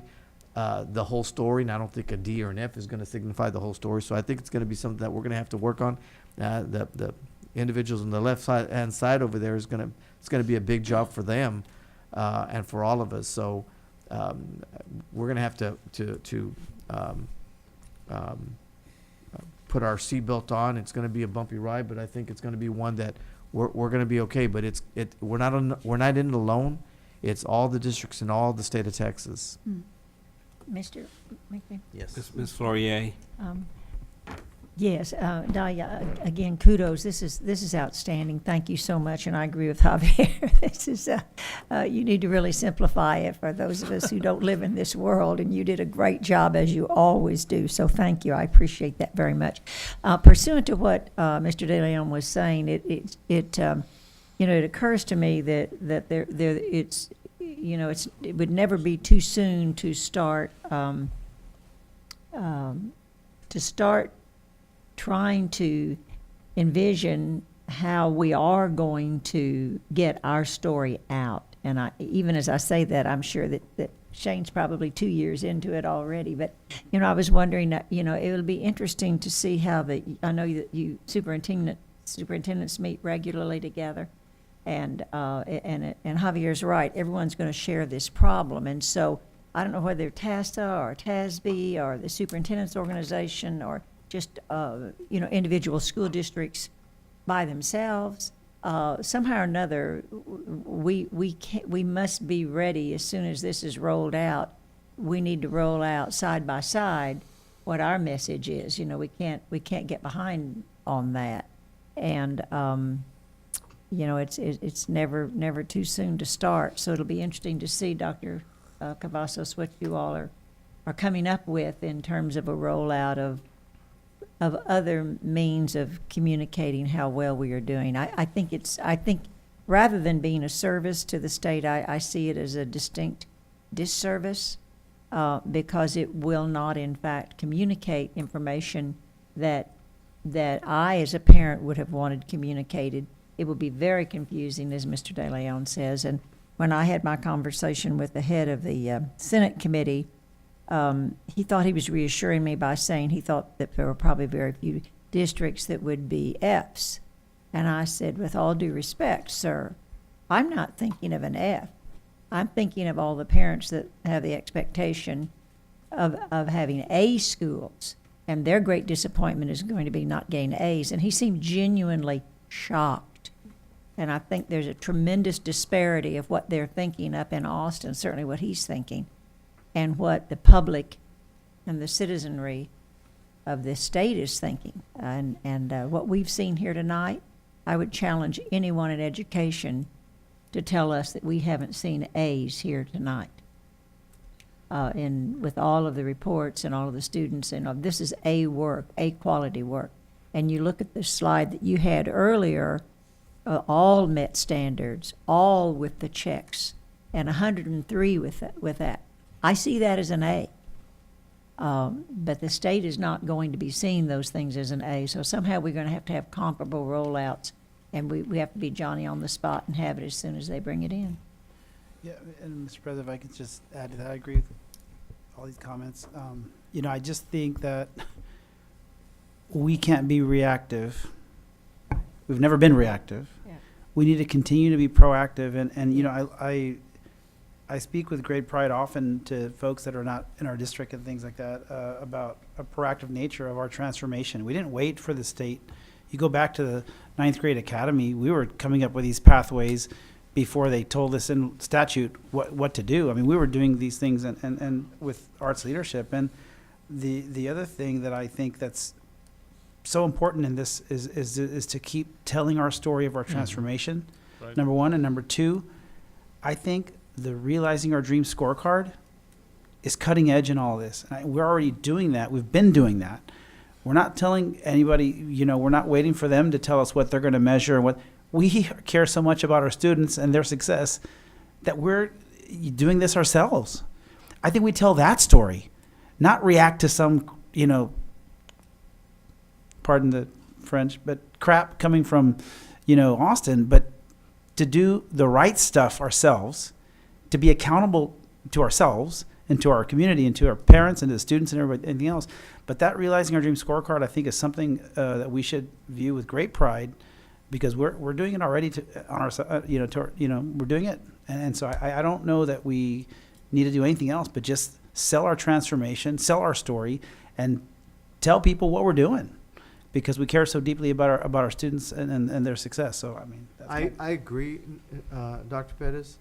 the whole story, and I don't think a D or an F is going to signify the whole story. So I think it's going to be something that we're going to have to work on. The individuals on the left hand side over there it's going to be a big job for them and for all of us. So we're going to have to put our seatbelt on. It's going to be a bumpy ride, but I think it's going to be one that we're going to be okay. But we're not in it alone. It's all the districts in all the state of Texas. Mr. McVeigh? Yes. Ms. Flourier? Yes, Dalia, again, kudos. This is outstanding. Thank you so much, and I agree with Javier. This is you need to really simplify it for those of us who don't live in this world, and you did a great job as you always do. So thank you. I appreciate that very much. Pursuant to what Mr. De Leon was saying, it occurs to me that you know, it would never be too soon to start trying to envision how we are going to get our story out. And even as I say that, I'm sure that Shane's probably 2 years into it already. But, you know, I was wondering, you know, it'll be interesting to see how I know that you superintendents meet regularly together. And Javier's right, everyone's going to share this problem. And so I don't know whether TASTA or TASB or the superintendent's organization or just, you know, individual school districts by themselves, somehow or another, we must be ready as soon as this is rolled out. We need to roll out side by side what our message is. You know, we can't get behind on that. And, you know, it's never too soon to start. So it'll be interesting to see, Dr. Cavazos, what you all are coming up with in terms of a rollout of other means of communicating how well we are doing. I think rather than being a service to the state, I see it as a distinct disservice because it will not, in fact, communicate information that I, as a parent, would have wanted communicated. It will be very confusing, as Mr. De Leon says. And when I had my conversation with the head of the Senate committee, he thought he was reassuring me by saying he thought that there were probably very few districts that would be Fs. And I said, with all due respect, sir, I'm not thinking of an F. I'm thinking of all the parents that have the expectation of having A schools, and their great disappointment is going to be not getting A's. And he seemed genuinely shocked. And I think there's a tremendous disparity of what they're thinking up in Austin, certainly what he's thinking, and what the public and the citizenry of this state is thinking. And what we've seen here tonight, I would challenge anyone in education to tell us that we haven't seen A's here tonight. With all of the reports and all of the students, and this is A work, A quality work. And you look at the slide that you had earlier, all met standards, all with the checks, and 103 with that. I see that as an A. But the state is not going to be seeing those things as an A. So somehow we're going to have comparable rollouts, and we have to be Johnny on the spot and have it as soon as they bring it in. Yeah, and Mr. President, if I could just add to that, I agree with all these comments. You know, I just think that we can't be reactive. We've never been reactive. Yeah. We need to continue to be proactive. And you know, I speak with great pride often to folks that are not in our district and things like that about a proactive nature of our transformation. We didn't wait for the state. You go back to the 9th grade academy, we were coming up with these pathways before they told us in statute what to do. I mean, we were doing these things and with arts leadership. And the other thing that I think that's so important in this is to keep telling our story of our transformation, Right. number one. And number two, I think the Realizing Our Dream scorecard is cutting edge in all this. And we're already doing that. We've been doing that. We're not telling anybody, you know, we're not waiting for them to tell us what they're going to measure and what. We care so much about our students and their success that we're doing this ourselves. I think we tell that story, not react to some, you know, pardon the French, but crap coming from, you know, Austin, but to do the right stuff ourselves, to be accountable to ourselves and to our community and to our parents and to the students and everything else. But that Realizing Our Dream scorecard, I think, is something that we should view with great pride, because we're doing it already on our, you know, we're doing it. And so I don't know that we need to do anything else but just sell our transformation, sell our story, and tell people what we're doing, because we care so deeply about our students and their success. So, I mean, that's I agree, Dr. Pettis,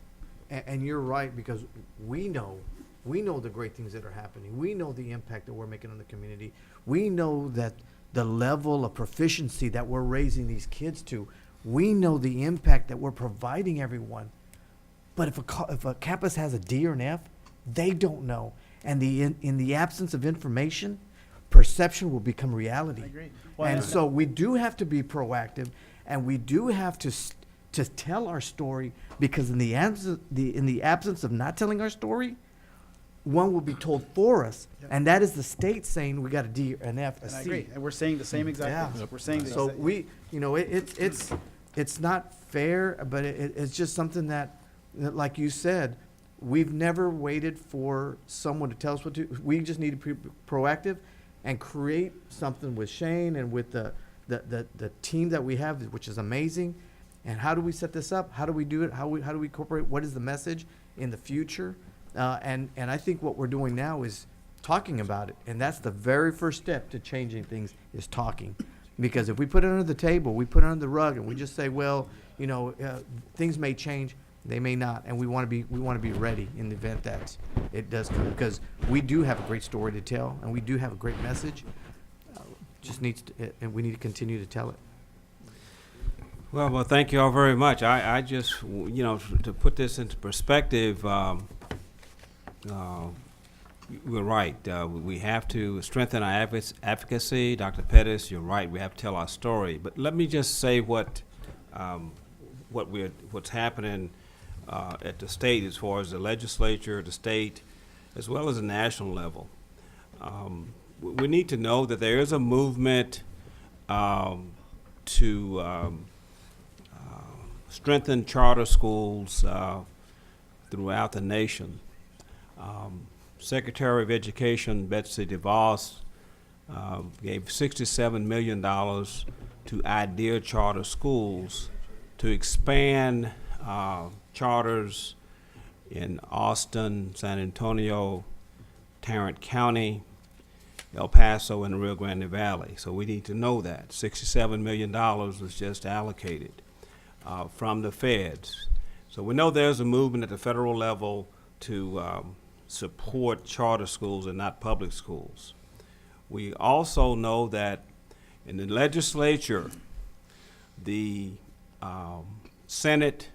and you're right, because we know the great things that are happening. We know the impact that we're making on the community. We know that the level of proficiency that we're raising these kids to. We know the impact that we're providing everyone. But if a campus has a D or an F, they don't know. And in the absence of information, perception will become reality. I agree. And so we do have to be proactive, and we do have to to tell our story, because in the absence of not telling our story, one will be told for us, and that is the state saying we got a D, an F, a And I C. agree, and we're saying the same exact Yeah. things. We're saying the So exact. we, you know, it's not fair, but it's just something that, like you said, we've never waited for someone to tell us what to. We just need to be proactive and create something with Shane and with the team that we have, which is amazing. And how do we set this up? How do we do it? How do we incorporate? What is the message in the future? And I think what we're doing now is talking about it, and that's the very first step to changing things, is talking. Because if we put it under the table, we put it under the rug, and we just say, well, you know, things may change, they may not, and we want to be ready in the event that it does come, because we do have a great story to tell, and we do have a great message. Just needs to, and we need to continue to tell it. Well, thank you all very much. I just, you know, to put this into perspective, we're right. We have to strengthen our advocacy. Dr. Pettis, you're right. We have to tell our story. But let me just say what's happening at the state, as far as the legislature, the state, as well as the national level. We need to know that there is a movement to strengthen charter schools throughout the nation. Secretary of Education Betsy DeVos gave $67 million to Idea Charter Schools to expand charters in Austin, San Antonio, Tarrant County, El Paso, and the Rio Grande Valley. So we need to know that. $67 million was just allocated from the feds. So we know there's a movement at the federal level to support charter schools and not public schools. We also know that in the legislature, the Senate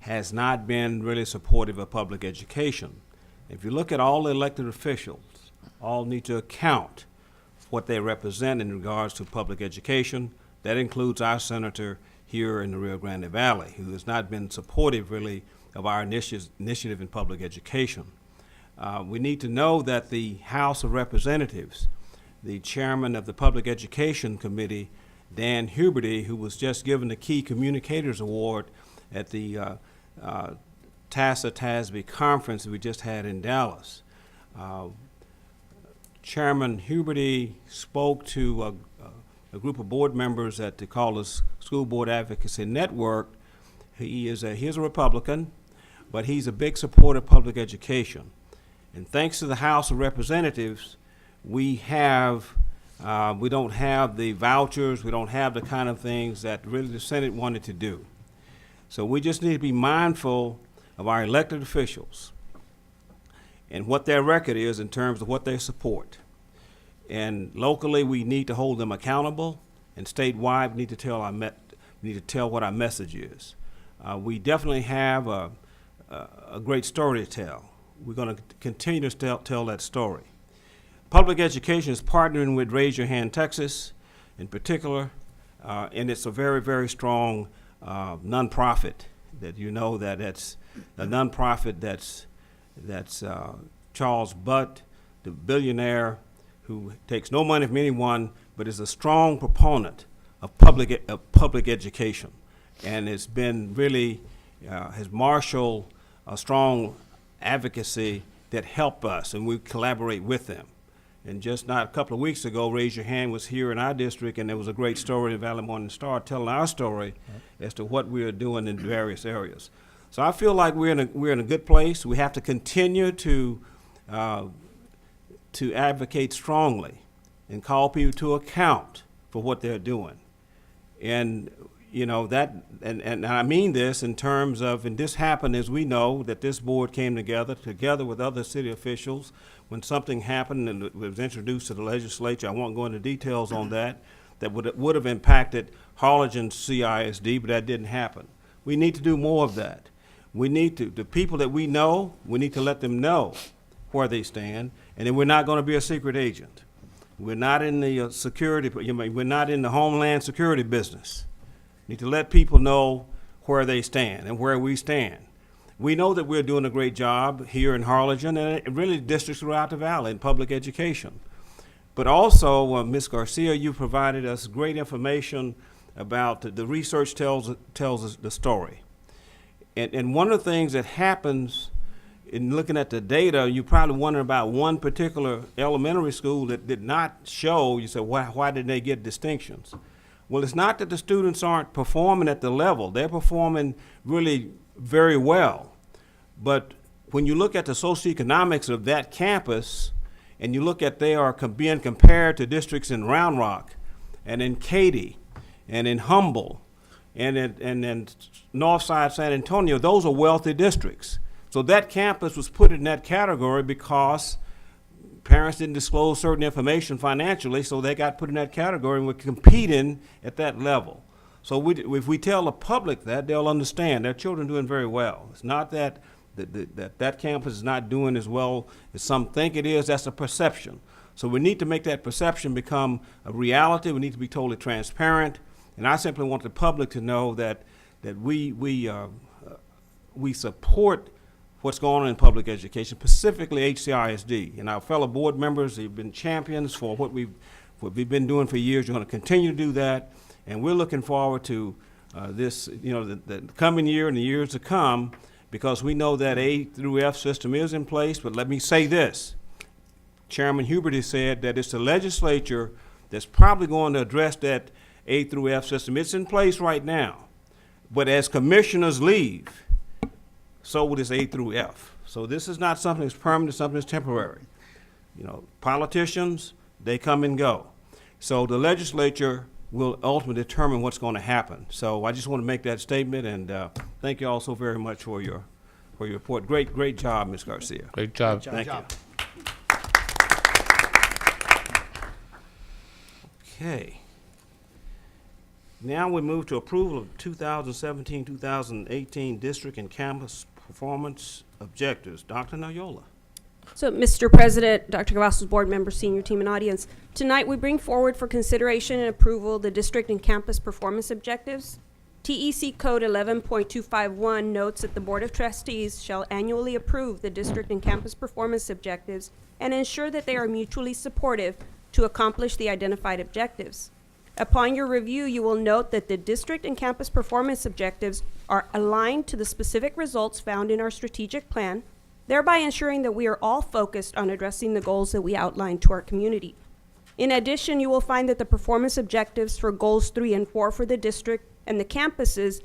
has not been really supportive of public education. If you look at all the elected officials, all need to account for what they represent in regards to public education. That includes our senator here in the Rio Grande Valley, who has not been supportive really of our initiative in public education. We need to know that the House of Representatives, the chairman of the Public Education Committee, Dan Huberty, who was just given the Key Communicators Award at the TASA-TASB conference that we just had in Dallas. Chairman Huberty spoke to a group of board members at the Callis School Board Advocacy Network. He is a Republican, but he's a big supporter of public education. And thanks to the House of Representatives, we don't have the vouchers, we don't have the kind of things that really the Senate wanted to do. So we just need to be mindful of our elected officials and what their record is in terms of what they support. And locally, we need to hold them accountable, and statewide, we need to tell what our message is. We definitely have a great story to tell. We're going to continue to tell that story. Public education is partnering with Raise Your Hand Texas in particular, and it's a very, very strong nonprofit that you know that it's a nonprofit that's Charles Butt, the billionaire who takes no money from anyone, but is a strong proponent of public education, and it's been really has marshaled a strong advocacy that help us, and we collaborate with them. And just not a couple of weeks ago, Raise Your Hand was here in our district, and there was a great story in Valley Morning Star telling our story as to what we are doing in various areas. So I feel like we're in a good place. We have to continue to advocate strongly and call people to account for what they're doing. And you know that, and I mean this in terms of, and this happened as we know that this board came together with other city officials when something happened and it was introduced to the legislature. I won't go into details on that would have impacted Harlingen CISD, but that didn't happen. We need to do more of that. We need to, the people that we know, we need to let them know where they stand, and then we're not going to be a secret agent. We're not in the security, we're not in the Homeland Security business. Need to let people know where they stand and where we stand. We know that we're doing a great job here in Harlingen and really districts throughout the valley in public education. But also, Ms. Garcia, you provided us great information about the research tells us the story. And one of the things that happens in looking at the data, you probably wonder about one particular elementary school that did not show, you say, why didn't they get distinctions? Well, it's not that the students aren't performing at the level. They're performing really very well. But when you look at the socioeconomics of that campus, and you look at they are being compared to districts in Round Rock and in Katy and in Humble and in Northside San Antonio, those are wealthy districts. So that campus was put in that category because parents didn't disclose certain information financially, so they got put in that category and were competing at that level. So if we tell the public that, they'll understand their children are doing very well. It's not that that campus is not doing as well as some think it is. That's a perception. So we need to make that perception become a reality. We need to be totally transparent. And I simply want the public to know that we support what's going on in public education, specifically HCISD. And our fellow board members, they've been champions for what we've been doing for years. You're going to continue to do that. And we're looking forward to this, the coming year and the years to come, because we know that A through F system is in place. But let me say this. Chairman Hubert has said that it's the legislature that's probably going to address that A through F system. It's in place right now. But as commissioners leave, so will this A through F. So this is not something that's permanent, something that's temporary. Politicians, they come and go. So the legislature will ultimately determine what's going to happen. So I just want to make that statement, and thank you all so very much for your report. Great job, Ms. Garcia. Great job. Thank you. Okay. Now we move to approval of 2017-2018 district and campus performance objectives. Dr. Noyola. So, Mr. President, Dr. Cavazos, board members, senior team, and audience, tonight we bring forward for consideration and approval the district and campus performance objectives. TEC Code 11.251 notes that the Board of Trustees shall annually approve the district and campus performance objectives and ensure that they are mutually supportive to accomplish the identified objectives. Upon your review, you will note that the district and campus performance objectives are aligned to the specific results found in our strategic plan, thereby ensuring that we are all focused on addressing the goals that we outlined to our community. In addition, you will find that the performance objectives for goals 3 and 4 for the district and the campuses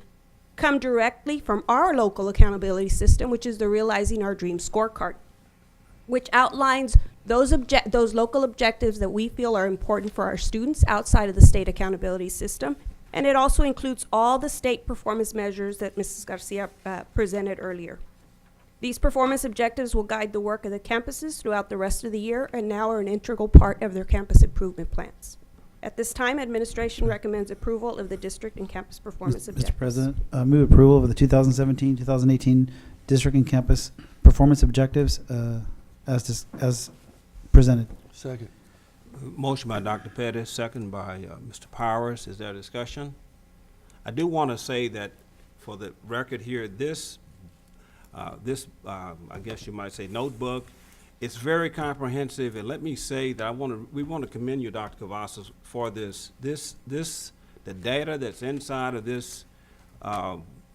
come directly from our local accountability system, which is the Realizing Our Dreams scorecard, which outlines those local objectives that we feel are important for our students outside of the state accountability system. And it also includes all the state performance measures that Mrs. Garcia presented earlier. These performance objectives will guide the work of the campuses throughout the rest of the year and now are an integral part of their campus improvement plans. At this time, administration recommends approval of the district and campus performance objectives. Mr. President, move approval of the 2017-2018 district and campus performance objectives as presented. Second. Motion by Dr. Pettis, second by Mr. Powers. Is there discussion? I do want to say that for the record here, this I guess you might say notebook, it's very comprehensive, and let me say that we want to commend you, Dr. Cavazos, for the data that's inside of this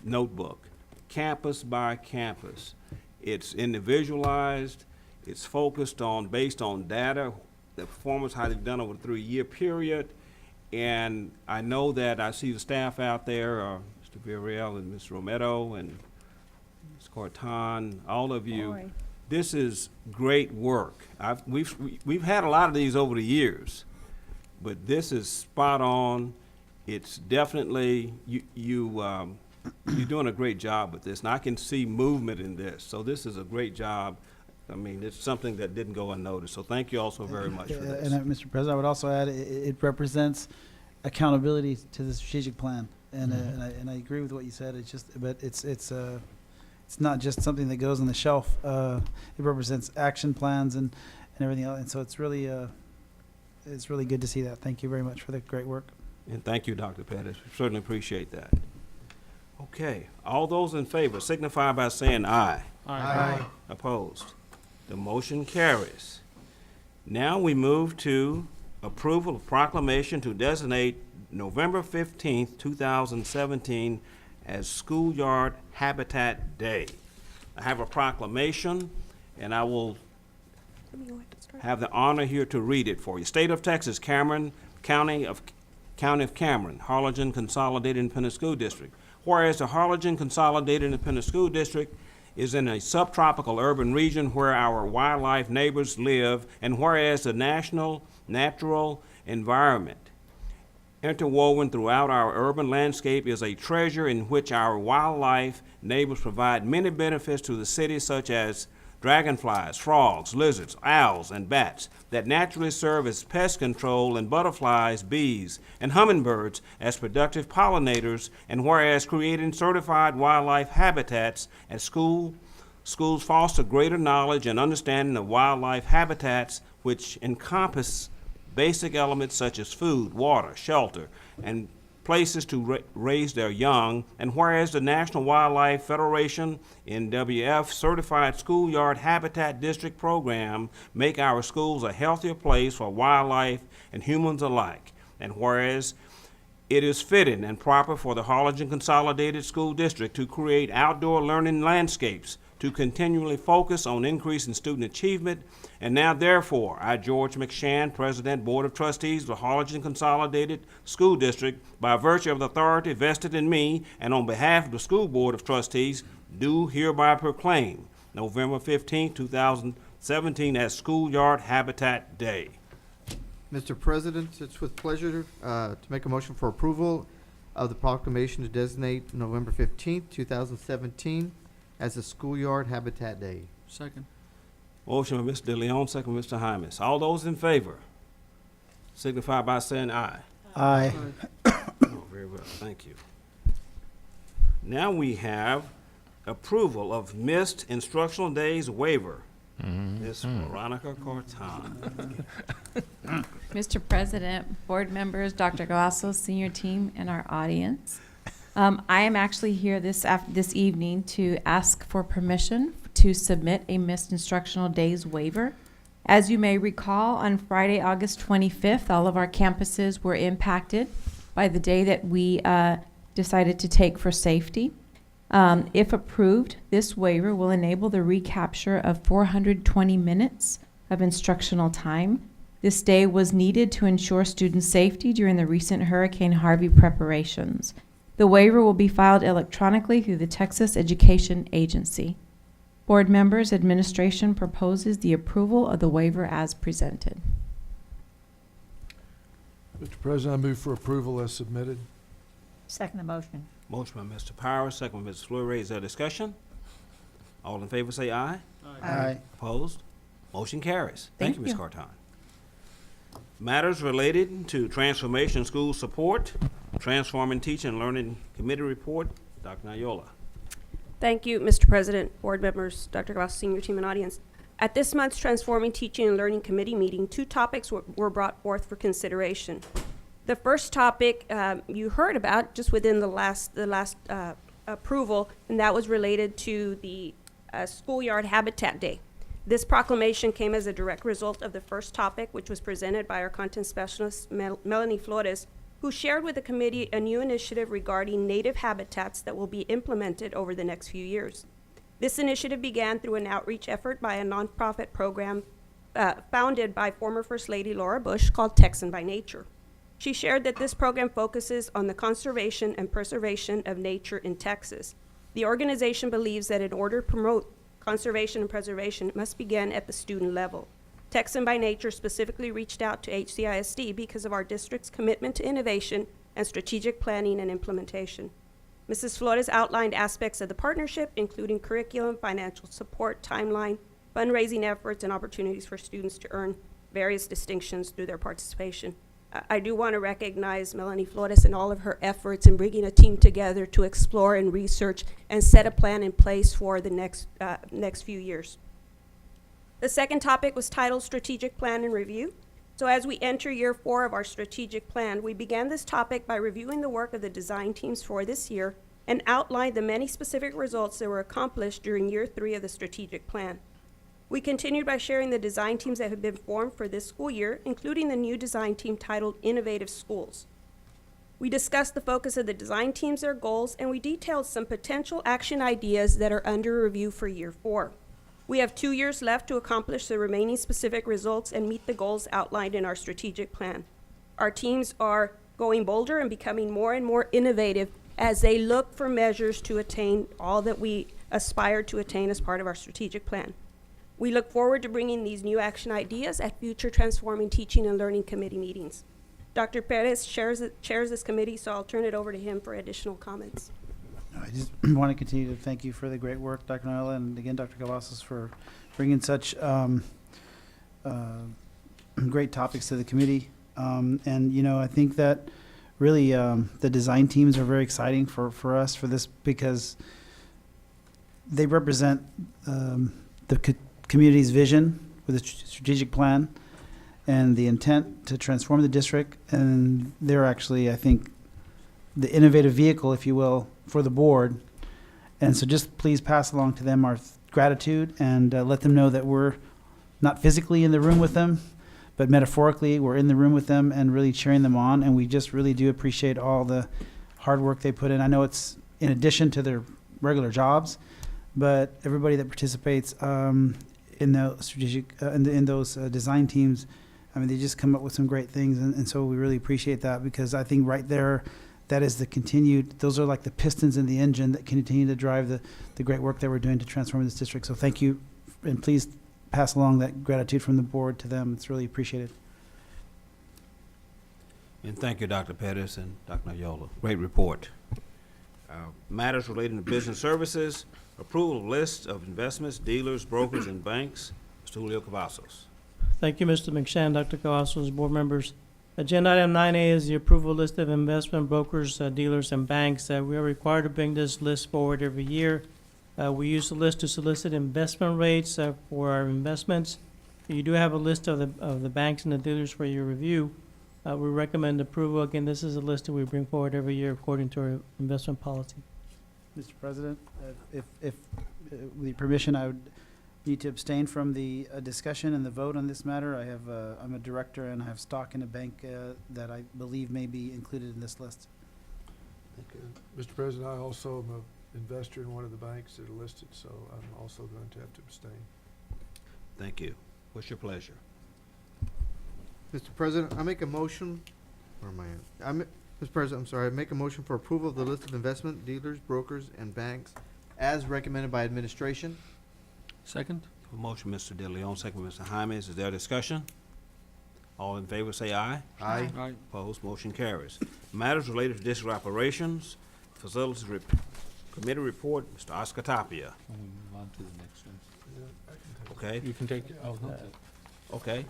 notebook, campus by campus. It's individualized, it's focused on, based on data, the performance, how they've done over a 3-year period, and I know that I see the staff out there, Mr. Villarreal and Ms. Romero and Ms. Corton, all of you. Boy. This is great work. We've had a lot of these over the years, but this is spot on. It's definitely you're doing a great job with this, and I can see movement in this. So this is a great job. I mean, it's something that didn't go unnoticed. So thank you also very much for this. And Mr. President, I would also add it represents accountability to the strategic plan, and and I agree with what you said. It's just, but it's not just something that goes on the shelf. It represents action plans and everything else, and so it's really good to see that. Thank you very much for the great work. And thank you, Dr. Pettis. We certainly appreciate that. Okay, all those in favor signify by saying aye. Aye. Opposed? The motion carries. Now we move to approval of proclamation to designate November 15th, 2017 as Schoolyard Habitat Day. I have a proclamation, and I will have the honor here to read it for you. State of Texas, Cameron, County of Cameron, Harlingen Consolidated Independent School District. Whereas the Harlingen Consolidated Independent School District is in a subtropical urban region where our wildlife neighbors live, and whereas the national natural environment interwoven throughout our urban landscape is a treasure in which our wildlife neighbors provide many benefits to the city, such as dragonflies, frogs, lizards, owls, and bats that naturally serve as pest control, and butterflies, bees, and hummingbirds as productive pollinators, and whereas creating certified wildlife habitats at schools foster greater knowledge and understanding of wildlife habitats, which encompass basic elements such as food, water, shelter, and places to raise their young, and whereas the National Wildlife Federation NWF Certified Schoolyard Habitat District Program make our schools a healthier place for wildlife and humans alike, and whereas it is fitting and proper for the Harlingen Consolidated School District to create outdoor learning landscapes to continually focus on increasing student achievement. And now therefore, I, George McShann, President, Board of Trustees of the Harlingen Consolidated School District, by virtue of the authority vested in me and on behalf of the School Board of Trustees, do hereby proclaim November 15, 2017 as Schoolyard Habitat Day. Mr. President, it's with pleasure to make a motion for approval of the proclamation to designate November 15th, 2017 as a Schoolyard Habitat Day. Second. Motion by Mr. De Leon, second by Mr. Hymas. All those in favor signify by saying aye. Aye. Oh, very well, thank you. Now we have approval of missed instructional days waiver. Ms. Veronica Corton. Mr. President, board members, Dr. Gavasso, senior team, and our audience. I am actually here this evening to ask for permission to submit a missed instructional days waiver. As you may recall, on Friday, August 25th, all of our campuses were impacted by the day that we decided to take for safety. If approved, this waiver will enable the recapture of 420 minutes of instructional time. This day was needed to ensure student safety during the recent Hurricane Harvey preparations. The waiver will be filed electronically through the Texas Education Agency. Board members, administration proposes the approval of the waiver as presented. Mr. President, I move for approval as submitted. Second the motion. Motion by Mr. Powers, second by Mrs. Fleury. Is there discussion? All in favor say aye. Aye. Opposed? Motion carries. Thank you, Ms. you. Carton. Matters related to Transformation School Support, Transforming Teaching and Learning Committee Report, Dr. Nayola. Thank you, Mr. President, board members, Dr. Gavasso, senior team, and audience. At this month's Transforming Teaching and Learning Committee meeting, two topics were brought forth for consideration. The first topic you heard about just within the last approval, and that was related to the Schoolyard Habitat Day. This proclamation came as a direct result of the first topic, which was presented by our content specialist, Melanie Flores, who shared with the committee a new initiative regarding native habitats that will be implemented over the next few years. This initiative began through an outreach effort by a nonprofit program founded by former First Lady Laura Bush called Texan by Nature. She shared that this program focuses on the conservation and preservation of nature in Texas. The organization believes that in order to promote conservation and preservation, it must begin at the student level. Texan by Nature specifically reached out to HCISD because of our district's commitment to innovation and strategic planning and implementation. Mrs. Flores outlined aspects of the partnership, including curriculum, financial support, timeline, fundraising efforts, and opportunities for students to earn various distinctions through their participation. I do want to recognize Melanie Flores and all of her efforts in bringing a team together to explore and research and set a plan in place for the next few years. The second topic was titled Strategic Plan and Review. So as we enter year 4 of our strategic plan, we began this topic by reviewing the work of the design teams for this year and outlined the many specific results that were accomplished during year 3 of the strategic plan. We continued by sharing the design teams that have been formed for this school year, including the new design team titled Innovative Schools. We discussed the focus of the design teams, their goals, and we detailed some potential action ideas that are under review for year 4. We have 2 years left to accomplish the remaining specific results and meet the goals outlined in our strategic plan. Our teams are going bolder and becoming more and more innovative as they look for measures to attain all that we aspire to attain as part of our strategic plan. We look forward to bringing these new action ideas at future Transforming Teaching and Learning Committee meetings. Dr. Perez chairs this committee, so I'll turn it over to him for additional comments. I just want to continue to thank you for the great work, Dr. Noella, and again, Dr. Cavazos, for bringing such great topics to the committee. And, you know, I think that really the design teams are very exciting for us for this because they represent the community's vision with a strategic plan and the intent to transform the district. And they're actually, I think, the innovative vehicle, if you will, for the board. And so just please pass along to them our gratitude and let them know that we're not physically in the room with them, but metaphorically we're in the room with them and really cheering them on. And we just really do appreciate all the hard work they put in. I know it's in addition to their regular jobs, but everybody that participates in the strategic, in those design teams, I mean, they just come up with some great things. And so we really appreciate that because I think right there, that is the continued, those are like the pistons in the engine that continue to drive the great work that we're doing to transform this district. So thank you, and please pass along that gratitude from the board to them. It's really appreciated. And thank you, Dr. Pettis and Dr. Noyola. Great report. Matters relating to business services, approval of lists of investments, dealers, brokers, and banks. Mr. Julio Cavazos. Thank you, Mr. McShann, Dr. Cavazos, board members. Agenda item 9A is the approval list of investment brokers, dealers, and banks. We are required to bring this list forward every year. We use the list to solicit investment rates for our investments. You do have a list of the banks and the dealers for your review. We recommend approval. Again, this is a list that we bring forward every year according to our investment policy. Mr. President, if with your permission, I would need to abstain from the discussion and the vote on this matter. I have, I'm a director and I have stock in a bank that I believe may be included in this list. Mr. President, I also am an investor in one of the banks that are listed, so I'm also going to have to abstain. Thank you. What's your pleasure? Mr. President, I make a motion, where am I at? Mr. President, I'm sorry, I make a motion for approval of the list of investment dealers, brokers, and banks as recommended by administration. Second? A motion, Mr. De Leon, second, Mr. James. Is there discussion? All in favor, say aye. Aye. Aye. Opposed, motion carries. Matters related to district operations, facilities committee report, Mr. Oscar Tapia. We move on to the next one. Okay, You can take, oh, no. okay.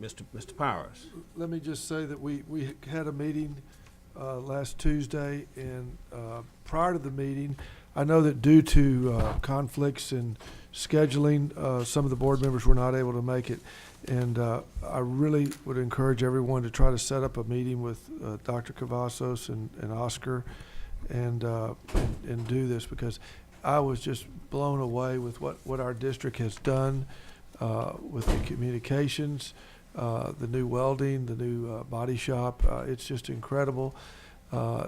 Mr. Powers. Let me just say that we had a meeting last Tuesday, and prior to the meeting, I know that due to conflicts in scheduling, some of the board members were not able to make it. And I really would encourage everyone to try to set up a meeting with Dr. Cavazos and Oscar and do this, because I was just blown away with what our district has done with the communications, the new welding, the new body shop. It's just incredible. I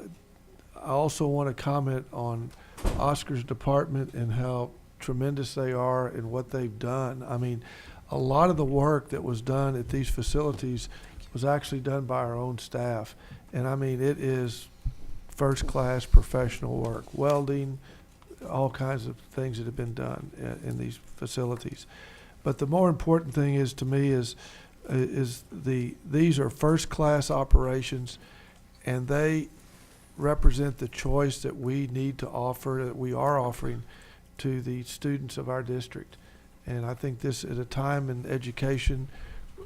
also want to comment on Oscar's department and how tremendous they are and what they've done. I mean, a lot of the work that was done at these facilities was actually done by our own staff. And I mean, it is first-class professional work, welding, all kinds of things that have been done in these facilities. But the more important thing is, to me, these are first-class operations, and they represent the choice that we need to offer, that we are offering to the students of our district. And I think this, at a time in education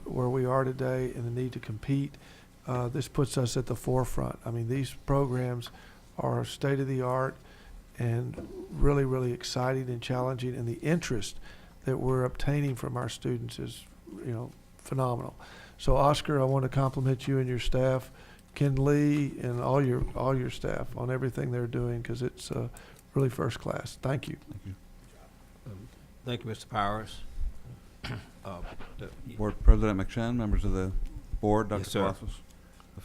where we are today and the need to compete, this puts us at the forefront. I mean, these programs are state-of-the-art and really, really exciting and challenging, and the interest that we're obtaining from our students is, phenomenal. So, Oscar, I want to compliment you and your staff. Ken Lee and all your staff on everything they're doing, because it's really first class. Thank you. Thank you, Mr. Powers. Board President McShann, members of the board, Dr. Yes, sir. Cavazos. The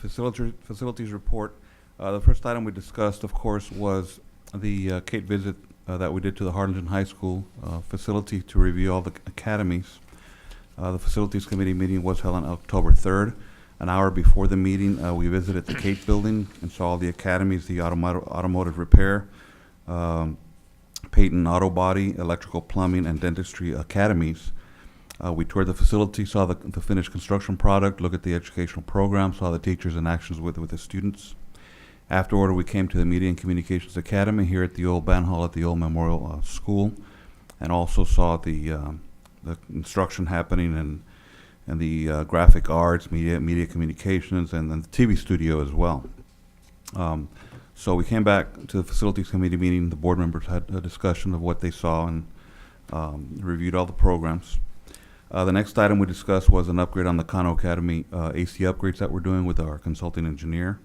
facilities report. The first item we discussed, of course, was the Kate visit that we did to the Harlingen High School facility to review all the academies. The facilities committee meeting was held on October 3rd. An hour before the meeting, we visited the Kate building and saw all the academies, the automotive repair, Peyton Auto Body, electrical plumbing, and dentistry academies. We toured the facility, saw the finished construction product, looked at the educational program, saw the teachers in actions with the students. Afterward, we came to the Media and Communications Academy here at the old band hall at the old Memorial School, and also saw the instruction happening and the graphic arts, media communications, and then the TV studio as well. So we came back to the Facilities Committee meeting. The board members had a discussion of what they saw and reviewed all the programs. The next item we discussed was an upgrade on the Kano Academy AC upgrades that we're doing with our consulting engineer.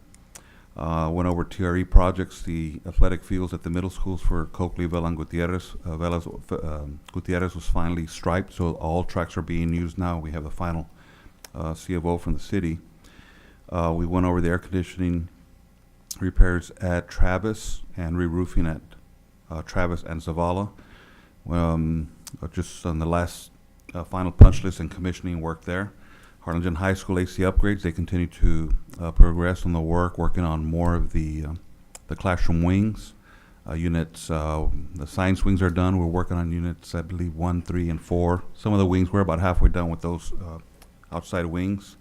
Went over TRE projects, the athletic fields at the middle schools for Coakley, Vela, and Gutierrez. Gutierrez was finally striped, so all tracks are being used now. We have the final C of O from the city. We went over the air conditioning repairs at Travis and re-roofing at Travis and Zavala. Just on the last final punch list and commissioning work there. Harlingen High School AC upgrades, they continue to progress on the work, working on more of the classroom wings. Units, the science wings are done. We're working on units, I believe, 1, 3, and 4. Some of the wings, we're about halfway done with those outside wings.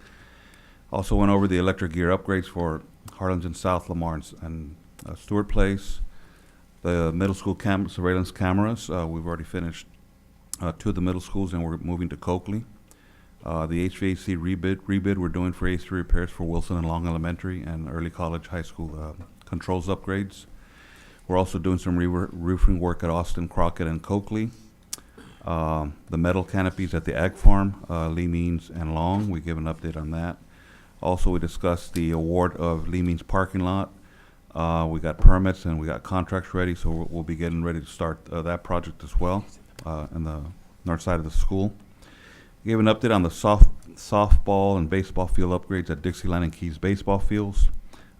Also went over the electric gear upgrades for Harlingen South, Lamar, and Stewart Place. The middle school surveillance cameras, we've already finished 2 of the middle schools, and we're moving to Coakley. The HVAC rebid we're doing for AC repairs for Wilson and Long Elementary and Early College High School controls upgrades. We're also doing some roofing work at Austin, Crockett, and Coakley. The metal canopies at the Ag Farm, Lee Means and Long, we give an update on that. Also, we discussed the award of Lee Means parking lot. We got permits and we got contracts ready, so we'll be getting ready to start that project as well in the north side of the school. We gave an update on the softball and baseball field upgrades at Dixieland and Keys baseball fields.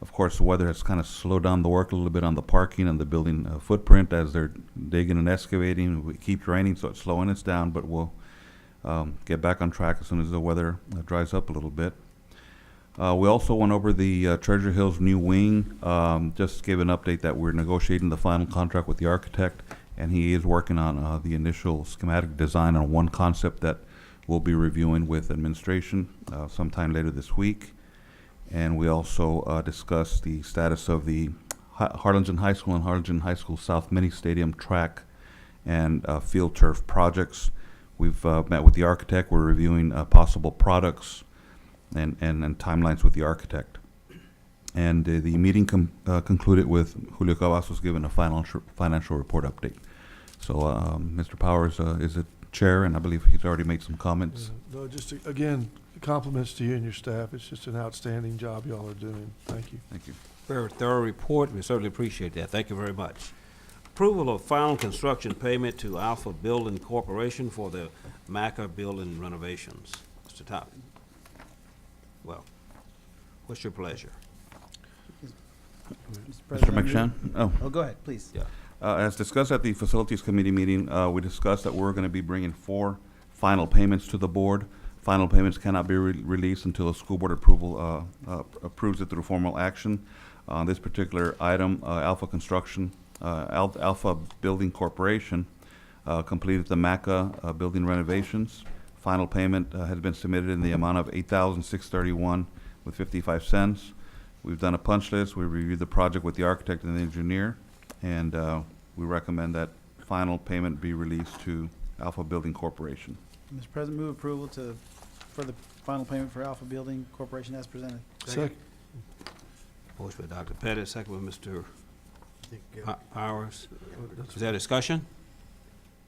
Of course, the weather has kind of slowed down the work a little bit on the parking and the building footprint as they're digging and excavating. It keeps raining, so it's slowing us down, but we'll get back on track as soon as the weather dries up a little bit. We also went over the Treasure Hills new wing. Just gave an update that we're negotiating the final contract with the architect, and he is working on the initial schematic design on one concept that we'll be reviewing with administration sometime later this week. And we also discussed the status of the Harlingen High School and Harlingen High School South Mini Stadium track and field turf projects. We've met with the architect. We're reviewing possible products and timelines with the architect. And the meeting concluded with Julio Cavazos giving a financial report update. So Mr. Powers is the chair, and I believe he's already made some comments. No, just again, compliments to you and your staff. It's just an outstanding job y'all are doing. Thank you. Thank you. Very thorough report. We certainly appreciate that. Thank you very much. Approval of final construction payment to Alpha Building Corporation for the Maca building renovations. Mr. Top. Well, what's your pleasure? Mr. McShann? Oh, go ahead, please. Yeah. As discussed at the Facilities Committee meeting, we discussed that we're going to be bringing 4 final payments to the board. Final payments cannot be released until the school board approves it through formal action. On this particular item, Alpha Construction, Alpha Building Corporation completed the Maca building renovations. Final payment has been submitted in the amount of $8,631.55. We've done a punch list. We reviewed the project with the architect and the engineer, and we recommend that final payment be released to Alpha Building Corporation. Mr. President, move approval for the final payment for Alpha Building Corporation as presented. Second. Motion by Dr. Pettit, second by Mr. Powers. Is there discussion?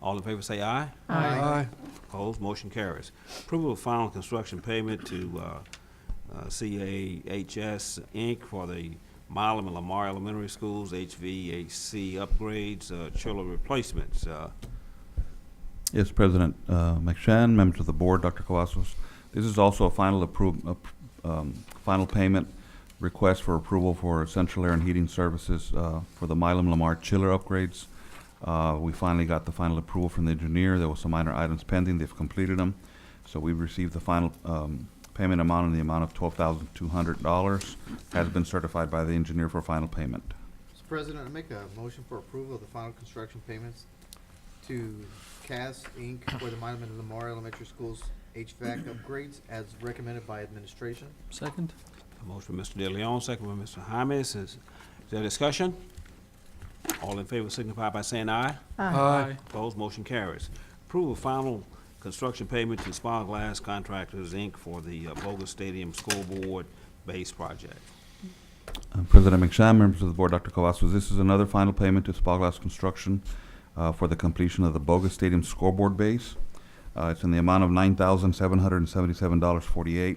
All in favor say aye. Aye. Opposed, motion carries. Approval of final construction payment to CAHS Inc. for the Milam and Lamar Elementary Schools HVAC upgrades, chiller replacements. Yes, President McShann, members of the board, Dr. Cavazos. This is also a final final payment request for approval for central air and heating services for the Milam Lamar chiller upgrades. We finally got the final approval from the engineer. There was some minor items pending. They've completed them. So we received the final payment amount in the amount of $12,200. Has been certified by the engineer for final payment. Mr. President, I make a motion for approval of the final construction payments to CAS Inc. for the Milam and Lamar Elementary Schools HVAC upgrades as recommended by administration. Second. A motion by Mr. De Leon, second by Mr. James. Is there discussion? All in favor signify by saying aye. Aye. Opposed, motion carries. Approval of final construction payment to Spar Glass Contractors, Inc. for the Bogus Stadium scoreboard base project. President McShann, members of the board, Dr. Cavazos, this is another final payment to Spyglass Construction for the completion of the Bogus Stadium scoreboard base. It's in the amount of $9,777.48.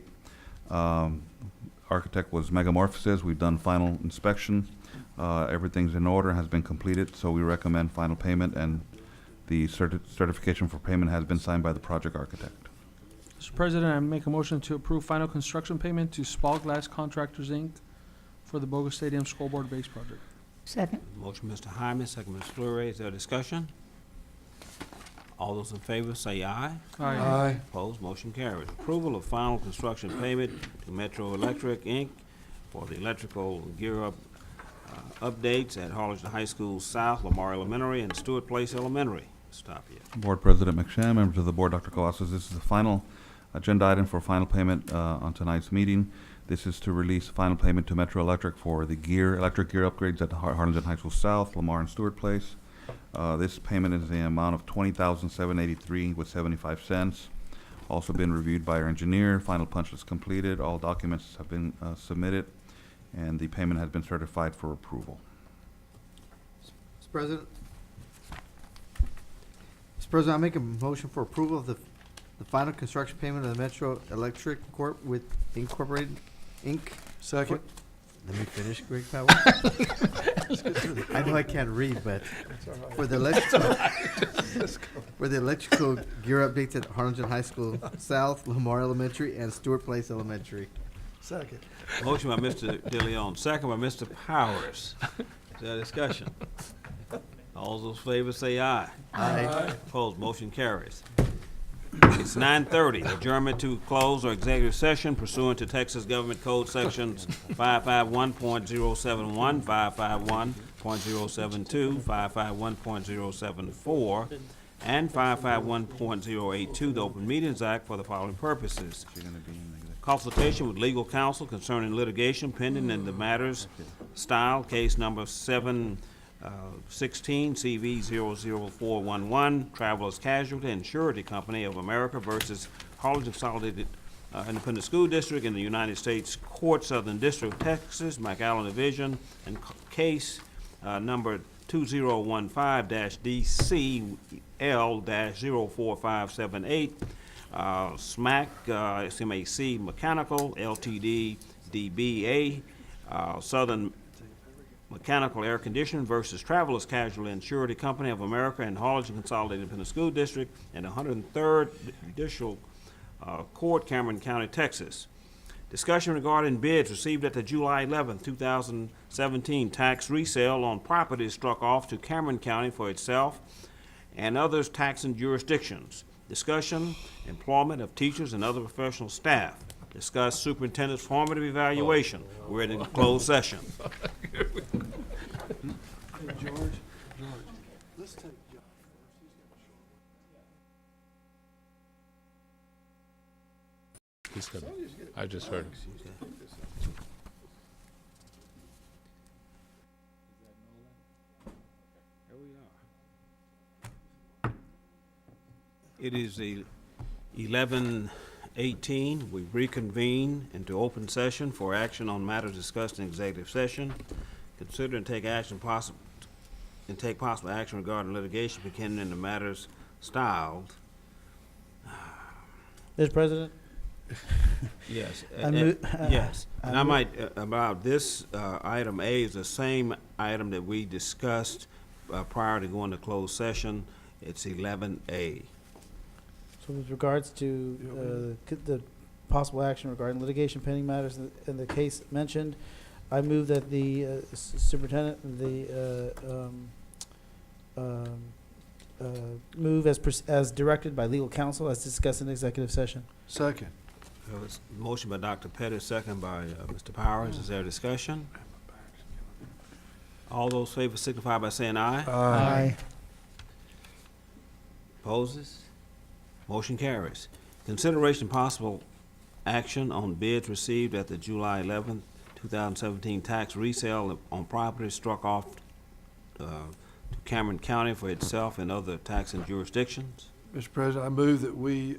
Architect was Megamorphosis. We've done final inspection. Everything's in order, has been completed, so we recommend final payment, and the certification for payment has been signed by the project architect. Mr. President, I make a motion to approve final construction payment to Spal Glass Contractors, Inc. for the Bogus Stadium scoreboard base project. Second. Motion Mr. Hyman, second Mr. Fleury. Is there discussion? All those in favor say aye. Aye. Opposed, motion carries. Approval of final construction payment to Metro Electric, Inc. for the electrical gear up updates at Harlingen High School South, Lamar Elementary, and Stewart Place Elementary. Stop here. Board President McShann, members of the board, Dr. Cavazos, this is the final agenda item for final payment on tonight's meeting. This is to release final payment to Metro Electric for the electric gear upgrades at the Harlingen High School South, Lamar, and Stewart Place. This payment is the amount of $20,783.75. Also been reviewed by our engineer. Final punch list completed. All documents have been submitted, and the payment has been certified for approval. Mr. President, I make a motion for approval of the final construction payment of the Metro Electric Corp. with Incorporated, Inc. Second. Let me finish, Greg Powell. I know I can't read, but for the electrical gear updates at Harlingen High School South, Lamar Elementary, and Stewart Place Elementary. Second. Motion by Mr. De Leon, second by Mr. Powers. Is there discussion? All those in favor say aye. Aye. Opposed, motion carries. It's 9:30. Adjournment to close or executive session pursuant to Texas Government Code Sections 551.071, 551.072, 551.074, and 551.082, the Open Meetings Act, for the following purposes: consultation with legal counsel concerning litigation pending in the matters style case number 716 CV 00411, Travelers Casualty and Surety Company of America versus Harlingen Consolidated Independent School District in the United States Court, Southern District of Texas, McAllen Division, and case number 2015-DCL-04578, SMAC, SMAC Mechanical, Ltd, DBA, Southern Mechanical Air Conditioning versus Travelers Casualty and Surety Company of America and Harlingen Consolidated Independent School District and 103rd Judicial Court, Cameron County, Texas. Discussion regarding bids received at the July 11, 2017 tax resale on properties struck off to Cameron County for itself and others taxing jurisdictions. Discussion, employment of teachers and other professional staff. Discuss superintendent's formative evaluation. We're in a closed session. Hey, George, let's take John first. He's coming. I just heard him. It is 11:18. We reconvene into open session for action on matters discussed in executive session. Consider and take possible action regarding litigation beginning in the matters styled. Mr. President, Yes. I Yes. And I mo- might, about this, item A is the same item that we discussed, prior to going to closed session. It's 11A. So with regards to the possible action regarding litigation pending matters in the case mentioned, I move that the superintendent, move as directed by legal counsel as discussed in executive session. Second. It's motion by Dr. Pettis, second by Mr. Powers. Is there a discussion? All those in favor signify by saying aye. Aye. Opposes? Motion carries. Consideration possible action on bids received at the July 11th, 2017 tax resale on property struck off to Cameron County for itself and other taxing jurisdictions. Mr. President, I move that we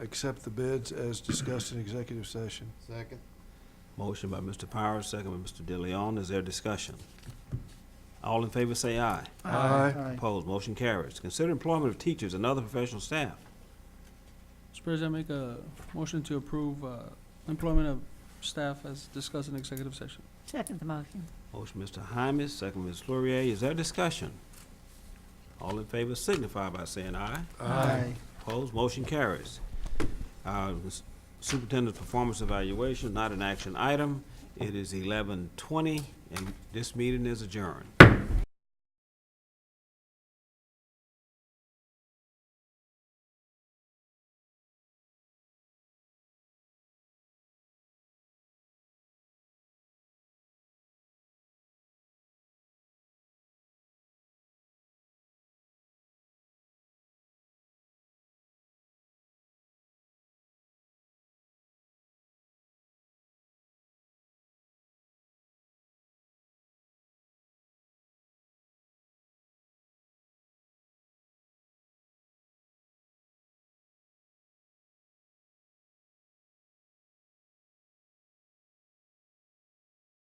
accept the bids as discussed in executive session. Second. Motion by Mr. Powers, second by Mr. DeLeon. Is there discussion? All in favor say aye. Aye. Opposed? Motion carries. Consider employment of teachers and other professional staff. Mr. President, make a motion to approve employment of staff as discussed in executive session. Second the motion. Motion, Mr. Hymus, second, Ms. Flourier. Is there discussion? All in favor signify by saying aye. Aye. Opposed? Motion carries. Superintendent's performance evaluation, not an action item. It is 11:20, and this meeting is adjourned.